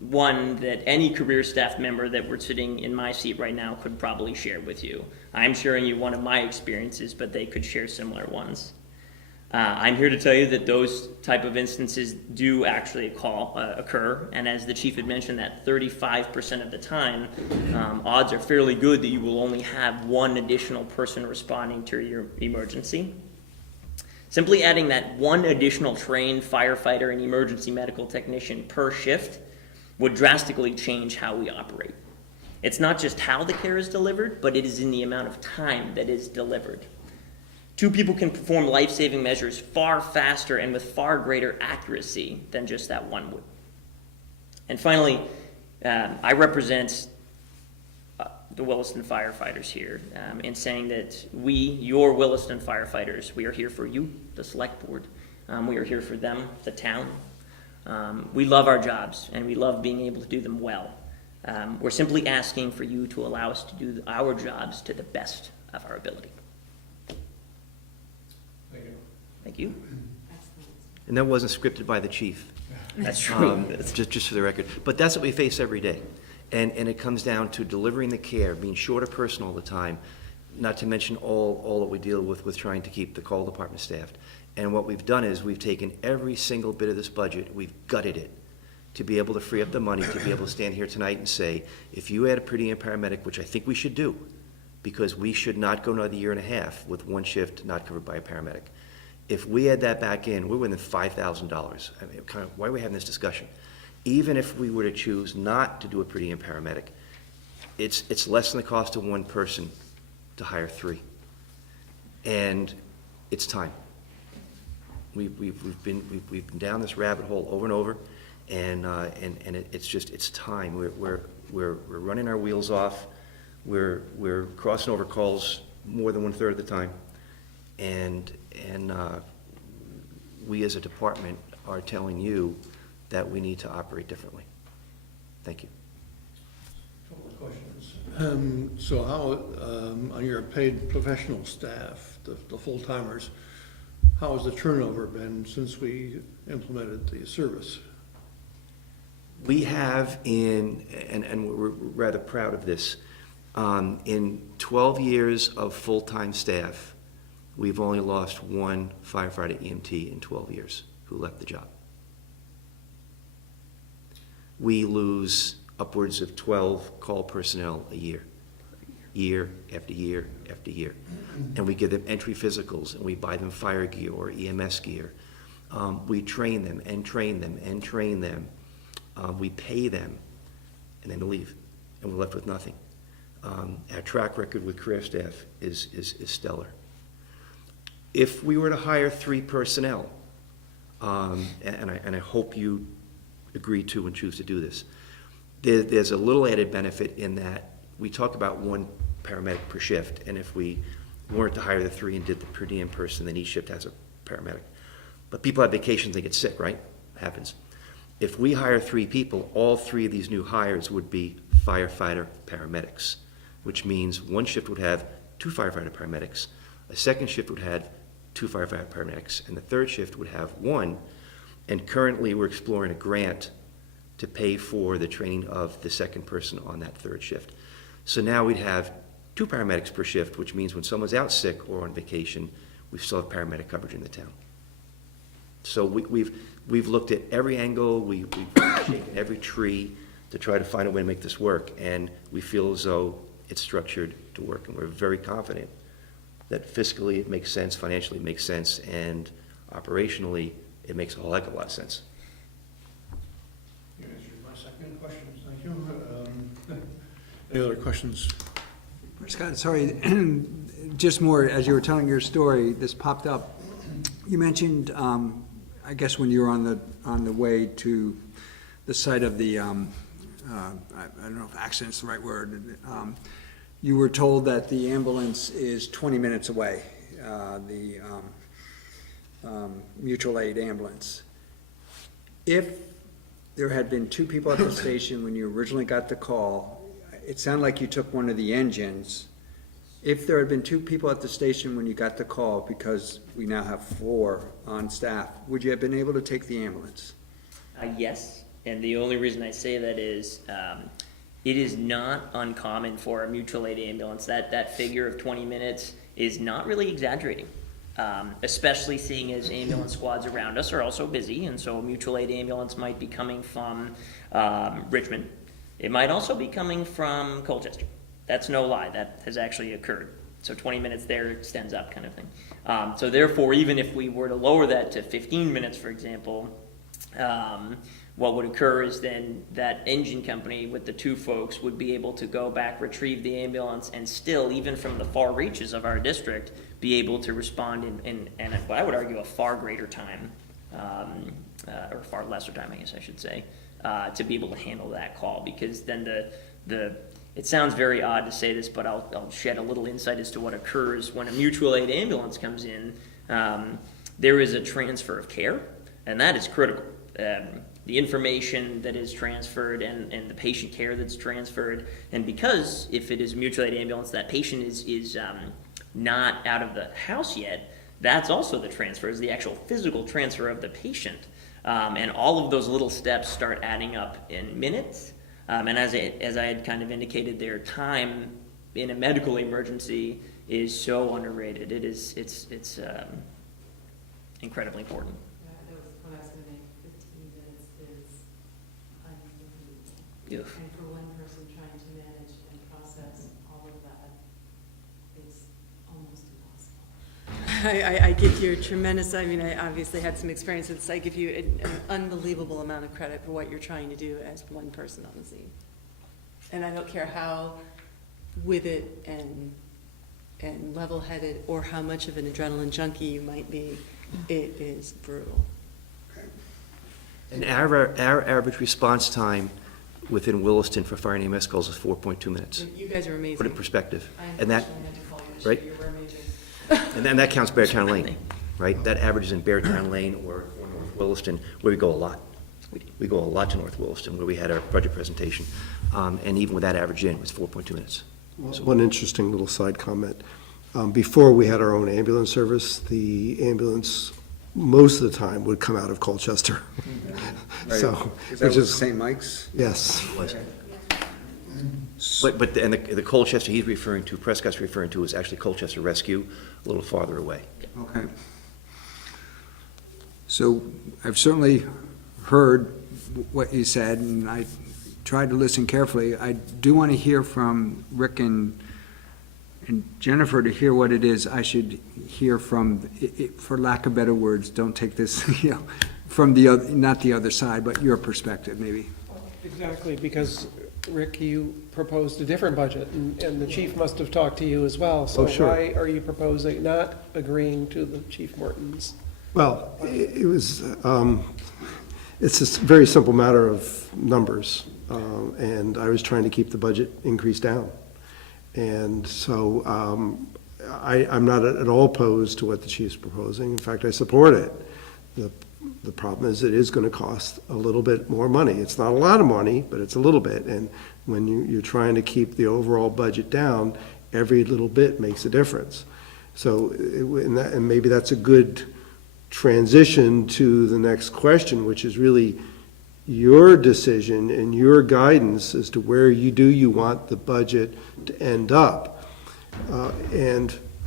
one that any career staff member that were sitting in my seat right now could probably share with you. I'm sharing you one of my experiences, but they could share similar ones. I'm here to tell you that those type of instances do actually occur, and as the chief had mentioned, that 35% of the time, odds are fairly good that you will only have one additional person responding to your emergency. Simply adding that one additional trained firefighter and emergency medical technician per shift would drastically change how we operate. It's not just how the care is delivered, but it is in the amount of time that is delivered. 2 people can perform life-saving measures far faster and with far greater accuracy than just that one would. And finally, I represent the Williston firefighters here in saying that we, your Williston firefighters, we are here for you, the select board. We are here for them, the town. We love our jobs and we love being able to do them well. We're simply asking for you to allow us to do our jobs to the best of our ability. Thank you. And that wasn't scripted by the chief. That's true. Just for the record. But that's what we face every day. And it comes down to delivering the care, being short of person all the time, not to mention all that we deal with trying to keep the call department staffed. And what we've done is we've taken every single bit of this budget, we've gutted it to be able to free up the money, to be able to stand here tonight and say, if you add a per diem paramedic, which I think we should do, because we should not go another year and a half with one shift not covered by a paramedic. If we add that back in, we're within $5,000. I mean, why are we having this discussion? Even if we were to choose not to do a per diem paramedic, it's less than the cost of one person to hire 3. And it's time. We've been down this rabbit hole over and over, and it's time. We're running our wheels off. We're crossing over calls more than 1/3 of the time, and we as a department are telling you that we need to operate differently. Thank you. Couple of questions. So how, on your paid professional staff, the full-timers, how has the turnover been since we implemented the service? We have and we're rather proud of this, in 12 years of full-time staff, we've only lost one firefighter EMT in 12 years who left the job. we lose upwards of 12 call personnel a year after year after year. And we give them entry physicals, and we buy them fire gear or EMS gear. We train them and train them and train them. We pay them, and then they leave, and we're left with nothing. Our track record with career staff is stellar. If we were to hire 3 personnel, and I hope you agree to and choose to do this, there's a little added benefit in that we talk about 1 paramedic per shift, and if we weren't to hire the 3 and did the per diem person, then each shift has a paramedic. But people have vacations, they get sick, right? Happens. If we hire 3 people, all 3 of these new hires would be firefighter paramedics, which means 1 shift would have 2 firefighter paramedics, a second shift would have 2 firefighter paramedics, and the third shift would have 1. And currently, we're exploring a grant to pay for the training of the second person on that third shift. So now we'd have 2 paramedics per shift, which means when someone's out sick or on vacation, we still have paramedic coverage in the town. So we've looked at every angle, we've shaken every tree to try to find a way to make this work, and we feel as though it's structured to work, and we're very confident that fiscally it makes sense, financially it makes sense, and operationally it makes a whole heck of a lot of sense. You answered my second question, thank you. Any other questions? Scott, sorry, just more, as you were telling your story, this popped up. You mentioned, I guess when you were on the way to the site of the, I don't know if accident's the right word, you were told that the ambulance is 20 minutes away, the mutual aid ambulance. If there had been 2 people at the station when you originally got the call, it sounded like you took one of the engines. If there had been 2 people at the station when you got the call, because we now have 4 on staff, would you have been able to take the ambulance? Yes, and the only reason I say that is it is not uncommon for a mutual aid ambulance. That figure of 20 minutes is not really exaggerating, especially seeing as ambulance squads around us are also busy, and so a mutual aid ambulance might be coming from Richmond. It might also be coming from Colchester. That's no lie, that has actually occurred. So 20 minutes there extends up kind of thing. So therefore, even if we were to lower that to 15 minutes, for example, what would occur is then that engine company with the 2 folks would be able to go back, retrieve the ambulance, and still, even from the far reaches of our district, be able to respond in what I would argue a far greater time, or far lesser time, I guess I should say, to be able to handle that call. Because then it sounds very odd to say this, but I'll shed a little insight as to what occurs when a mutual aid ambulance comes in. There is a transfer of care, and that is critical. The information that is transferred and the patient care that's transferred, and because if it is a mutual aid ambulance, that patient is not out of the house yet, that's also the transfer, is the actual physical transfer of the patient. And all of those little steps start adding up in minutes. And as I had kind of indicated there, time in a medical emergency is so underrated. It's incredibly important. Yeah, that was what I was gonna make, 15 minutes is unbelievable. Yeah. And for one person trying to manage and process all of that, it's almost impossible. I give you a tremendous, I mean, I obviously had some experience with this, I give you an unbelievable amount of credit for what you're trying to do as one person on the scene. And I don't care how with it and level-headed, or how much of an adrenaline junkie you might be, it is brutal. And our average response time within Williston for fire and EMS calls is 4.2 minutes. You guys are amazing. Put it in perspective. I And that, unfortunately had to call you to right? show you were amazing. and then that counts Beartown Lane, right? That averages in Beartown Lane or North Williston, where we go a lot. We go a lot to North Williston, where we had our budget presentation. And even with that average in, it was 4.2 minutes. One interesting little side comment. Before we had our own ambulance service, the ambulance, most of the time, would come out of Colchester. So, which is, St. Mike's? yes. But the Colchester he's referring to, Prescott's referring to, is actually Colchester Rescue, a little farther away. Okay. So I've certainly heard what you said, and I tried to listen carefully. I do want to hear from Rick and Jennifer to hear what it is I should hear from, for lack of better words, don't take this, from the other, not the other side, but your perspective, maybe. Exactly, because Rick, you proposed a different budget, and the chief must have talked to you as well. So Oh, sure. why are you proposing, not agreeing to the Chief Morton's? Well, it was, it's a very simple matter of numbers, and I was trying to keep the budget increase down. And so I'm not at all opposed to what the chief's proposing. In fact, I support it. The problem is it is going to cost a little bit more money. It's not a lot of money, but it's a little bit. And when you're trying to keep the overall budget down, every little bit makes a difference. So, and maybe that's a good transition to the next question, which is really your decision and your guidance as to where you want the budget to end up.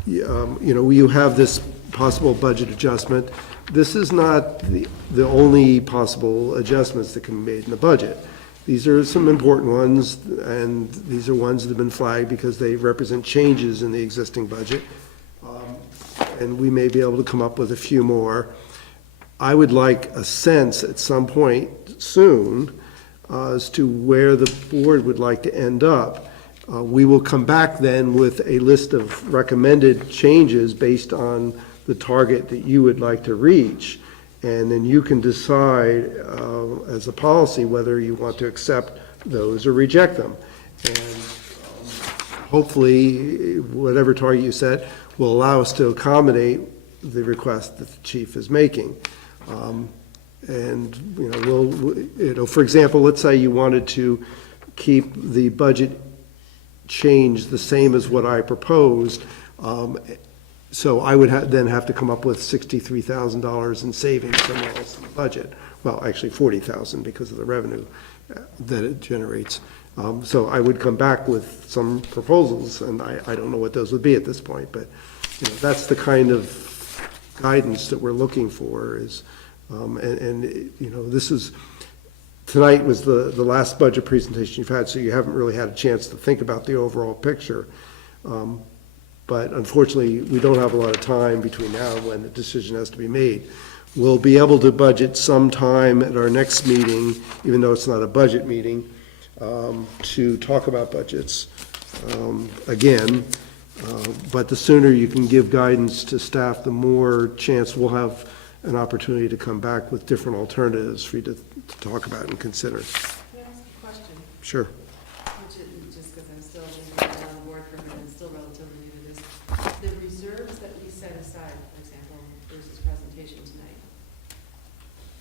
You have this possible budget adjustment. This is not the only possible adjustments that can be made in the budget. These are some important ones, and these are ones that have been flagged because they represent changes in the existing budget. And we may be able to come up with a few more. I would like a sense at some point soon as to where the board would like to end up. We will come back then with a list of recommended changes based on the target that you would like to reach. And then you can decide as a policy whether you want to accept those or reject them. And hopefully, whatever target you set will allow us to accommodate the request that the chief is making. For example, let's say you wanted to keep the budget change the same as what I proposed. So I would then have to come up with $63,000 in savings somewhere else in the budget. Well, actually $40,000 because of the revenue that it generates. So I would come back with some proposals, and I don't know what those would be at this point, but that's the kind of guidance that we're looking for. This is, tonight was the last budget presentation you've had, so you haven't really had a chance to think about the overall picture. But unfortunately, we don't have a lot of time between now and when the decision has to be made. We'll be able to budget sometime at our next meeting, even though it's not a budget meeting, to talk about budgets again. But the sooner you can give guidance to staff, the more chance we'll have an opportunity to come back with different alternatives for you to talk about and consider. Can I ask a question? Sure. Just because I'm still on the board for a minute, and still relatively new to this. The reserves that we set aside, for example, versus presentation tonight,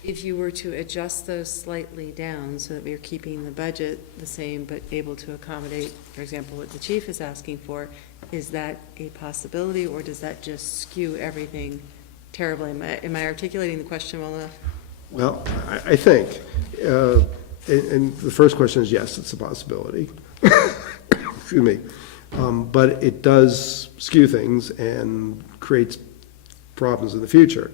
if you were to adjust those slightly down so that we are keeping the budget the same but able to accommodate, for example, what the chief is asking for, is that a possibility, or does that just skew everything terribly? Am I articulating the question well enough? Well, I think, and the first question is yes, it's a possibility. Excuse me. But it does skew things and creates problems in the future.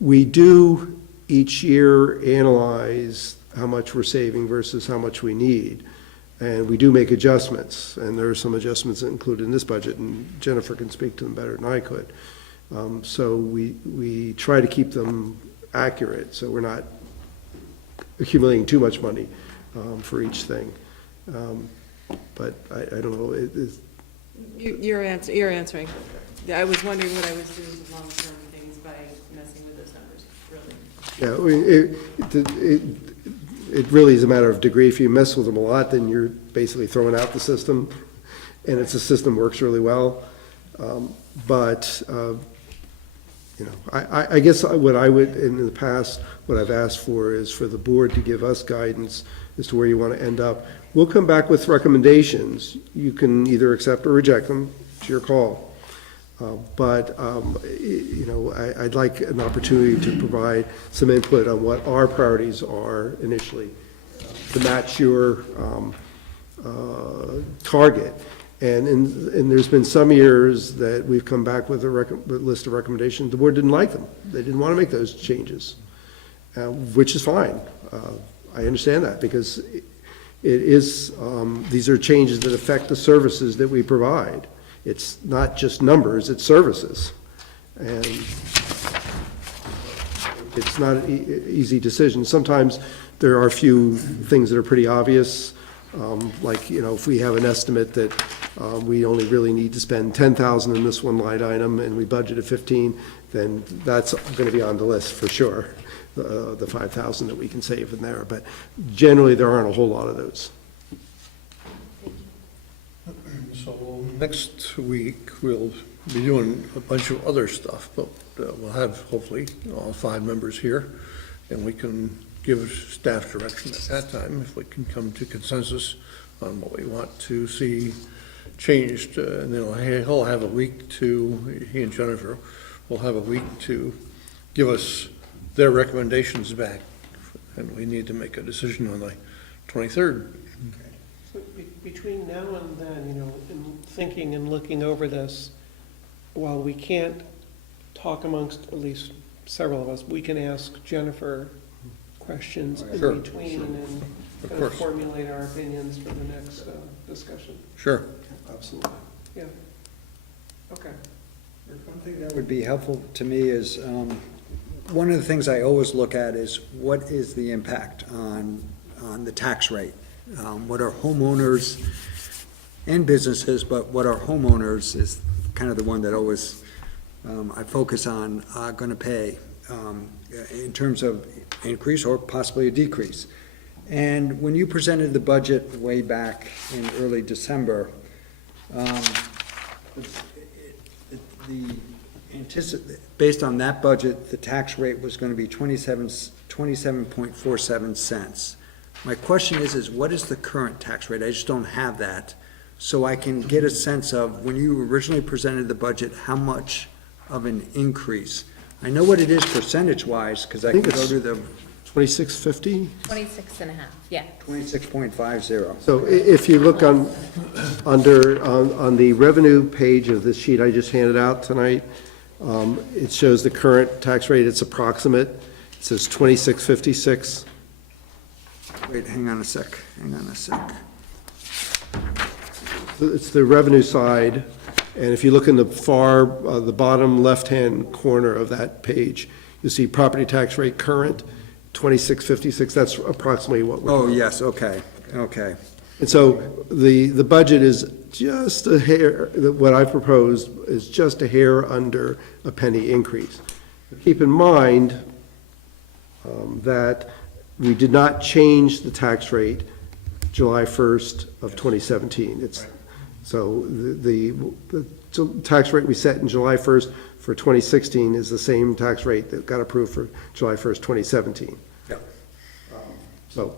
We do each year analyze how much we're saving versus how much we need. And we do make adjustments, and there are some adjustments included in this budget, and Jennifer can speak to them better than I could. So we try to keep them accurate, so we're not accumulating too much money for each thing. But I don't know. You're answering. I was wondering what I was doing with long-term things by messing with those numbers, really. Yeah, it really is a matter of degree. If you mess with them a lot, then you're basically throwing out the system, and it's a system works really well. I guess what I would, in the past, what I've asked for is for the board to give us guidance as to where you want to end up. We'll come back with recommendations. You can either accept or reject them. It's your call. I'd like an opportunity to provide some input on what our priorities are initially to match your target. And there's been some years that we've come back with a list of recommendations. The board didn't like them. They didn't want to make those changes. which is fine. I understand that, because it is, these are changes that affect the services that we provide. It's not just numbers, it's services. And it's not an easy decision. Sometimes there are a few things that are pretty obvious, like, if we have an estimate that we only really need to spend 10,000 in this one line item and we budgeted 15, then that's going to be on the list for sure, the 5,000 that we can save in there. But generally, there aren't a whole lot of those. So next week, we'll be doing a bunch of other stuff, but we'll have hopefully all 5 members here, and we can give staff direction at that time, if we can come to consensus on what we want to see changed. And then he'll have a week to, he and Jennifer will have a week to give us their recommendations back, and we need to make a decision on the 23rd. So between now and then, in thinking and looking over this, while we can't talk amongst at least several of us, we can ask Jennifer questions Sure. in between and Of kind of course. formulate our opinions for the next discussion. Sure. Absolutely. Yeah. Okay. One thing that would be helpful to me is, one of the things I always look at is what is the impact on the tax rate? What are homeowners and businesses, but what are homeowners is kind of the one that always I focus on, going to pay in terms of increase or possibly a decrease. And when you presented the budget way back in early December, based on that budget, the tax rate was going to be 27.47 cents. My question is what is the current tax rate? I just don't have that. So I can get a sense of, when you originally presented the budget, how much of an increase? I know what it is percentage-wise, because I can think go it's to the 2650? 26 and a half, yeah. 26.50. So if you look on the revenue page of this sheet I just handed out tonight, it shows the current tax rate. It's approximate. It says 2656. Wait, hang on a sec. It's the revenue side, and if you look in the the bottom left-hand corner of that page, you'll see property tax rate current, 2656. That's approximately what we're. Oh, yes, okay. And so the budget is just a hair, what I proposed is just a hair under a penny increase. Keep in mind that we did not change the tax rate July 1st of 2017. So the tax rate we set in July 1st for 2016 is the same tax rate that got approved for July 1st, 2017. Yeah. So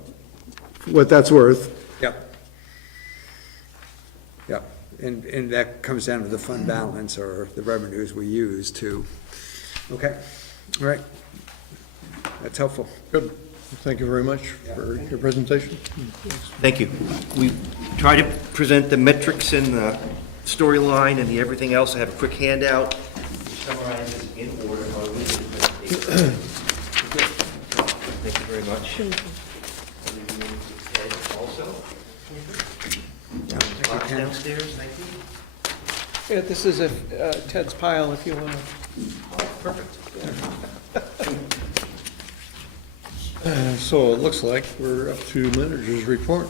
what that's worth. Yep, and that comes down to the fund balance or the revenues we use to, okay, all right. That's helpful. Good. Thank you very much for your presentation. Thank you. We try to present the metrics and the storyline and the everything else. I have a quick handout which summarizes in order how we did the presentation. Thank you very much. Ted also. Box downstairs, thank you. Yeah, this is Ted's pile if you want to. Perfect. So it looks like we're up to manager's report.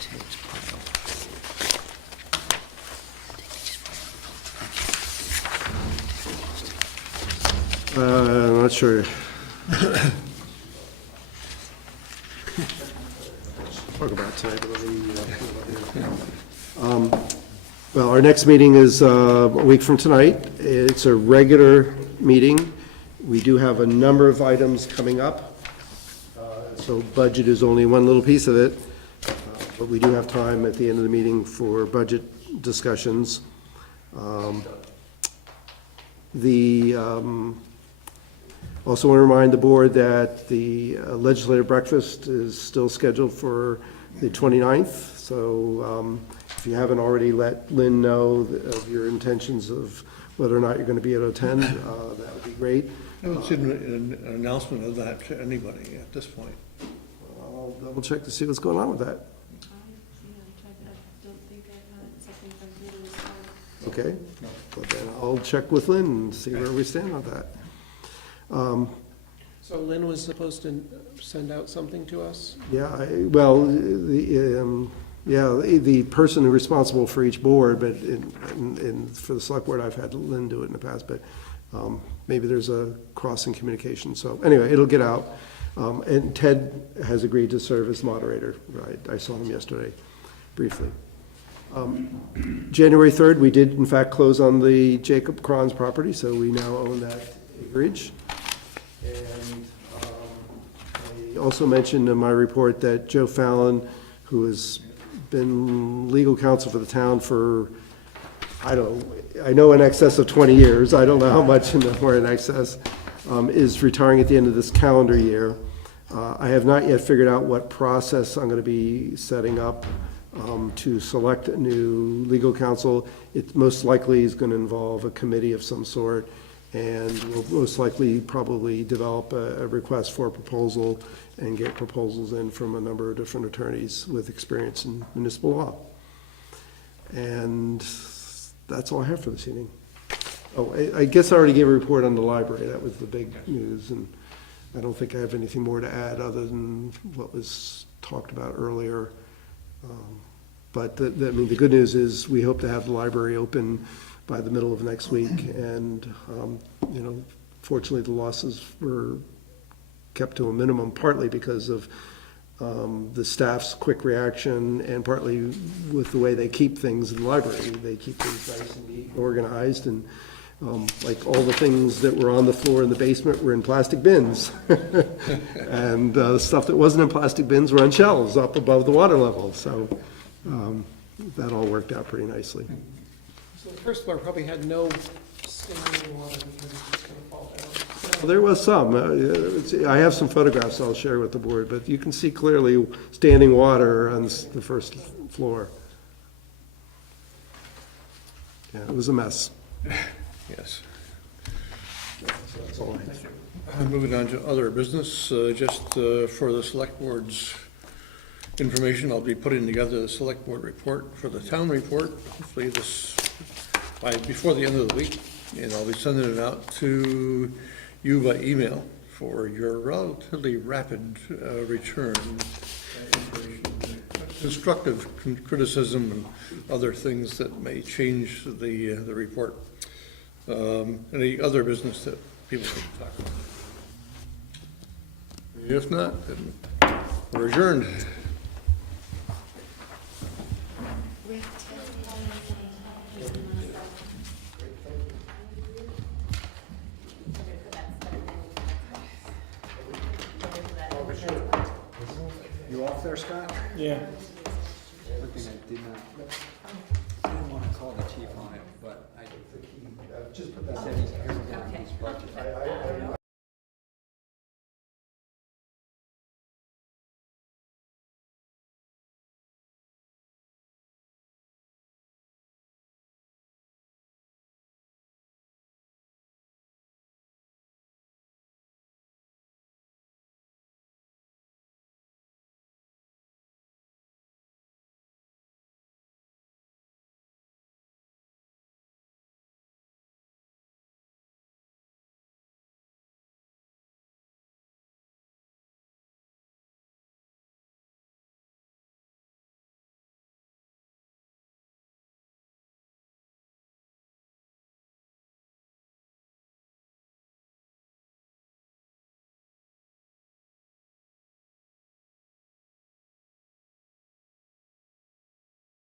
Ted's pile. I'm not sure. Talk about tonight. Well, our next meeting is a week from tonight. It's a regular meeting. We do have a number of items coming up. So budget is only one little piece of it. But we do have time at the end of the meeting for budget discussions. Also want to remind the board that the legislative breakfast is still scheduled for the 29th. So if you haven't already let Lynn know of your intentions of whether or not you're going to be able to attend, that would be great. I haven't seen an announcement of that to anybody at this point. I'll double check to see what's going on with that. don't think I've had something from you as well. Okay? But then I'll check with Lynn and see where we stand on that. So Lynn was supposed to send out something to us? Yeah, well, the person responsible for each board, but for the select board, I've had Lynn do it in the past, but maybe there's a crossing communication. So anyway, it'll get out. And Ted has agreed to serve as moderator. Right, I saw him yesterday, briefly. January 3rd, we did in fact close on the Jacob Cron's property, so we now own that acreage. And I also mentioned in my report that Joe Fallon, who has been legal counsel for the town for, I know in excess of 20 years, I don't know how much more in excess, is retiring at the end of this calendar year. I have not yet figured out what process I'm going to be setting up to select a new legal counsel. It most likely is going to involve a committee of some sort, and we'll most likely probably develop a request for a proposal and get proposals in from a number of different attorneys with experience in municipal law. And that's all I have for this evening. Oh, I guess I already gave a report on the library. That was the big news, and I don't think I have anything more to add other than what was talked about earlier. But I mean, the good news is we hope to have the library open by the middle of next week, and you know, fortunately the losses were kept to a minimum, partly because of the staff's quick reaction, and partly with the way they keep things in the library. They keep things nice and neat, organized, and like all the things that were on the floor in the basement were in plastic bins. And the stuff that wasn't in plastic bins were on shelves up above the water level. So that all worked out pretty nicely. So the first floor probably had no standing water because it's just going to fall down. Well, there was some. I have some photographs I'll share with the board, but you can see clearly standing water on the first floor. Yeah, it was a mess. Yes. That's all I have. Moving on to other business, just for the select board's information, I'll be putting together the select board report for the town report, hopefully before the end of the week, and I'll be sending it out to you by email for your relatively rapid return. Constructive criticism and other things that may change the report. Any other business that people can talk about? If not, then we're adjourned. You off there, Scott? Yeah. One thing I didn't want to call the chief on it, but I just put that in his budget.